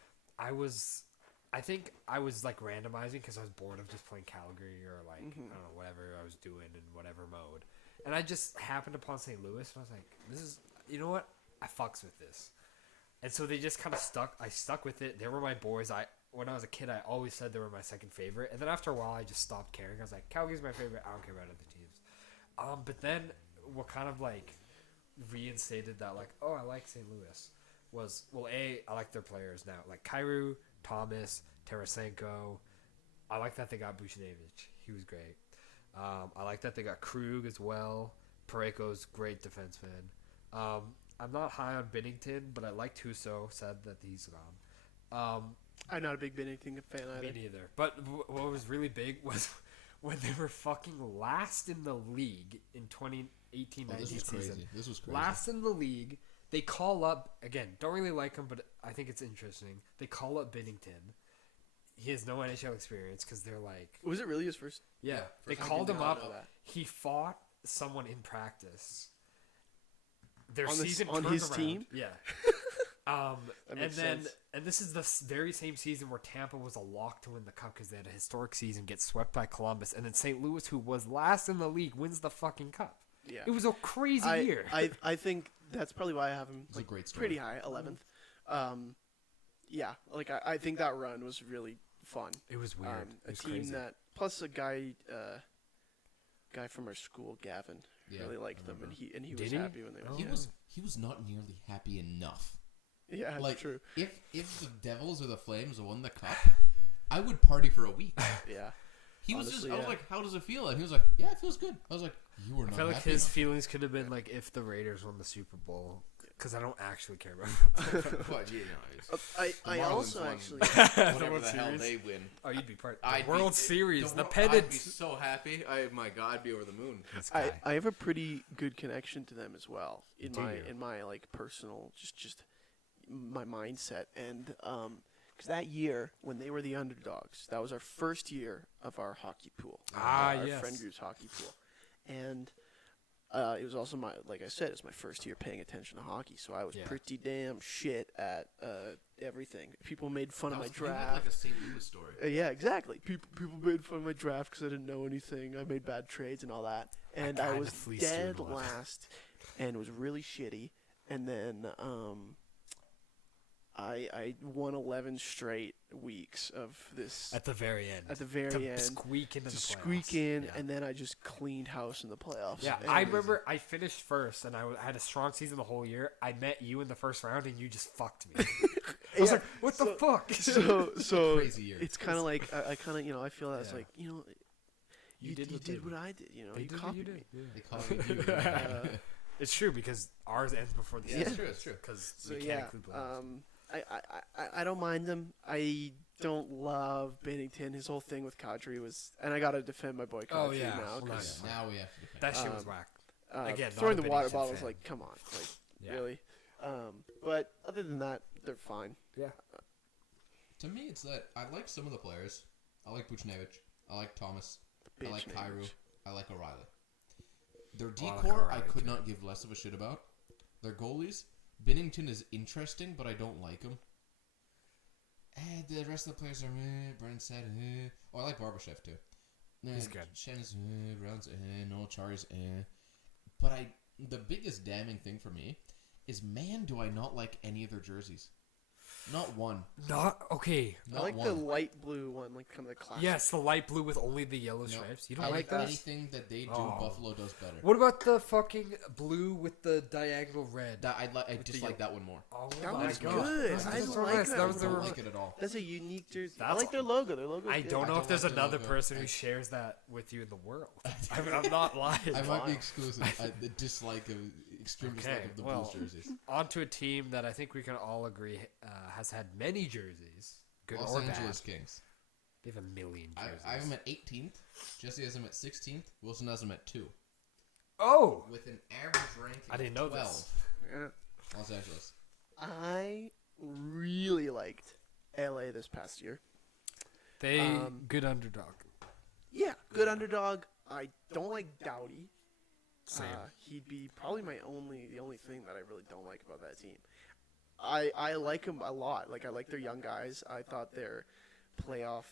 I think I was like randomizing because I was bored of just playing Calgary or like I don't know whatever I was doing in whatever mode, and I just happened upon St. Louis and I was like, this is you know what I fucks with this, and so they just kind of stuck. I stuck with it. They were my boys. When I was a kid, I always said they were my second favorite, and then after a while, I just stopped caring. I was like, Calgary's my favorite. I don't care about other teams. But then what kind of like reinstated that like, oh, I like St. Louis was I like their players now, like Kyrou, Thomas, Tarasenko. I like that they got Buchnevich. He was great. I like that they got Krug as well. Parayko's great defenseman. I'm not high on Binnington, but I liked Husso. Sad that he's gone. I'm not a big Binnington fan either. Me neither. But what was really big was when they were fucking last in the league in 2018-19 This was crazy. season. This was crazy. Last in the league. They call up, again, don't really like him, but I think it's interesting. They call up Binnington. He has no NHL experience because they're like... Was it really his first? Yeah, they first called time. him I up. didn't know that. He fought someone in practice. Their On season on turned his around. team? Yeah. That And makes then, sense. and this is the very same season where Tampa was a lock to win the cup because they had a historic season, get swept by Columbus, and then St. Louis, who was last in the league, wins the fucking cup. Yeah. It was a crazy year. I think that's probably why I have him It's a great story. pretty high, 11th. Yeah, like I think that run was really fun. It was weird. A It was team crazy. that plus a guy from our school, Gavin, Yeah, really liked I them, and remember. he Did was he? happy when they Oh. were. He was not nearly happy enough. Yeah, that's Like true. if the Devils or the Flames won the cup, I would party for a week. Yeah. He was Honestly, I was yeah. like, how does it feel? And he was like, yeah, it feels good. I was like, you were I not feel like happy his enough. feelings could have been like if the Raiders won the Super Bowl, because I don't actually care about But, you know, I Marlins also won. actually whatever World the hell Series? they win. Oh, you'd be part I'd the World be, Series, the I'd pennant. be so happy. My God, I'd be over the moon. This guy. I have a pretty good connection to them as well in Do my you? in my like personal just my mindset, and because that year when they were the underdogs, that was our first year of our hockey pool. Our yes. friend group's hockey pool, and it was also like I said, it's my first year paying attention to hockey, so I was Yeah. pretty damn shit at everything. People made fun of my You had draft. like a St. Louis story. Yeah, exactly. People made fun of my draft because I didn't know anything. I made bad trades and all that, and I kinda was fleeced you dead in one. last, and it was really shitty. And then I won 11 straight weeks of this At the very end. at the very to end squeak into to the playoffs. squeak in, Yeah. and then I just cleaned house in the playoffs. Yeah, And I remember I finished first, and I had a strong season the whole year. I met you in the first round, and you just fucked me. I was Yeah, like, "What the fuck?" so Crazy year. it's kind of like I kind of I feel that's Yeah. like you did did what what I did. they You did what copied you me. did. They copied you. It's true because ours ends before the Yeah, season. it's true. It's true. Because So we yeah, can't include playoffs. I don't mind him. I don't love Binnington. His whole thing with Kadri was, and I gotta defend my boy Kadri Oh, yeah. now Well, because Now we have to defend. That shit was um, whack. Again, not throwing a the water Binnington bottles fan. like, come on, like Yeah. really. But other than that, they're fine. Yeah. To me, it's that I like some of the players. I like Buchnevich. I like Thomas. I like Bitch Kyrou. names. I like O'Reilly. Their I like decor, I O'Reilly, could too. not give less of a shit about. Their goalies, Binnington is interesting, but I don't like him. The rest of the players are meh. Brent said, Oh, I like Barbashev too. He's good. Shen's, Brown's, no, Chari's, But the biggest damning thing for me is, man, do I not like any of their jerseys. Not one. Not okay. I like the light blue one, like kind of the classic. Yes, the light blue with only the yellow stripes. You don't like that? Anything that they do, Buffalo does better. What about the fucking blue with the diagonal red? I just like that one more. Oh That my one's God. good. That's I so like nice. that That was I the don't like it at all. That's a unique jersey. I That's like their logo. Their logo. I don't know if there's like the another logo. person who shares that with you in the world. I'm not lying. I might be exclusive. The dislike of extreme dislike of the Blues jerseys. On to a team that I think we can all agree has had many jerseys, good Los or Angeles bad. Kings. They have a million jerseys. I have them at 18th. Jesse has them at 16th. Wilson has them at 2. Oh, With an average ranking I didn't know of 12. this. Yeah. Los Angeles. I really liked LA this past year. They good underdog. Yeah, good underdog. I don't like Doughty. Same. He'd be probably the only thing that I really don't like about that team. I like him a lot. Like, I like their young guys. I thought their playoff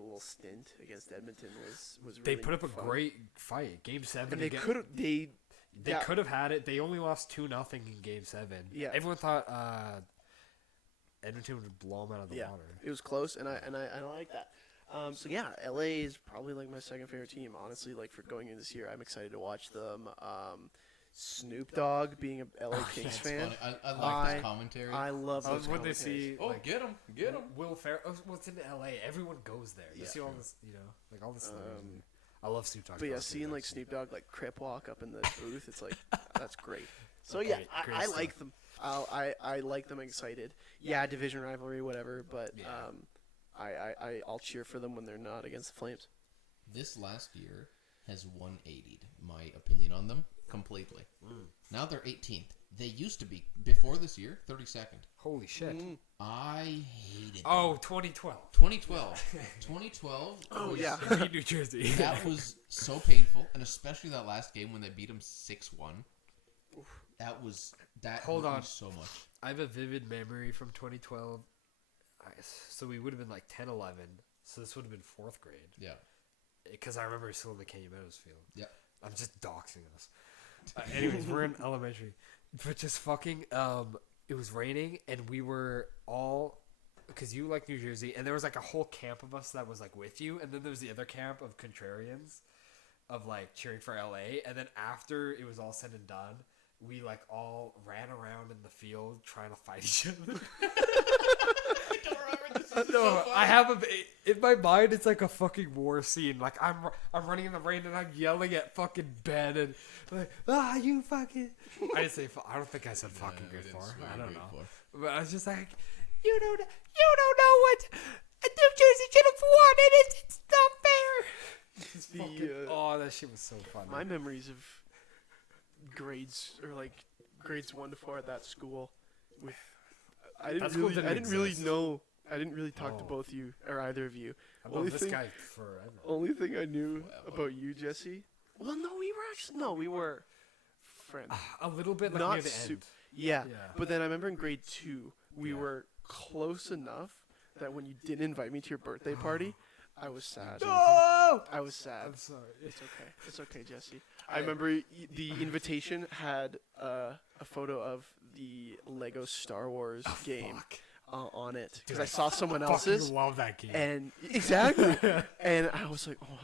little stint against Edmonton was really They put up a fun. great fight. Game 7. And they again- could have They could have had it. They only lost 2-0 in Game 7. Yeah. Everyone thought Edmonton would blow them out of the water. It was close, and I like that. So yeah, LA is probably like my second favorite team. Honestly, like for going in this year, I'm excited to watch them. Snoop Dogg being a LA Kings fan. Funny. I like this commentary. I love those When they commentaries. see like, get him. Will Ferrell, what's in LA? Everyone goes there. You see all this, like all this. I love Snoop Dogg. But yeah, seeing like Snoop Dogg like crip walk up in the booth, it's like that's great. So yeah, Great I stuff. like them. I like them. Excited. Yeah, division rivalry, whatever. But I'll cheer for them when they're not against the Flames. This last year has 180'd my opinion on them completely. Now they're 18th. They used to be, before this year, 32nd. Holy shit! I hated them. Oh, 2012. 2012. 2012. Oh was- yeah. Beat New Jersey. That was so painful, and especially that last game when they beat them 6-1. That Hold hurt me on. so much. I have a vivid memory from 2012. So we would have been like 10, 11. So this would have been 4th grade. Yeah. Because I remember still in the Kenny Meadows field. Yeah. I'm just doxing us. Anyways, we're in elementary. But just fucking, it was raining and we were all, because you like New Jersey, and there was like a whole camp of us that was like with you. And then there was the other camp of contrarians of like cheering for LA. And then after it was all said and done, we like all ran around in the field trying to fight each other. I don't remember this. No, I have in my mind. It's like a fucking war scene. Like I'm running in the rain and I'm yelling at fucking Ben and like, you fucking. I didn't say. I don't think I said fucking before. I don't know. But I was just like, you don't know what New Jersey should have won, and it's not fair. Oh, that shit was so funny. My memories of grades grades 1 to 4 at that school. I didn't really talk to both you or either of you. I've known this guy forever. Only thing I knew about you, Jesse. Well, no, we were friends. A little bit like Not near the end. Yeah. Yeah. But then I remember in grade 2, we were close enough that when you didn't invite me to your birthday party, I was sad. No! I was sad. I'm sorry. It's okay, Jesse. I remember the invitation had a photo of the Lego Star Wars game on it because I saw someone else's. Fucking love that game. And exactly, and I was like, "Oh,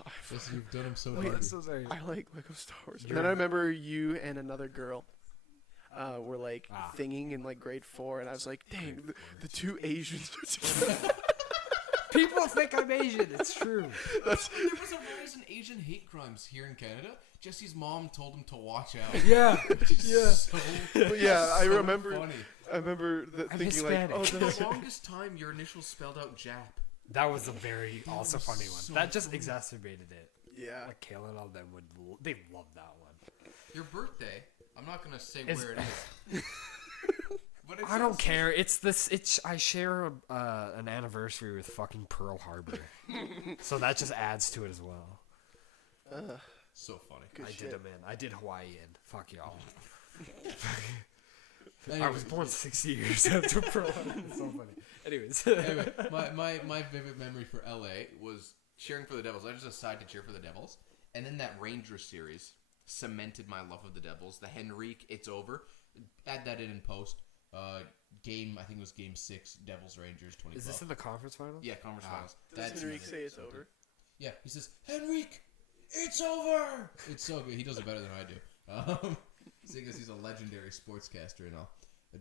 You've done him so Wait, dirty. I'm so sorry. I like Lego Star Wars." And then I remember you and another girl were like thinging in like grade 4, and I was like, "Dang, the two Asians are together." People think I'm Asian. It's true. There was a rise in Asian hate crimes here in Canada. Jesse's mom told him to watch out. Yeah. Yeah. So, But yeah, I so remember. funny. I remember thinking Hispanic. like, For "Oh, the longest time, your initials spelled out Jap. That was a very also was funny one. so That just funny. exacerbated it. yeah." Like Kayla and all them they love that one. Your birthday, I'm not going to say It's- where it is. But it's I don't also- care. It's this. I share an anniversary with fucking Pearl Harbor, so that just adds to it as well. So funny. Good I shit. did them in. I did Hawaii in. Fuck y'all. I Anyway, was born 6 years after Pearl Harbor. It's so funny. Anyways. anyway, my vivid memory for LA was cheering for the Devils. I just decided to cheer for the Devils. And then that Rangers series cemented my love of the Devils. The Henrique, it's over. Add that in post. Game, I think it was Game 6, Devils Rangers 2012. Is this in the conference final? Yeah, conference finals. Does Henrique say it's over? Yeah, he says, Henrique, it's over! It's so good. He does it better than I do. Seeing as he's a legendary sportscaster and all.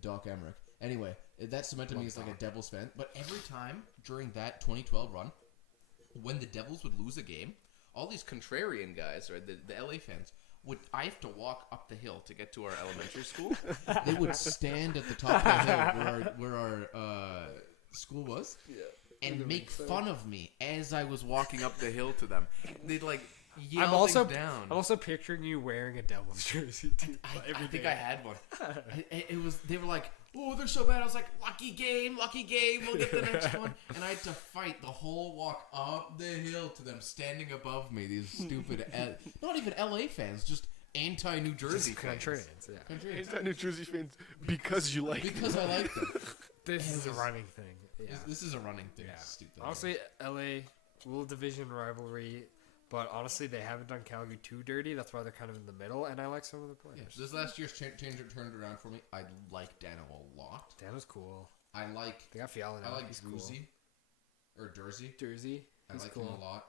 Doc Emmerich. Anyway, that cemented me as like a Devils fan. But every time during that 2012 run, when the Devils would lose a game, all these contrarian guys, or the LA fans, I have to walk up the hill to get to our elementary school. They would stand at the top of the hill where our school was, and make fun of me as I was walking up the hill to them. They'd like yell down. I'm also picturing you wearing a Devils jersey too. I think I had one. It was. They were like, "Oh, they're so bad." I was like, lucky game. We'll get the next one." And I had to fight the whole walk up the hill to them standing above me. These stupid, not even LA fans, just anti-New Jersey fans. Contrarians, yeah. Anti-New Jersey fans because you like them. Because I like them. This is a running thing. Yeah. This is a running thing. Yeah. Stupid. Honestly, LA, little division rivalry. But honestly, they haven't done Calgary too dirty. That's why they're kind of in the middle, and I like some of the players. Yeah, this last year's change turned around for me. I like Dano a lot. Dano's cool. I like. They got Fiala now. I like He's Druzy, cool. or Jersey. I like cool. him a lot.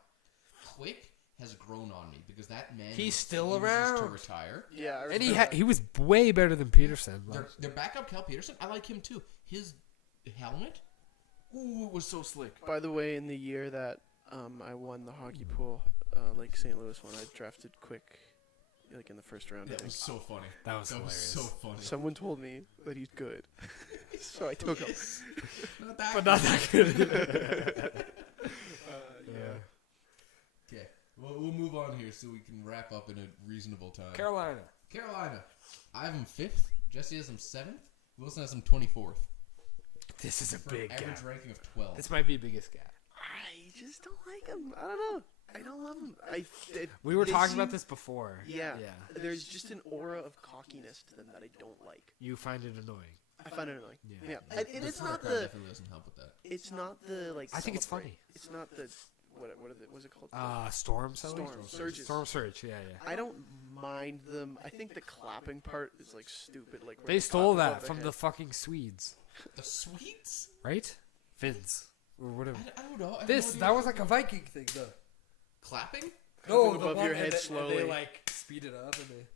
Quick has grown on me because that man. He's still refuses around to retire. Yeah, and he was way better than Peterson. Their backup Cal Peterson, I like him too. His helmet, it was so slick. By the way, in the year that I won the hockey pool, like St. Louis one, I drafted Quick, like in the first round. That was so funny. That was hilarious. So funny. Someone told me that he's good, so I took him. Not that But not that good. Yeah. Okay, well, we'll move on here so we can wrap up in a reasonable time. Carolina. I have him 5th. Jesse has him 7th. Wilson has him 24th. This is a For big average gap. ranking of 12. This might be the biggest gap. I just don't like him. I don't know. I don't love him. We were they talking seem- about this before. Yeah. Yeah. There's just an aura of cockiness to them that I don't like. You find it annoying. I find it annoying. Yeah. And The it's Florida not crowd the. definitely doesn't help with that. It's not the like. I think it's celebrate. funny. It's not the what's it called? Storm Surges. Storm Surge. Yeah. I don't mind them. I think the clapping part is like stupid. Like where They they stole clap that above from their the head. fucking Swedes, The Swedes? right? Finns or whatever. I don't know. I have This no idea. that was like a Viking thing though. Clapping? Clapping above your head slowly. They like speed it up and they.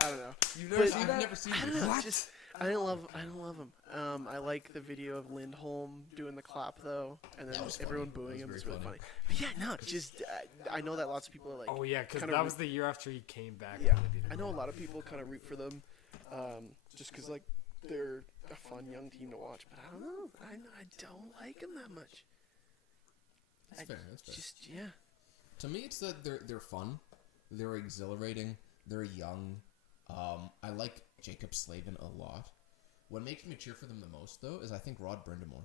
I don't know. You've But never seen I've that? never seen I don't this. know. What? Just, I don't love him. I like the video of Lindholm doing the clap though, and then That was everyone funny. booing That him. was It's really very funny. But yeah, no, just I know that lots of people are like. Oh yeah, because kinda that was the year after he came back. Yeah, and they did it I know a wrong. lot of people kind of root for them, just because like they're a fun young team to watch. But I don't know. I don't like them that much. That's fair. Just yeah. To me, it's that they're fun. They're exhilarating. They're young. I like Jacob Slavin a lot. What makes me cheer for them the most, though, is I think Rod Brindamore.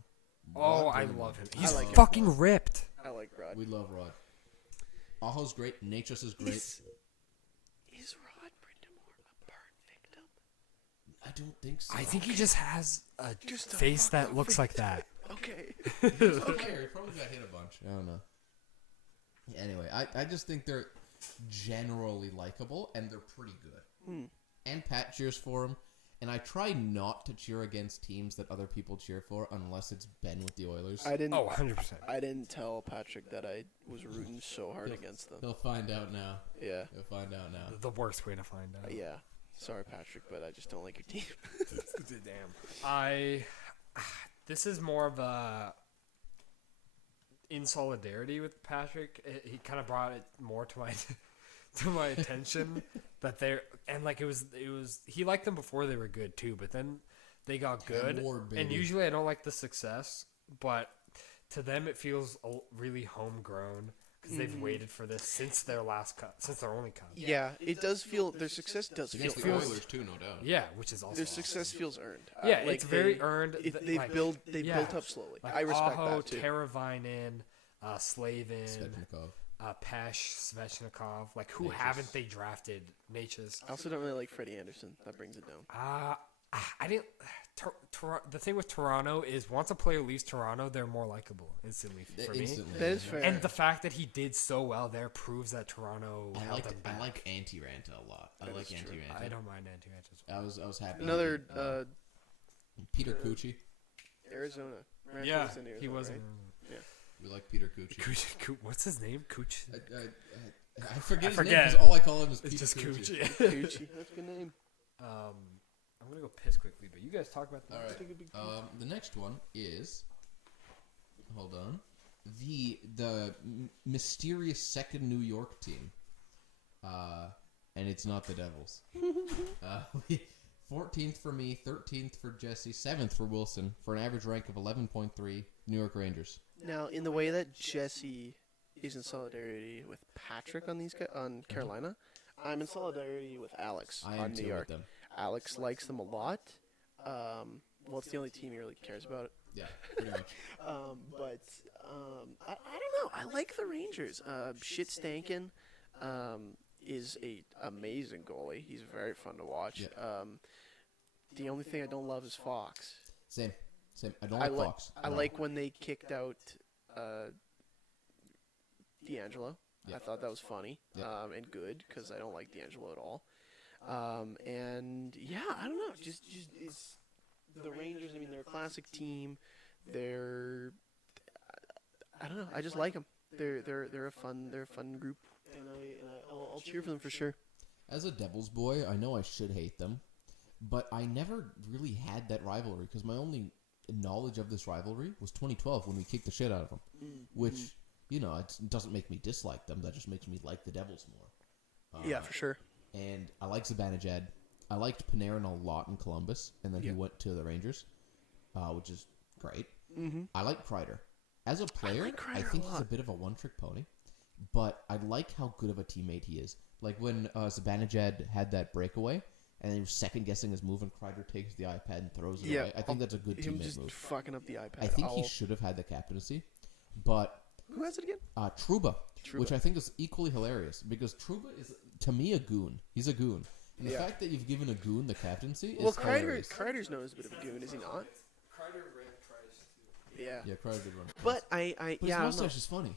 Oh, Rod I Brindamore. love him. He's like him. fucking ripped. I like Rod. We love Rod. Aho's great. Natchez is great. Is Rod Brindamore a burn victim? I don't think so. I think he just has a Just a face that fucking looks like that. Okay. He's a player. He probably got hit a bunch. I don't know. Anyway, I just think they're generally likable, and they're pretty good. And Pat cheers for him. And I try not to cheer against teams that other people cheer for unless it's Ben with the Oilers. I didn't. Oh, 100%. I didn't tell Patrick that I was rooting so hard against them. They'll find out now. Yeah. They'll find out now. The worst way to find out. Yeah. Sorry, Patrick, but I just don't like your team. Damn. This is more of a in solidarity with Patrick. He kind of brought it more to my attention that they're and like it was he liked them before they were good too, but then they got good. More, baby. And usually I don't like the success, but to them it feels really homegrown because they've waited for this since their last cut, since their only cut. Yeah, it does feel their success does feel Against the feels- Oilers, too, no doubt. Yeah, which is also their awesome. success feels earned. Yeah, Like it's very they- earned. They've Like, built yeah. built up slowly. Like I respect Aho, that too. Teravainen, Slavin, Svechnikov. Pesh, Svechnikov. Like, who Natchez. haven't they drafted? Natchez. I also don't really like Freddie Anderson. That brings it down. I didn't. The thing with Toronto is once a player leaves Toronto, they're more likable instantly for me. That is fair. And the fact that he did so well there proves that Toronto held him back. I like Antiranta a lot. I like Antiranta. I don't mind Antiranta as well. I was happy. Another Peter Cucci. Arizona. Right? Yeah, He was in Arizona, he was. right? Yeah. We like Peter Cucci. What's his name? Cooch. I forget his name forget. because all I call him is Peter It's just Cucci. Cooch. Gucci. That's a good name. I'm gonna go piss quickly, but you guys talk about that. All right. The next one is. Hold on. The mysterious second New York team. And it's not the Devils. 14th for me, 13th for Jesse, 7th for Wilson, for an average rank of 11.3, New York Rangers. Now, in the way that Jesse is in solidarity with Patrick on Carolina, I'm in solidarity with Alex I am on New too York. with them. Alex likes them a lot. Well, it's the only team he really cares about. Yeah, pretty much. But I don't know. I like the Rangers. Shit Stankin is a amazing goalie. He's very fun to watch. Yeah. The only thing I don't love is Fox. Same. I don't like Fox. I like when they kicked out D'Angelo. Yeah. I thought that was funny and good because I don't like D'Angelo at all. And yeah, I don't know. Just it's the Rangers. I mean, they're a classic team. I don't know. I just like them. They're a fun group, and I'll cheer for them for sure. As a Devils boy, I know I should hate them, but I never really had that rivalry because my only knowledge of this rivalry was 2012 when we kicked the shit out of them, which, it doesn't make me dislike them. That just makes me like the Devils more. Yeah, for sure. And I like Zibanejad. I liked Panarin a lot in Columbus, and then he went to the Rangers, which is great. Mm-hmm. I like Kreider. As a player, I think he's a bit of a one-trick pony, but I like how good of a teammate he is. Like when Zibanejad had that breakaway, and he was second-guessing his move, and Kreider takes the iPad and throws it away. I think that's a good him teammate just move. fucking up the iPad. I think he should have had the captaincy, but Who has it again? Trouba, which I think is equally hilarious because Trouba is, to me, a goon. He's a goon. And the fact that you've given a goon the captaincy is hilarious. Kreider's known as a bit of a goon, is he not? Kreider ran tries too. Yeah. Yeah, Kreider did run. But But his mustache is funny.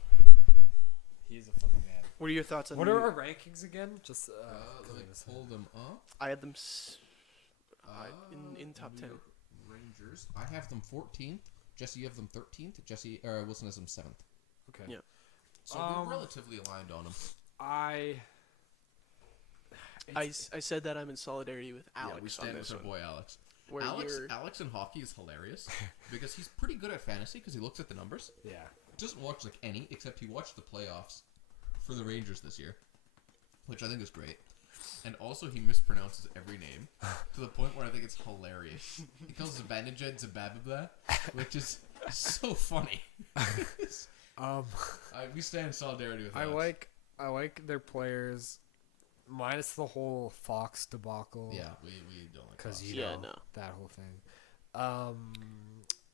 He's a fucking man. What are your thoughts on What are our rankings again? Just Let me pull them up. I had them in top 10. Rangers. I have them 14th. Jesse, you have them 13th. Wilson has them 7th. Okay. Yeah. So we're relatively aligned on them. I said that I'm in solidarity with Alex we stand on with this our one. boy Alex. Where Alex in hockey is hilarious because he's pretty good at fantasy because he looks at the numbers. Yeah. Doesn't watch like any, except he watched the playoffs for the Rangers this year, which I think is great. And also he mispronounces every name to the point where I think it's hilarious. He calls Zibanejad Zabababla, which is so funny. We stand in solidarity with Alex. I like their players, minus the whole Fox debacle. Yeah, we don't like because Fox. that whole thing.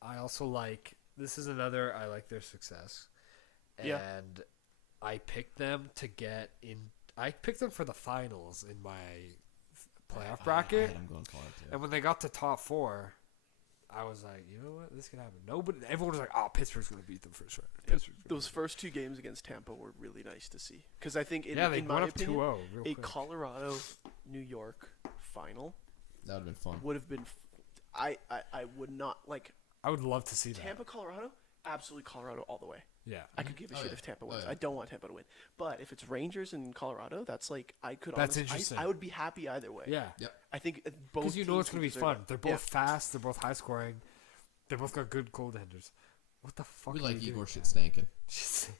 I also like I like their success, and I picked them to get in. I picked them for the finals in my playoff bracket, I had them going far too. and when they got to top 4, I was like, you know what, this can happen. Everyone was like, oh, Pittsburgh's going to beat them for sure. Those first 2 games against Tampa were really nice to see. Because I think, in they my went up opinion, 2-0 real a quick. Colorado-New York final That would have been fun. would have been... I would not... I would love to see that. Tampa-Colorado? Absolutely Colorado all the way. Yeah. I could give a shit if Tampa wins. yeah. I don't want Tampa to win. But if it's Rangers and Colorado, that's That's interesting. I would be happy either way. Yeah. Yep. I think both Because you know teams it's going to be deserve fun. it. They're both fast. They're both high scoring. They both got good goaltenders. What the fuck? We are like you Igor doing, Shitstankin. man?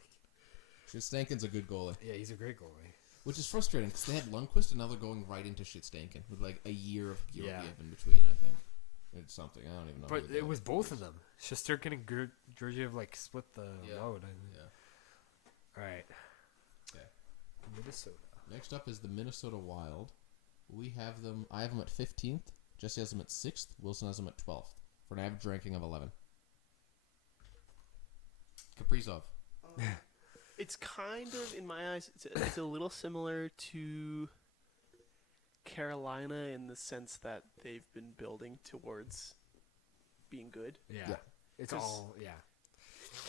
Shitstankin's a good goalie. Yeah, he's a great goalie. Which is frustrating because they had Lundqvist and now they're going right into Shitstankin with like a year of Georgiev Yeah. in between, I think. It's something. I don't even know. But who they it was both of them. Shesterkin and Georgiev split the load. Yeah. All right. Okay. Minnesota. Next up is the Minnesota Wild. I have them at 15th. Jesse has them at 6th. Wilson has them at 12th for an average ranking of 11. Kaprizov. It's kind of, in my eyes, it's a little similar to Carolina in the sense that they've been building towards being good. Yeah. It's all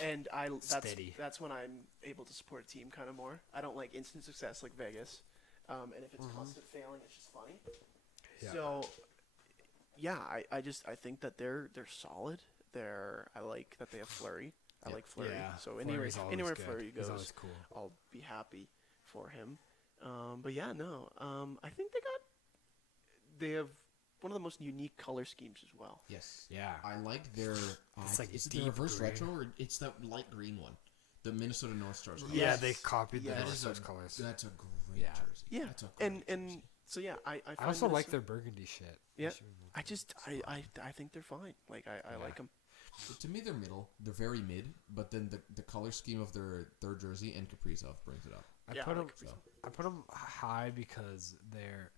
And steady. that's when I'm able to support a team kind of more. I don't like instant success like Vegas. And if it's constant failing, it's just funny. Yeah. So, yeah, I think that they're solid. I like that they have Fleury. I like Fleury. Yeah. So Fleury's always anywhere good. Fleury He's goes, always cool. I'll be happy for him. But yeah, no. I think they have one of the most unique color schemes as well. Yes. Yeah. I like their. It's like is it the deep reverse green. retro or it's that light green one? The Minnesota North Stars. Colors. Yeah, Yes. they copied the Yes. North Stars colors. That's a great jersey. Yeah, That's a great and jersey. so yeah, I find I also like Minnesota- their burgundy shit. Yeah. They should be more I burgundy. just I think they're fine. Like I like them. To me, they're middle. They're very mid, but then the color scheme of their third jersey and Kaprizov brings it up. I Yeah, put I them. like So I put them high because they're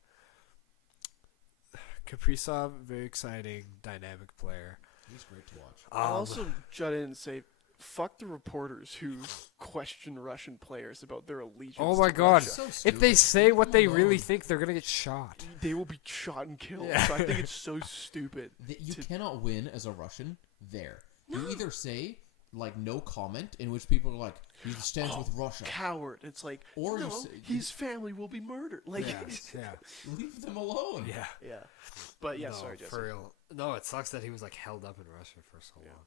Kaprizov, very exciting, dynamic player. he's great to watch. I'll also jut in and say, fuck the reporters who question Russian players about their allegiance. oh my to god! Russia. So If they stupid. say what they Come really on. think, they're gonna get shot. They will be shot and killed. Yeah. So I think it's so stupid. You to- cannot win as a Russian there. You either say like no comment, in which people are like he stands with Russia, Coward. It's like, Or you no, say- his family will be murdered. Like, Yeah, yeah, leave them alone. yeah. yeah. But yeah, No, sorry, Jesse. for real. No, it sucks that he was like held up in Russia for so long.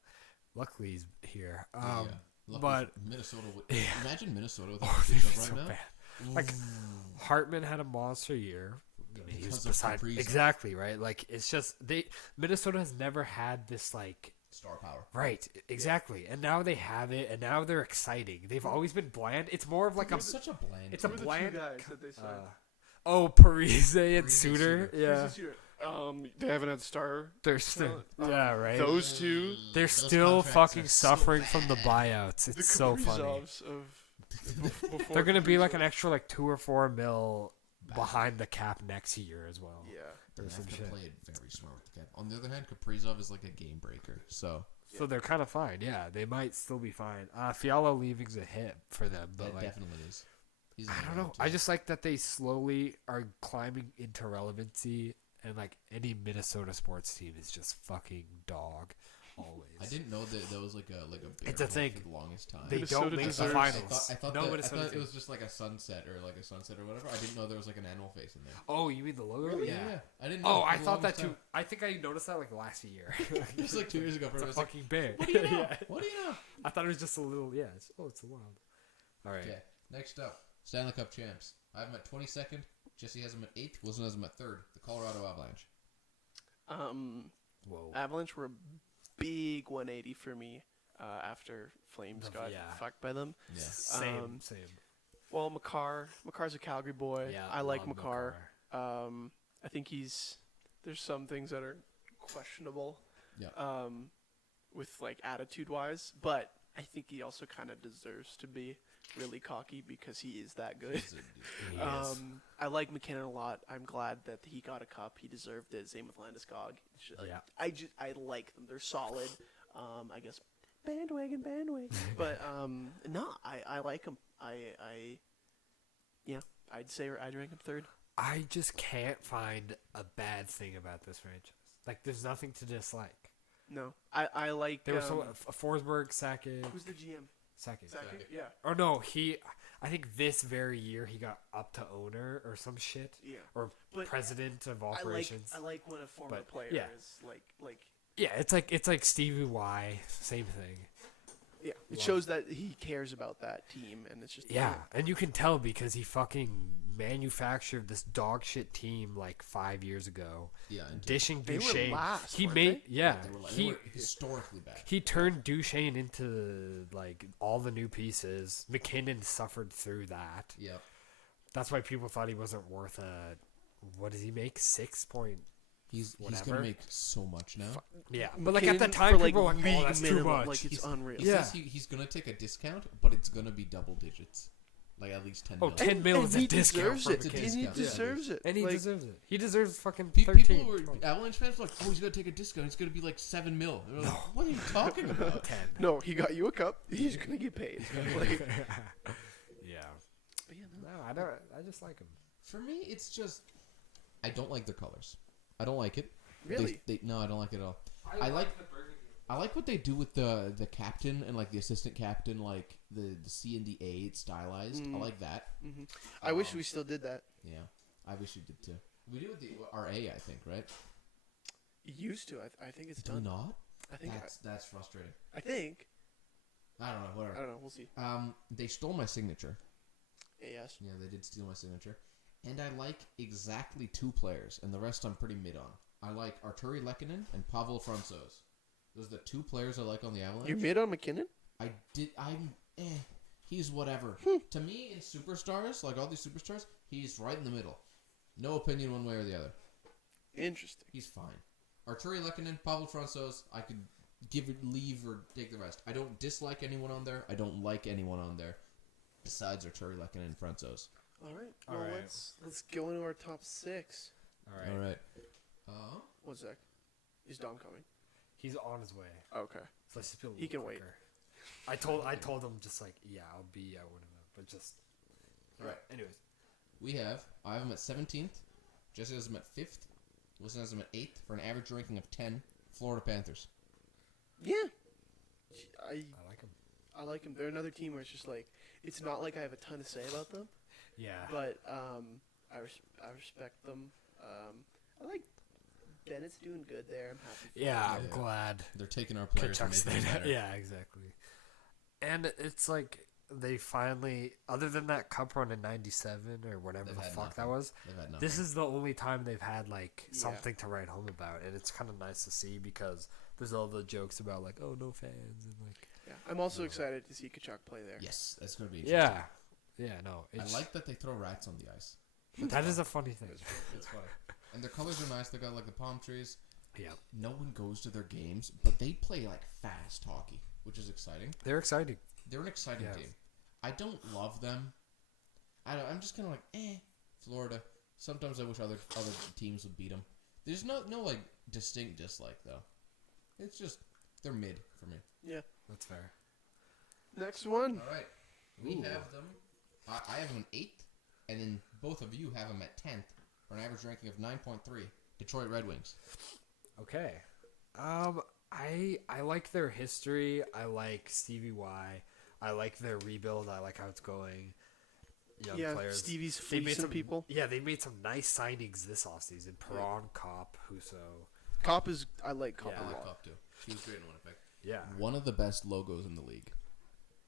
Luckily, he's here. Luckily, but Minnesota. Yeah. Imagine Minnesota with oh, they'd be Kaprizov so right now. bad. Like Hartman had a monster year. I mean, he was Because of beside Kaprizov. exactly right. Like it's just Minnesota has never had this like Star power. right exactly, and now they have it, and now they're exciting. They've always been bland. It's more of like a It's such a bland. it's a Who are the two bland. guys that they signed? Parise and Parise, Suter. Suter. Yeah, They haven't had star. they're still yeah right. Those two, They're Those still contracts fucking are so suffering from the bad. buyouts. the It's so funny. Kaprizovs of before They're gonna be like Kaprizov. an extra like 2 or 4 mil behind the cap next year as well. Yeah. They or have some to shit. play it very smart with the cap. On the other hand, Kaprizov is like a game breaker. So So they're kind of fine. Yeah, they might still be fine. Fiala leaving's a hit for them, but that like definitely is. He's I an don't know. idiot, I too. just like that they slowly are climbing into relevancy, and like any Minnesota sports team is just fucking dog always. I didn't know that there was like a bear It's a hole thing. for the longest time. They Minnesota don't make the deserves- finals. I thought No that, I Minnesota thought it team. was just like a sunset or whatever. I didn't know there was like an animal face in there. Oh, you mean the logo? Yeah, Yeah. I didn't know. Oh, for I the thought that longest too. time. I think I noticed that like last year. It was like 2 years ago. It's I a was like, fucking bear. what do you know? Yeah. What do you know? I thought it was just a little. Yeah. It's a wild. All right. Okay, next up, Stanley Cup champs. I have them at 22nd. Jesse has them at 8th. Wilson has them at 3rd. The Colorado Avalanche. Whoa. Avalanche were a big 180 for me after Flames got Yeah. fucked by them. Yeah. Same. Well, Makar's a Calgary boy. Yeah. I like love Makar. I think there's some things that are questionable. Yeah. With like attitude wise, but I think he also kind of deserves to be really cocky because he is that good. He's He is. I like McKinnon a lot. I'm glad that he got a cup. He deserved it. Same with Landeskog. Yeah. I like them. They're solid. I guess bandwagon. But no, I like them. I'd say I'd rank him 3rd. I just can't find a bad thing about this franchise. Like, there's nothing to dislike. No, I like. They were so Forsberg second. Who's the GM? Second. Second. Yeah. Or no, I think this very year he got up to owner or some shit. Yeah. Or But president of operations. I like when a former But, player yeah. is like. Yeah, it's like Stevie Y, same thing. Yeah, it Love shows that he cares about that team, and it's just Yeah, and you can tell because he fucking manufactured this dog shit team like 5 years ago, Yeah. And dishing They were Duchesne. last, He weren't made they? yeah. they were historically bad. He turned Duchesne into like all the new pieces. McKinnon suffered through that. Yep. That's why people thought he wasn't worth a. What does he make? 6 point. He's Whatever. gonna make so much now. Yeah, but like at McKinnon that time, for, people were like, league "Oh, that's too minimum, much." Like it's unreal. He Yeah. says he's gonna take a discount, but it's gonna be double digits, like at least 10 Oh, million. 10 mil and is a he discount deserves for it. McKinnon. And he Yeah. deserves it. and he Like, deserves it. He deserves fucking People 13. were 12. Avalanche fans were like, "Oh, he's gonna take a discount. It's gonna be like 7 mil." They were like, "What are you talking about?" 10. No, he got you a cup. He's gonna get paid. Like, Yeah. but yeah, No, I don't. I just like him. For me, it's just I don't like their colors. I don't like it. Really? No, I don't like it at all. I like what they do with the captain and like the assistant captain, like the C and the A. It's stylized. I like that. Mm-hmm. I wish we still did that. Yeah, I wish we did too. We do with our A, I think, right? It used to. I think it's Do done. we not? I think That's frustrating. I think. I don't know. Whatever. I don't know. We'll see. They stole my signature. Yes. Yeah, they did steal my signature. And I like exactly 2 players, and the rest I'm pretty mid on. I like Arturi Lehkonen and Pavel Francouz. Those are the 2 players I like on the Avalanche. You're mid on McKinnon? He's whatever. To me, in superstars, like all these superstars, he's right in the middle. No opinion one way or the other. Interesting. He's fine. Arturi Lehkonen, Pavel Francouz, I could leave or take the rest. I don't dislike anyone on there. I don't like anyone on there besides Arturi Lehkonen and Francouz. All right. All Well, right. let's go into our top 6. All right. One sec. Is Dom coming? He's on his way. Okay. So let's just be a little He can quicker. wait. I told him just like, yeah, I'll be out one of them, but just. Right. Anyways. I have him at 17th. Jesse has him at 5th. Wilson has him at 8th for an average ranking of 10. Florida Panthers. Yeah. I like him. I like them. They're another team where it's just like, it's not like I have a ton to say about them, Yeah. but I respect them. I like Bennett's doing good there. I'm happy for Yeah, him. I'm glad. They're taking our players and Kachuk's making them better. Yeah, exactly. And it's like they finally, other than that cup run in '97 or whatever They've the had fuck nothing. that was, They've had nothing. this is the only time they've had like Yeah. something to write home about, and it's kind of nice to see because there's all the jokes about like, oh, no fans and like. Yeah. I'm also excited to see Kachuk play there. Yes, that's going to be interesting. No. I like that they throw rats on the ice. That is a funny thing. It's funny. And their colors are nice. They got like the palm trees. Yeah, No one goes to their games, but they play like fast hockey, which is exciting. they're exciting. They're an exciting Yeah. team. I don't love them. I'm just kind of like, Florida. Sometimes I wish other teams would beat them. There's no like distinct dislike though. It's just they're mid for me. Yeah. That's fair. Next one. All right, we Ooh. have them. I have them 8th, and then both of you have them at 10th for an average ranking of 9.3. Detroit Red Wings. Okay. I like their history. I like Stevie Y. I like their rebuild. I like how it's going. Young players. Stevie's They made fleecing some people. Yeah, they made some nice signings this offseason. Perron, Kopp, Husso. Cop is. I like Cop Yeah. a I like lot. Cup too. He was great in Winnipeg. Yeah. One of the best logos in the league.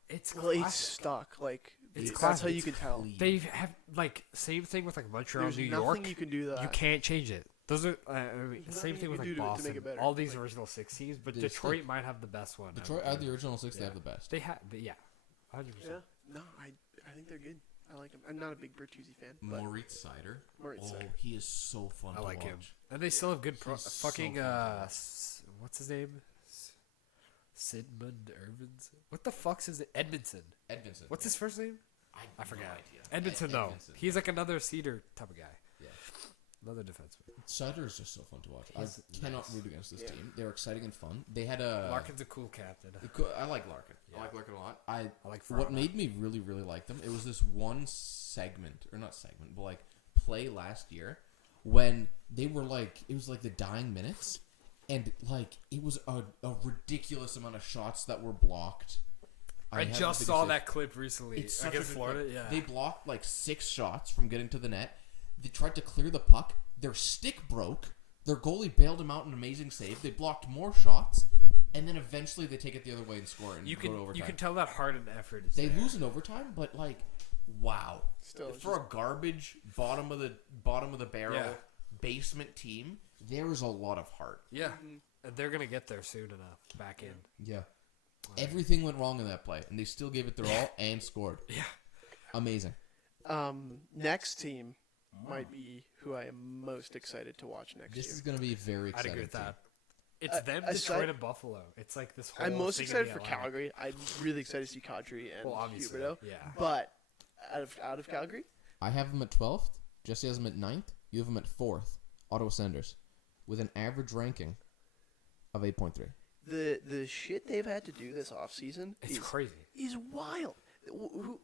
It's Well, it's classic. stuck. Like It's that's classic. how you can tell. Clean. They have like same thing with like Montreal, There's New nothing York. you can do that. You can't change it. Those are same nothing thing you with can like do to make Boston. it better. All these Like- original 6 teams, but They Detroit stick. might have the best one. Detroit out of the original 6. They Yeah. have the best. They have, yeah, 100%. Yeah. No, I think they're good. I like them. I'm not a big Bertuzzi fan, but Moritz Seider. Moritz Seider. He is so fun I to like watch. him, and they still have good He's so fucking fun to watch. what's his name? Sidmund Irvins. What the fuck's his Edmondson? Edmondson. What's his first name? I I forgot. No idea. Edmondson, no. Edmondson. He's like another Cedar type of guy. Yeah. Another defenseman. Seider is just so fun to watch. He's I cannot nice. root against this Yeah. team. They're exciting and fun. They had a Larkin's a cool captain. I like Larkin. Yeah. I like Larkin a lot. I like What Verona. made me really, really like them, it was this one segment, or not segment, but like play last year when they were like, it was like the dying minutes, and like it was a ridiculous amount of shots that were blocked. I had just the saw biggest- that clip recently It's such against a good Florida. play. Yeah. They blocked like 6 shots from getting to the net. They tried to clear the puck. Their stick broke. Their goalie bailed them out, an amazing save. They blocked more shots, and then eventually they take it the other way and score and you go to can overtime. tell that heart and effort is They there. lose in overtime, but like, wow! Still, For a garbage bottom of the barrel Yeah. basement team, there is a lot of heart. Yeah, and they're gonna get there soon enough. Back in. Yeah. Everything went wrong in that play, and they still gave it their all and scored. Yeah. Amazing. next team might be who I am most excited to watch next This year. is going to be very I'd exciting. agree with team. that. It's them, aside- Detroit, and Buffalo. It's like this whole. I'm most thing in excited the for Atlantic. Calgary. I'm really excited to see Kadri and Well, obviously, Huberdeau. yeah. But out of Calgary, I have them at 12th. Jesse has them at 9th. You have them at 4th. Ottawa Senators, with an average ranking of 8.3. the shit they've had to do this offseason It's crazy. is wild. Who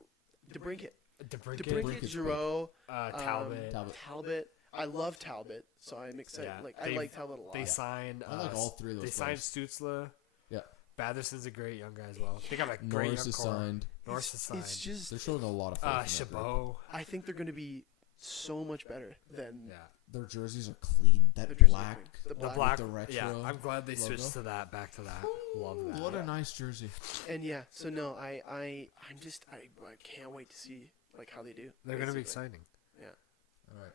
DeBrincat, DeBrincat, DeBrincat. Giroux, Talbot. Talbot. Talbot. I love Talbot, so I'm excited. Yeah, I like Talbot a lot. They signed. I like all three of those They signed players. Stutzla. Yeah. Batterson's a great young guy as well. They got a great Norris young is core. signed. Norris is signed. It's just They're showing a lot of faith in that group. Chabot. I think they're going to be so much better than Yeah. Their jerseys are clean. That their jerseys are black. clean. The The black. black. the retro Yeah, I'm glad they logo. switched to that. Back to that. Love that. What a nice jersey. And yeah, so no, I can't wait to see like how they do. They're gonna be basically. exciting. All right.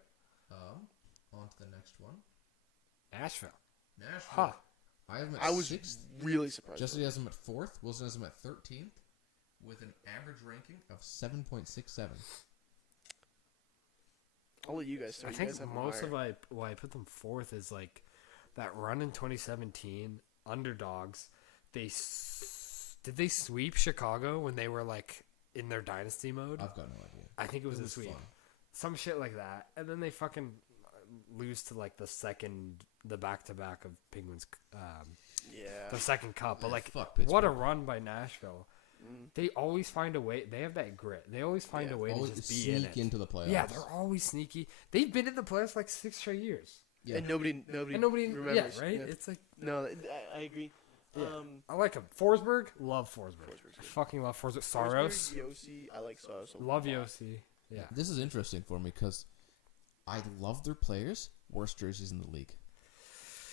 On to the next one. Nashville. Nashville. Huh. I have them at I was 6th. really surprised. Jesse has them at 4th. Wilson has them at 13th with an average ranking of 7.67. I'll let you guys start. I You think guys have them most higher. of why I put them fourth is like that run in 2017. Underdogs. Did they sweep Chicago when they were like in their dynasty mode? I've got no idea. I think it was a was sweep. fun. Some shit like that, and then they fucking lose to like the back-to-back of Penguins, Yeah. the second cup. But Yeah, like, fuck what a Pittsburgh. run by Nashville! Mm. They always find a way. They have that grit. They always find Yeah, a way to Always just be in sneak it. into the playoffs. Yeah, they're always sneaky. They've been in the playoffs like 6 straight years, Yeah. And nobody and nobody. remembers. Yeah, right. Yeah. It's like No, I agree. Yeah. I like him. Forsberg, love Forsberg. Forsberg's I good. fucking love Forsberg. Saros, Yossi, I like Saros. a love lot. Yossi. Yeah. This is interesting for me because I love their players. Worst jerseys in the league.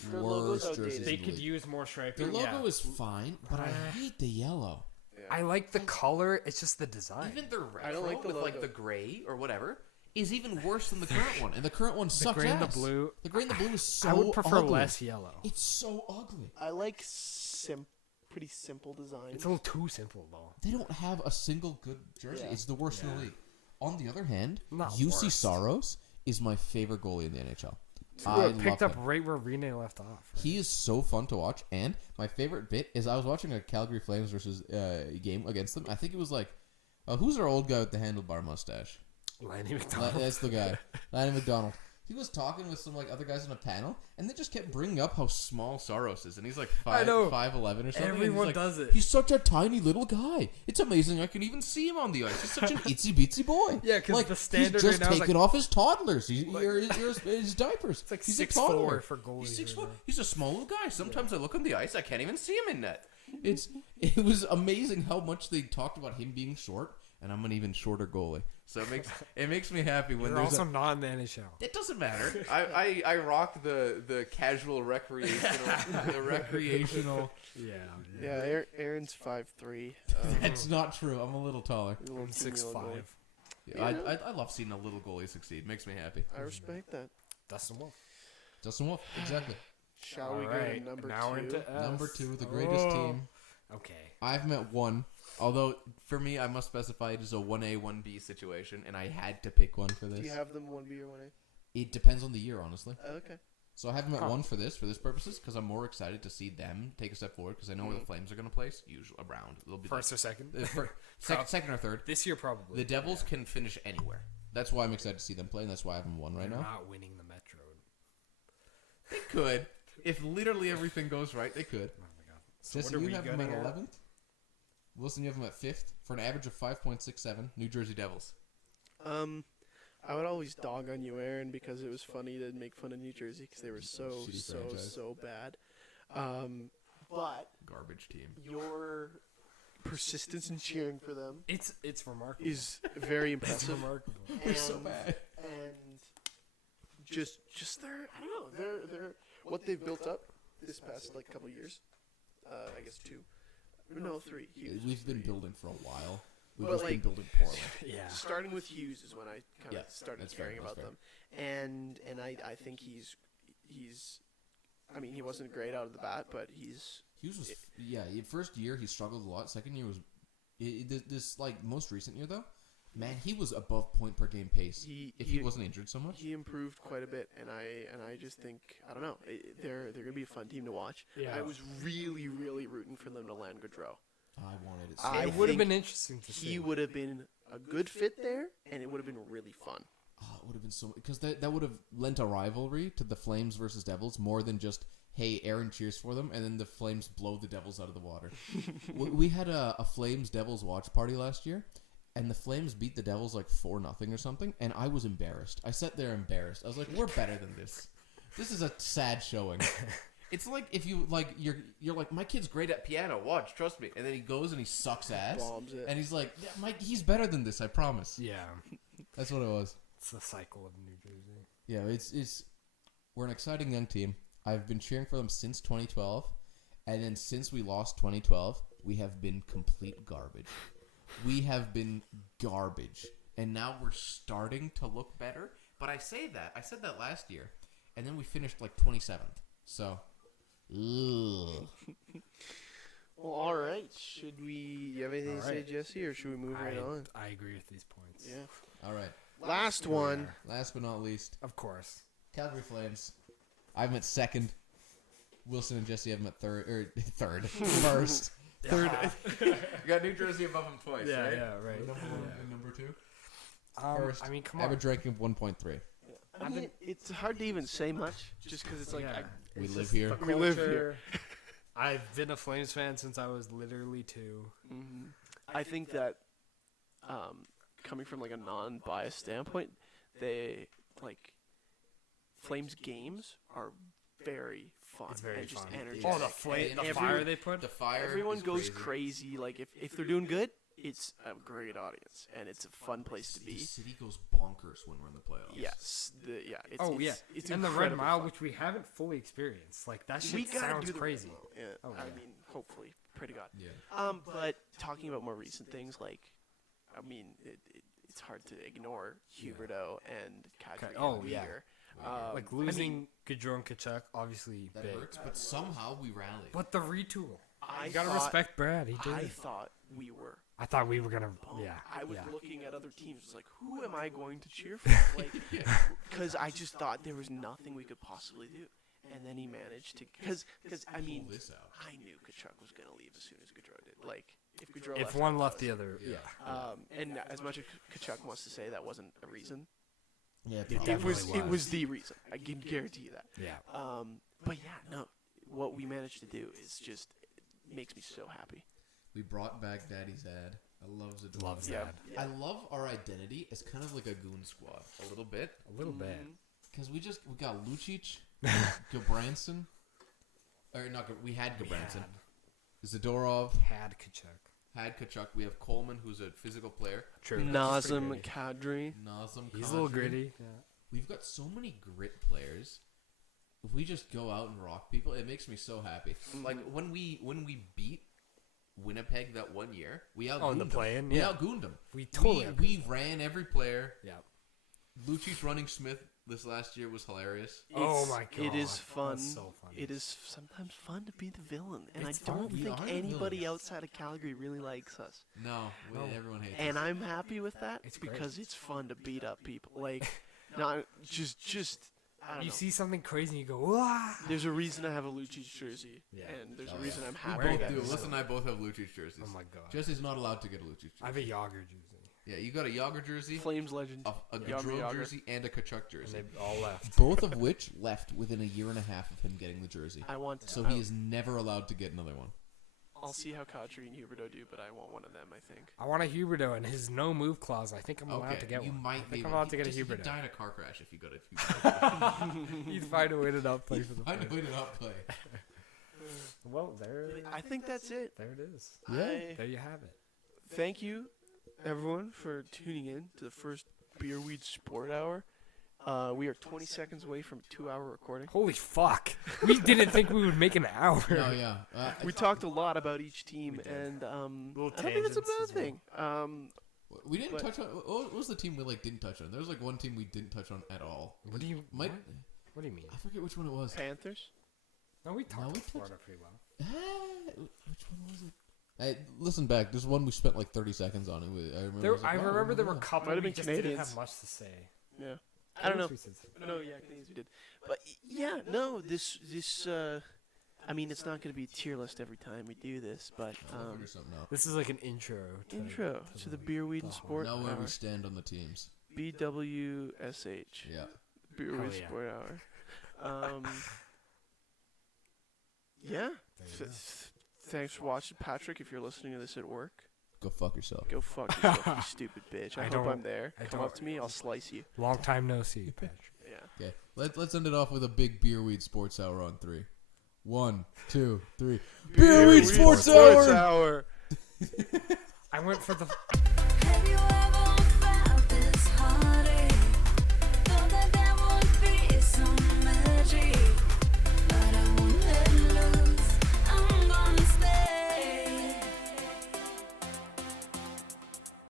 Their logo's outdated. They in the could league. use more striping. Their logo yeah. is fine, but I hate the yellow. Yeah. I like the color. It's just the design. Even the retro I don't like the with like logo. the gray or whatever is even worse than the current one. And the current one the sucks gray and the ass. blue. The gray and the blue is so I would prefer ugly. less yellow. It's so ugly. I like pretty simple design. It's a little too simple though. They don't have a single good jersey. Yeah. It's the worst in Yeah. the league. On the other hand, Not UC worst. Saros is my favorite goalie in the NHL. Who I picked love up him. right where Rene left off. Right? He is so fun to watch, and my favorite bit is I was watching a Calgary Flames versus game against them. I think it was like, who's our old guy with the handlebar mustache? Lanny McDonald. That's the guy, Lanny McDonald. He was talking with some like other guys on a panel, and they just kept bringing up how small Saros is, and he's like I know. 5'11" or something. and Everyone he's like, does it. He's such a tiny little guy. It's amazing I can even see him on the ice. He's such an itsy bitsy boy. Yeah, 'cause like, the standard he's just right now is taking like- off his toddlers. His diapers. It's like he's a 6'4" toddler. for goalies. He's 6 right foot. now. He's a small little guy. Sometimes I look on the ice, I can't even see him in net. It was amazing how much they talked about him being short, and I'm an even shorter goalie. So it makes me happy when You're there's also not in the NHL. It doesn't matter. I rock the casual recreational. Yeah. Yeah, Aaron's 5'3". That's not true. I'm a little taller. He's a little I'm teeny little 6'5". goalie. Yeah, Yeah. I love seeing a little goalie succeed. Makes me happy. I respect that. Dustin Wolf. Justin Wolf, exactly. Shall we go to number now 2? we're into S. Number 2, the greatest Oh. team. Okay. I've met one. Although for me, I must specify it is a 1A 1B situation, and I had to pick one for Do this. you have them 1B or 1A? It depends on the year, honestly. Okay. So I have them at Huh. 1 for this purposes because I'm more excited to see them take a step forward because I know where the Flames are going to place. Usually around. They'll be First or second? second or third. This year probably. The Devils can finish anywhere. That's why I'm excited to see them play, and that's why I have them 1 right They're now. not winning the Metro. They could. If literally everything goes right, they could. Oh my god. So Jesse, what are you we have them at gunning 11th. Wilson, you have them at 5th for an average of 5.67. New Jersey Devils. I would always dog on you, Aaron, because it was funny to make fun of New Jersey because they were Shitty franchise. so bad. But Garbage team. your persistence in cheering for them It's remarkable. is very It's impressive. remarkable. We're so bad. And just their I don't know their what they've built up this past like couple years. I guess 2, no 3. Hughes We've was been 3. building for a while. We've But, just been like- building poorly. Yeah. Starting with Hughes is when I kind of Yeah, started that's fair, caring that's about fair. them, and I think he's I mean he wasn't great out of the bat, but he's Hughes was, first year he struggled a lot. Second year was, this like most recent year though, man, he was above point per game pace. If he wasn't injured so much. he improved quite a bit, and I just think I don't know they're gonna be a fun team to watch. Yeah. I was really rooting for them to land Gaudreau. I wanted it. I It would have think been interesting to see. He would have been a good fit there, and it would have been really fun. It would have been so because that would have lent a rivalry to the Flames versus Devils more than just hey Aaron cheers for them and then the Flames blow the Devils out of the water. we had a Flames Devils watch party last year, and the Flames beat the Devils like 4-0 or something, and I was embarrassed. I sat there embarrassed. I was like, we're better than this. This is a sad showing. It's like if you like you're like, my kid's great at piano. Watch, trust me. And then he goes and he sucks ass. Bombs it. And he's like, yeah, he's better than this. I promise. Yeah, That's what it was. it's the cycle of New Jersey. Yeah, it's we're an exciting young team. I've been cheering for them since 2012, and then since we lost 2012, we have been complete garbage. We have been garbage, and now we're starting to look better. But I said that last year, and then we finished like 27th. So. Ugh. Well, all right. Should we? You have anything to say, Jesse, or should we move right on? I agree with these points. Yeah. All right. Last one. Last but not least, Of course. Calgary Flames. I'm at second. Wilson and Jesse have them at first. Third. You got New Jersey above them twice, Yeah, right? yeah, right. Number one and number two. First. I mean, come on. Average ranking of 1.3. I mean, it's hard to even say much, just because it's like Yeah. We It's live just here. the We live culture. I've been a Flames fan since I was literally 2. I think that coming from like a non-biased standpoint, they like Flames games are very fun. It's very and just fun. energetic. Oh, the fire they put. The fire. Everyone is goes crazy. crazy. Like if they're doing good, it's a great audience and it's a fun place to The be. city goes bonkers when we're in the playoffs. Yes. It's and the Red incredibly Mile, fun. which we haven't fully experienced. Like that We shit gotta sounds do the crazy. Red Mile. Yeah. Oh, I yeah. mean, hopefully, pray to God. Yeah. But talking about more recent things, like, I mean, it's hard to ignore Huberdeau and Kadri. Oh, and yeah. Weegar. Like losing Gaudreau and Kachuk, obviously That big. hurts, but somehow we rallied. But the retool. I You gotta thought- respect Brad. He did. I thought we were. I thought we were gonna. boned. Yeah. I was yeah. looking at other teams, was like, who am I going to cheer for? Like, because I just thought there was nothing we could possibly do. And then he managed to, because I mean, Pull this out. I knew Kachuk was gonna leave as soon as Gaudreau did. Like, if Gaudreau If left, one I left, was. the other. Yeah. And as much as Kachuk wants to say that wasn't a reason, Yeah, It it definitely was. It was. was the reason. I can guarantee you that. Yeah. But yeah, no, what we managed to do is just it makes me so happy. We brought back Daddy's Ad. I love Zadorov. Loves Yeah. that. I love our identity as kind of like a goon squad, a little bit, A little bit. because we got Lucic, Gabranson, or not. We had Gabranson, Zadorov, Had Kachuk. had Kachuk. We have Coleman, who's a physical player. True. Nazem Kadri. Nazem, He's a little Kadri. gritty. Yeah. We've got so many grit players. If we just go out and rock people, it makes me so happy. Like when we beat Winnipeg that one year, we outgooned Oh, in the them. play-in? We Yeah. outgooned them. We totally. we ran every player. Yeah. Lucic running Smith this last year was hilarious. Oh It's- my god. It is fun. That's so funny. It is sometimes fun to be the villain, and It's I don't fun. We think are the anybody villains. outside of Calgary really likes us. No, No. everyone hates And us. I'm happy with that It's great. because it's fun to beat up people. Like, not just I don't You know. see something crazy and you go, "Wah!" There's a reason I have a Lucic jersey, Yeah. and there's Oh, a reason yeah. I'm We happy. Wearing both that do. is Listen so- and I both have Lucic jerseys. Oh my god. Jesse's not allowed to get a Lucic jersey. I have a Yager jersey. Yeah, you got a Yager jersey, Flames legend. a Yager, Gaudreau Yager. jersey, and a Kachuk And jersey. they all left. Both of which left within a year and a half of him getting the jersey. I want. So he is never allowed to get another one. I'll see how Kadri and Huberdeau do, but I want one of them. I think. I want a Huberdeau and his no move clause. I think I'm allowed to get you one. might I think be. I'm allowed to get a He Huberdeau. died in a car crash if you got a He'd find a way to not play for the Find a Flames. way to not play. Well, there. I think that's it. There it is. I- There you have it. Thank you, everyone, for tuning in to the first Beer Weed Sport Hour. We are 20 seconds away from a 2-hour recording. Holy fuck! We didn't think we would make an hour. No, yeah. We talked a lot about each team, We did. and Little I don't think that's a tangents bad as well. thing. We didn't But- touch on. What was the team we didn't touch on? There was one team we didn't touch on at all. What do you? Might. What do you mean? I forget which one it was. Panthers. No, we talked we to touched- Florida pretty well. Which one was it? Hey, listen back. There's one we spent 30 seconds on. I remember. There, was like, I oh, remember there were a yeah. couple Might have we been just didn't Canadians. have much to say. Yeah. I don't know. We said something. No, yeah, Canadians we did. But yeah, no, this. I mean, it's not going to be a tier list every time we do this, but I'll figure something out. This is like an intro. to the Beer Weed and Sport Know where Hour. we stand on the teams. BWSH. Yeah. Beer Hell Weed yeah. Sport Hour. Yeah. There you go. Thanks for watching, Patrick. If you're listening to this at work, Go fuck yourself. Go fuck yourself, you stupid bitch. I hope I'm there. Come up to me, I'll slice you. Long time no see, bitch. Yeah. Okay, let's end it off with a big beer weed sports hour on 3. 1, 2, 3. Beer weed sports hour. I went for the. Have you